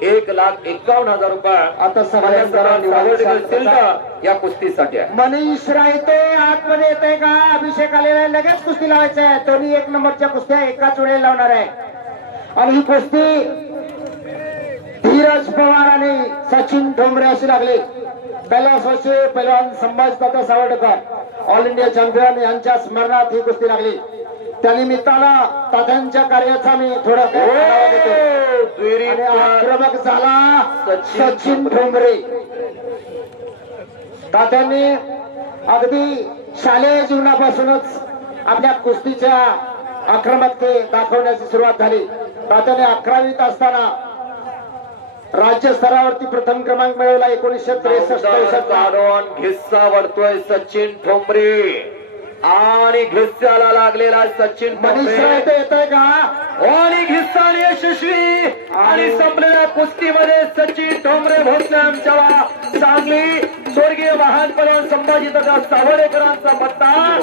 1,51,000 रुपये आता सगळ्यांचा सावर्डेकर शिल्ड या कुस्तीसाठी आहे. मनीष रायते आतमध्ये येते का? अभिषेक आलेला आहे. लगेच कुस्ती लावायची आहे. दोन्ही 1 नंबरच्या कुस्त्या एकाच वेळेला लावणार आहे. आणि ही कुस्ती धीरज पवार आणि सचिन ठोंबरे अशी लागली. कैलासवासी पैलवान संभाजी तात्या सावर्डेकर ऑल इंडिया चॅम्पियन यांच्या स्मरणात ही कुस्ती लागली. त्यानिमित्तानं तात्यांच्या कार्याचा मी थोडं आक्रमक झाला सचिन ठोंबरे. तात्यांनी अगदी शालेय जीवनापासूनच आपल्या कुस्तीच्या आक्रमकते दाखवण्याची सुरुवात झाली. तात्याने 11वीत असताना राज्य स्तरावरती प्रथम क्रमांक मिळवला 1963 काढून घिस्सा वळतोय सचिन ठोंबरे आणि घिस्साला लागलेला सचिन मनीष ठोंबरे रायते येतोय का? आणि घिस्साने यशस्वी आणि संपलेल्या कुस्तीमध्ये सचिन ठोंबरे भोसले आमच्याला सांगली स्वर्गीय महान पलवान संभाजी दादा सावळेकरांचा मतदार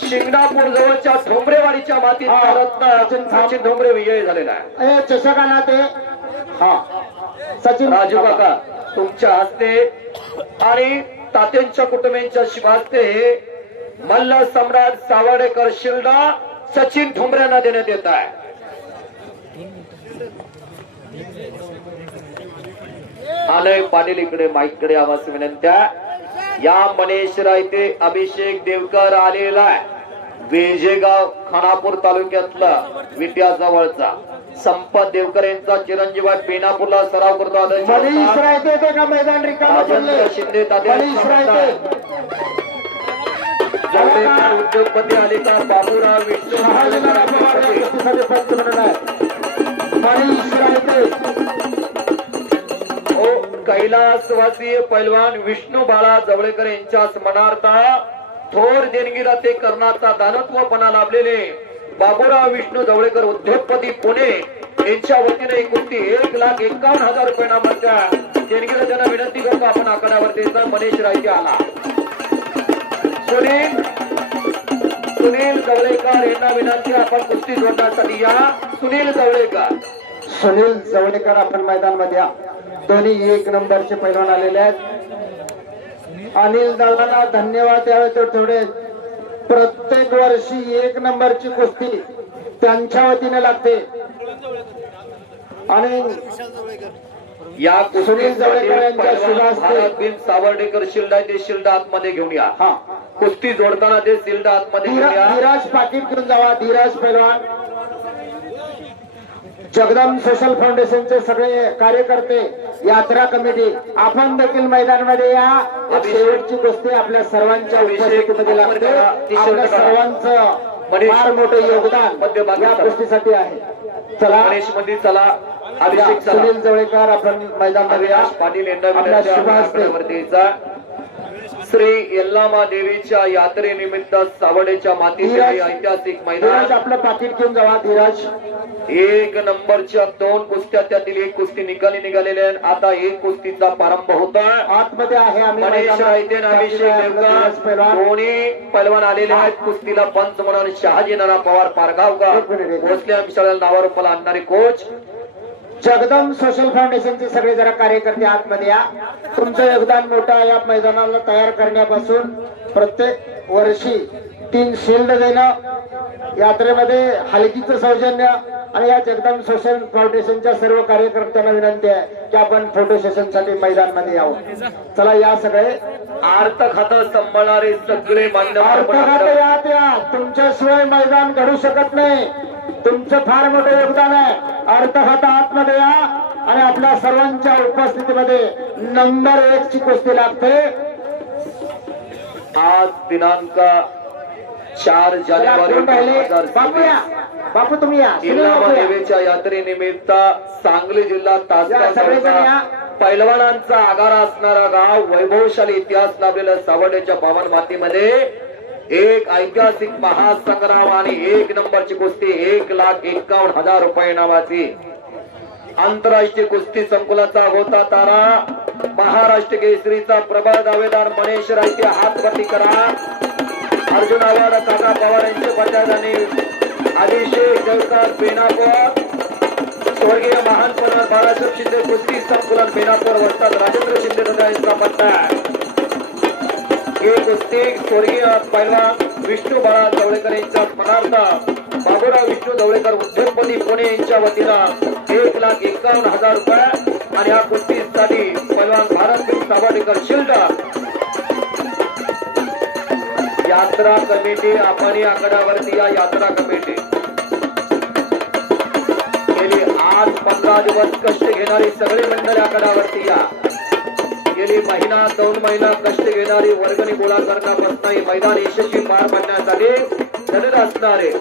शिंगणापूर जवळच्या ठोंबरेवाडीच्या मातीत सचिन ठोंबरे विजयी झालेला आहे. चषकाला ते हा सचिन राजू काका तुमच्या हस्ते आणि तात्यांच्या कुटुंबियांच्या हस्ते मल्ल सम्राट सावडेकर शिल्डा सचिन ठोंबऱ्यांना देण्यात येत आहे. आलय पाटील इकडे माईकडे आवाज विनंत्या. या मनेश रायते अभिषेक देवकर आलेला आहे. वेजेगाव खानापूर तालुक्यातला विट्या जवळचा संपत देवकर यांचा चिरंजीव बेनापूरला सराव करतो. मनीष रायते येते का? मैदान रिकामा राजेंद्र शिंदे मनीष रायते उद्योगपती आले का? बाबूराव विष्णू मनीष रायते कैलासवासी पैलवान विष्णू बाळा जवळेकर यांच्या स्मरणार्थ थोर देणगीला ते करण्याचा दानत्वपणा लाभलेले बाबूराव विष्णू जवळेकर उद्योगपती पुणे यांच्या वतीने कुस्ती 1,51,000 रुपये नामाच्या देणगीला त्यांना विनंती करतो आपण आखाड्यावरती. मनीष रायते आला. सुनील जवळेकर यांना विनंती आपण कुस्ती जोडण्यासाठी या. सुनील जवळेकर आपण मैदानामध्ये या. दोन्ही 1 नंबरचे पैलवान आलेले आहेत. अनिल दादांना धन्यवाद यावे तर थोडे. प्रत्येक वर्षी 1 नंबरची कुस्ती त्यांच्या वतीने लागते आणि या सुनील जवळेकर यांच्या कुस्ती सावर्डेकर शिल्ड आहे ते शिल्ड आतमध्ये घेऊन या. हा कुस्ती जोडताना ते शिल्ड आतमध्ये घेऊन या. धीराज पाकिट घेऊन जावा. धीराज पैलवान जगदम सोशल फाउंडेशनचे सगळे कार्यकर्ते यात्रा कमिटी आपण देखील मैदानामध्ये या. शेवटची कुस्ती आपल्या सर्वांच्या उपस्थितीमध्ये लागते. आपल्या सर्वांचं फार मोठं योगदान या कुस्तीसाठी आहे. चला गणेश मध्ये चला. अभिषेक चला. सुनील जवळेकर आपण मैदानामध्ये या. पाटील यांना आपल्या शुभ हस्ते विनंती. श्री यल्लामा देवीच्या यात्रेनिमित्त सावडेच्या मातीचे ऐतिहासिक मैदान. आपलं पाकिट घेऊन जावा. धीरज 1 नंबरच्या 2 कुस्त्या त्यातील 1 कुस्ती निघालेल्या आहे. आता 1 कुस्तीचा प्रारंभ होतोय. आतमध्ये आहे आम्ही मनीष रायते अभिषेक देवकर दोन्ही पैलवान आलेले आहेत. कुस्तीला पंच म्हणून शहाजी नाना पवार पारगावकर भोसले आमशाळा नावावर मला आणणारे कोच. जगदम सोशल फाउंडेशनचे सगळे जरा कार्यकर्ते आतमध्ये या. तुमचं योगदान मोठं आहे. या मैदानाला तयार करण्यापासून प्रत्येक वर्षी 3 शिल्ड देणं, यात्रेमध्ये हलकीचं सौजन्य आणि या जगदम सोशल फाउंडेशनच्या सर्व कार्यकर्त्यांना विनंती आहे की आपण फोटो सेशन साठी मैदानामध्ये यावं. चला या सगळे. अर्थ खातं सांभाळणारे सगळे अर्थखात या. तुमच्याशिवाय मैदान घडू शकत नाही. तुमचं फार मोठं योगदान आहे. अर्थखात आतमध्ये या आणि आपल्या सर्वांच्या उपस्थितीमध्ये नंबर 1 ची कुस्ती लागते. आज दिनांक 4 जानेवारी 2020 बापू तुम्ही या. यल्लामा देवीच्या यात्रेनिमित्त सांगली जिल्हा तासगाव पैलवानांचा आगारा असणारा गाव वैभवशाली इतिहास लाभलेल्या सावडेच्या पावन मातीमध्ये एक ऐतिहासिक महासंग्राम आणि 1 नंबरची कुस्ती 1,51,000 रुपये नावाची आंतरराष्ट्रीय कुस्ती संकुलाचा होता तारा महाराष्ट्र केसरीचा प्रबळ दावेदार मनेश रायते हात वरती करा. अर्जुन आव्हाड काका पवार यांचे पदाधिकारी अभिषेक देवकर बेनापूर स्वर्गीय महान पलवान बाळासाहेब शिंदे कुस्ती संकुलन बेनापूर वस्ताद राजेंद्र शिंदे यांचा पट्टा. हे कुस्ती स्वर्गीय पैलवान विष्णू बाळा जवळेकर यांच्या स्मरणार्थ बाबूराव विष्णू जवळेकर उद्योगपती पुणे यांच्या वतीनं 1,51,000 रुपये आणि या कुस्तीसाठी पैलवान भारत सावडेकर शिल्ड. यात्रा कमिटी आपण आकड्यावरती या. यात्रा कमिटी गेली 8-15 दिवस कष्ट घेणारी सगळे मंडळी आकड्यावरती या. गेली महिना 2 महिना कष्ट घेणारी वर्गणी गोळा करण्यापासून मैदान यशस्वी पार पाडण्यासाठी झटत असणारे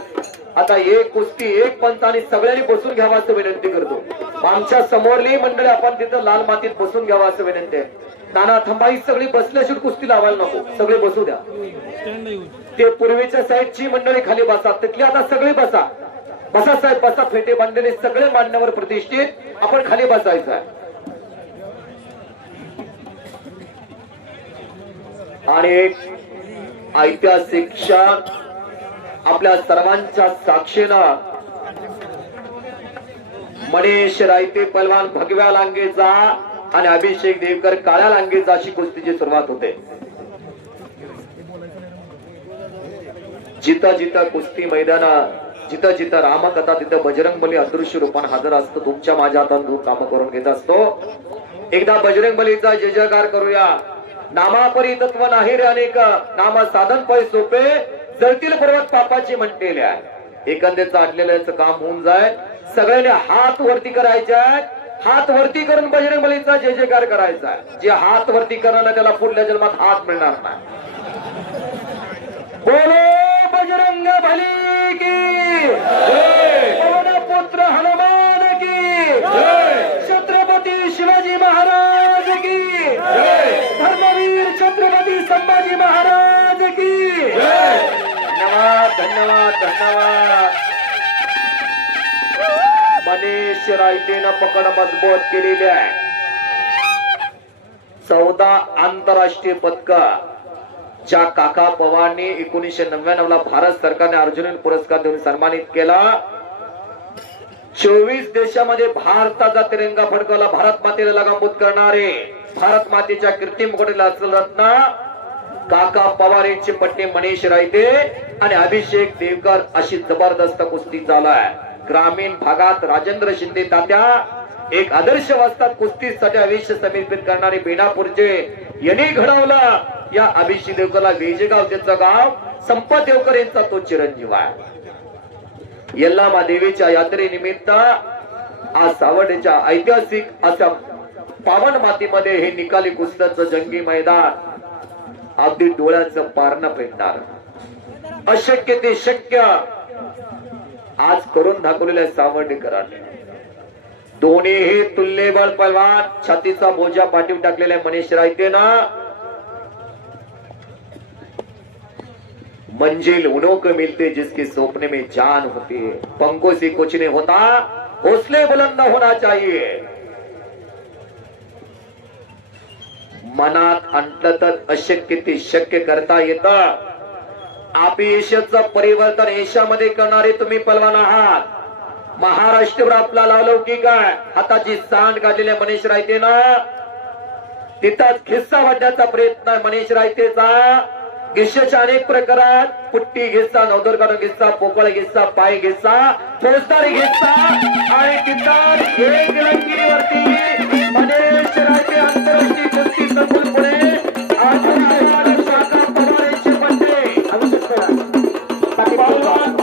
आता एक कुस्ती एक पंच आणि सगळ्यांनी बसून घ्यावा असं विनंती करतो. आमच्या समोरली मंडळी आपण तिथं लाल मातीत बसून घ्यावा असं विनंती आहे. नाना थांबा, ही सगळी बसल्याशिवाय कुस्ती लावायला नको, सगळे बसू द्या. ते पूर्वीच्या साईडची मंडळी खाली बसा, तिथली आता सगळी बसा. बसा साहेब बसा, फेटे बांधलेले सगळे मान्यवर प्रतिष्ठित आपण खाली बसायचं आहे. आणि एक ऐतिहासिक क्षण आपल्या सर्वांच्या साक्षीनं मनीष रायते पहलवान भगव्या लांगेचा आणि अभिषेक देवकर काळ्या लांगेचा अशी कुस्तीची सुरुवात होते. जिथं जिथं कुस्ती मैदान, जिथं जिथं रामकथा तिथं बजरंगबली अदृश्य रूपाने हजर असतो. तुमच्या माझ्या हातातून काम करून घेत असतो. एकदा बजरंगबलीचा जय जयकार करूया. नामापरी तत्व नाही रे अनेक, नामा साधन पै सोपे, जळतील पर्वत पापाची म्हणतेले आहे. एकंदरीत आणलेलं काम होऊन जाय. सगळ्यांनी हात वरती करायचे, हात वरती करून बजरंगबलीचा जय जयकार करायचा. जे हात वरती करणार त्याला पुढल्या जन्मात हात मिळणार नाही. बोलो बजरंग बली की जय, पुत्र हनुमान की जय, छत्रपती शिवाजी महाराज की जय, धर्मवीर छत्रपती संभाजी महाराज की जय. धन्यवाद धन्यवाद धन्यवाद. मनीष रायतेनं पकड मजबूत केलेली आहे. 14 आंतरराष्ट्रीय पदक ज्या काका पवारने 1999 ला भारत सरकारने अर्जुन पुरस्कार देऊन सन्मानित केला. 24 देशामध्ये भारताचा तिरंगा फडकवला. भारत मातेला लगामबूत करणारे, भारत मातेच्या कीर्ती मुकुटाला रत्न काका पवार यांचे पट्टे मनीष रायते आणि अभिषेक देवकर अशी जबरदस्त कुस्ती चालू आहे. ग्रामीण भागात राजेंद्र शिंदे तात्या एक आदर्श वाजतात कुस्तीसाठी आयुष्य समर्पित करणारे बेनापूरचे यांनी घडवलं. या अभिषेक देवकरला वेजेगाव त्याचं गाव, संपत देवकर यांचा तो चिरंजीव आहे. यल्लामा देवीच्या यात्रेनिमित्त आज सावर्डेच्या ऐतिहासिक अशा पावन मातीमध्ये हे निकाली कुस्त्याचं जंगी मैदान अगदी डोळ्याचं पारणं फेडणार. अशक्य ते शक्य आज करून दाखवलेल्या सावर्डेकरांनी. दोन्हीही तुल्यबळ पहलवान, छातीचा बोजा पाठीवर टाकलेल्या मनीष रायतेनं मंजिल उन्हों को मिलते जिसके सपने में जान होती है, पंखों से कुछ नहीं होता, हौसले बुलंद होना चाहिए. मनात आणलं तर अशक्य ते शक्य करता येतं. अपयशाचं परिवर्तन यशामध्ये करणारे तुम्ही पहलवान आहात. महाराष्ट्रवर आपला लौकिक आहे. हाताची सांड काढलेल्या मनीष रायतेनं तिथंच खिस्सा वाढण्याचा प्रयत्न आहे मनीष रायतेचा. गिस्साच्या अनेक प्रकारात पुट्टी घिस्सा, नवदरकान घिस्सा, पोकळ घिस्सा, पाय घिस्सा, फौजदारी घिस्सा आणि तिथं एक रंगीवरती मनीष रायते आंतरराष्ट्रीय कुस्ती संकुल पुणे शाखा पवार यांचे पट्टे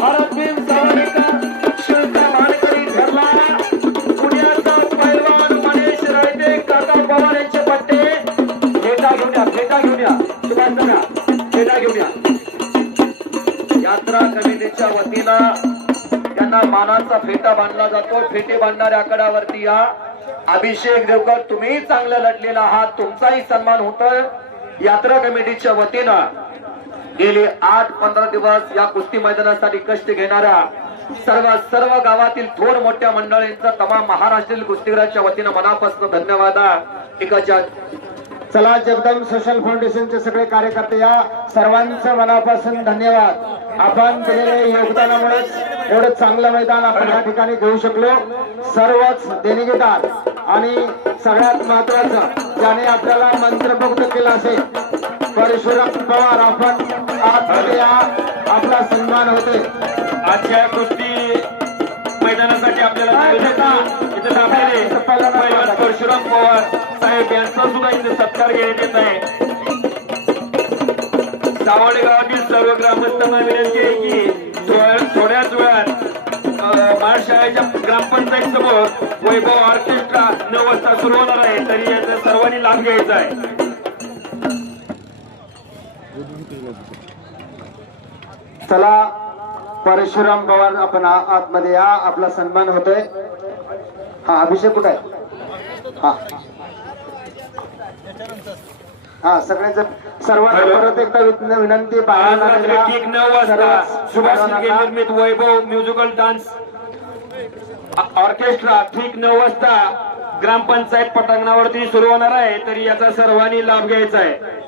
भारत भीम सावरकर शिवचा मानकरी ठरला. पुण्याचा पैलवान मनीष रायते काका पवार यांचे पट्टे. फेटा घेऊन या, फेटा घेऊन या, सुभाष दादा फेटा घेऊन या. यात्रा कमिटीच्या वतीनं त्यांना मानाचा फेटा बांधला जातो. फेटे बांधणाऱ्या आकड्यावरती या. अभिषेक देवकर तुम्ही चांगलं लढलेला आहात, तुमचाही सन्मान होतोय. यात्रा कमिटीच्या वतीनं गेले 8-15 दिवस या कुस्ती मैदानासाठी कष्ट घेणाऱ्या सर्व गावातील थोर मोठ्या मंडळींचा तमाम महाराष्ट्रीय कुस्तीगीरांच्या वतीनं मनापासून धन्यवाद. एकाच्या चला जगदंब सोशल फाउंडेशनचे सगळे कार्यकर्ते या सर्वांचं मनापासून धन्यवाद. आपण दिलेल्या योगदानामुळे एवढं चांगलं मैदान आपण या ठिकाणी घेऊ शकलो. सर्वच देणगीदार आणि सगळ्यात महत्वाचं ज्याने आपल्याला मंत्रमुग्ध केलं असेल परशुराम पवार, आपण आतमध्ये या, आपला सन्मान होते. आजच्या कुस्ती मैदानासाठी आपल्याला इथे थांबलेले पहलवान परशुराम पवार साहेब यांचा सुद्धा इथे सत्कार घेण्यात येत आहे. सावडे गावातील सर्व ग्रामस्थांना विनंती आहे की थोड्याच वेळात महाशाळेच्या ग्रामपंचायत समोर वैभव ऑर्केस्ट्रा 9 वाजता सुरू होणार आहे, तरी याचा सर्वांनी लाभ घ्यायचा आहे. चला परशुराम पवार आपण आतमध्ये या, आपला सन्मान होतोय. हा अभिषेक कुठे आहे? हा हा सगळेजण सर्वांना परत एकदा विनंती. आज रात्री ठीक 9 वाजता सुभाष शिंदे निर्मित वैभव म्युझिकल डान्स ऑर्केस्ट्रा ठीक 9 वाजता ग्रामपंचायत पटांगणावरती सुरू होणार आहे. तरी याचा सर्वांनी लाभ घ्यायचा आहे.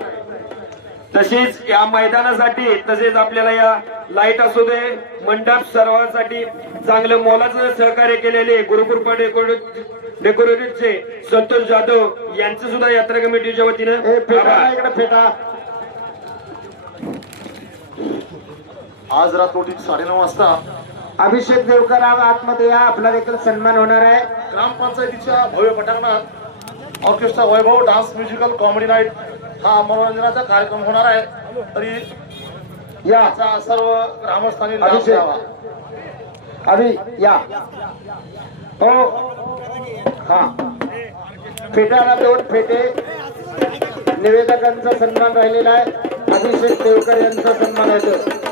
तसेच या मैदानासाठी तसेच आपल्याला या लाईट असू दे मंडप सर्वांसाठी चांगलं मोलाचं सहकार्य केलेले गुरुकृपा डेकोरेटिव्हचे संतोष जाधव यांचं सुद्धा यात्रा कमिटीच्या वतीनं इकडे फेटा. आज रात्री 9:30 वाजता अभिषेक देवकर आतमध्ये या, आपला देखील सन्मान होणार आहे. ग्रामपंचायतीच्या भव्य पटांगणात ऑर्केस्ट्रा वैभव डान्स म्युझिकल कॉमेडी नाईट हा मनोरंजनाचा कार्यक्रम होणार आहे. तरी या याचा सर्व ग्रामस्थांनी लाभ अभिषेक. घ्यावा. अभि या हो हा फेट्याला 2 फेटे निवेदकांचा सन्मान राहिलेला आहे. अभिषेक देवकर यांचा सन्मान होतो.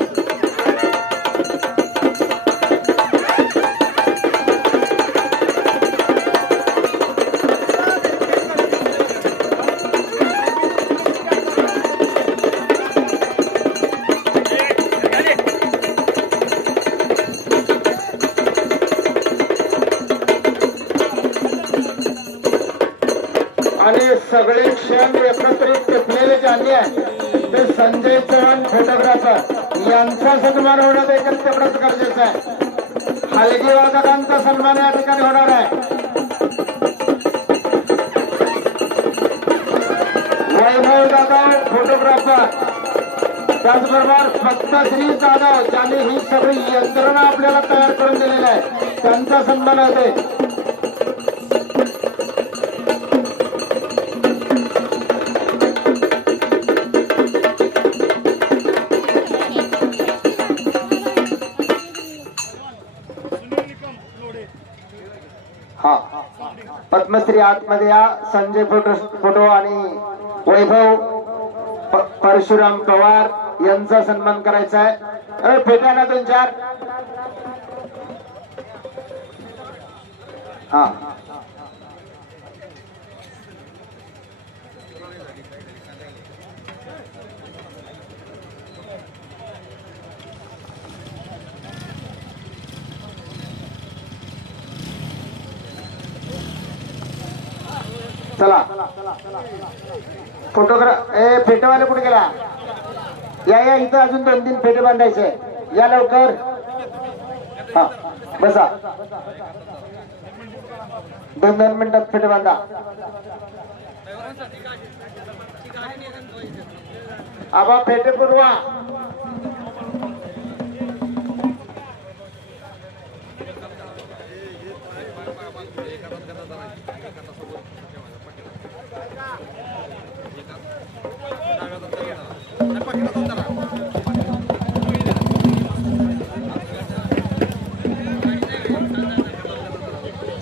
आणि सगळे क्षण एकत्रित टिपलेले जे आले आहे ते संजय चव्हाण फोटोग्राफर यांचा सन्मान होणं देखील तेवढंच गरजेचं आहे. हलगी वादकांचा सन्मान या ठिकाणी होणार आहे. वैभव जाधव फोटोग्राफर, त्याचबरोबर भक्तश्री जाधव ज्यांनी ही सगळी यंत्रणा आपल्याला तयार करून दिलेली आहे त्यांचा सन्मान होते. हा पद्मश्री आतमध्ये या. संजय फोटो आणि वैभव परशुराम पवार यांचा सन्मान करायचा आहे. फेट्याला 2-4. हा चला फेटेवाले कुठे गेला? या इथं अजून 2-3 फेटे बांधायचे. या लवकर. हा बसा. 2 मिनिटात फेटे बांधा. आबा फेटे पुरवा.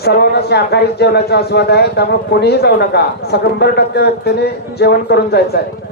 सर्वांना शाकाहारी जेवणाचा आस्वाद आहे, त्यामुळे कोणीही जाऊ नका. 100% व्यक्तीने जेवण करून जायचं आहे.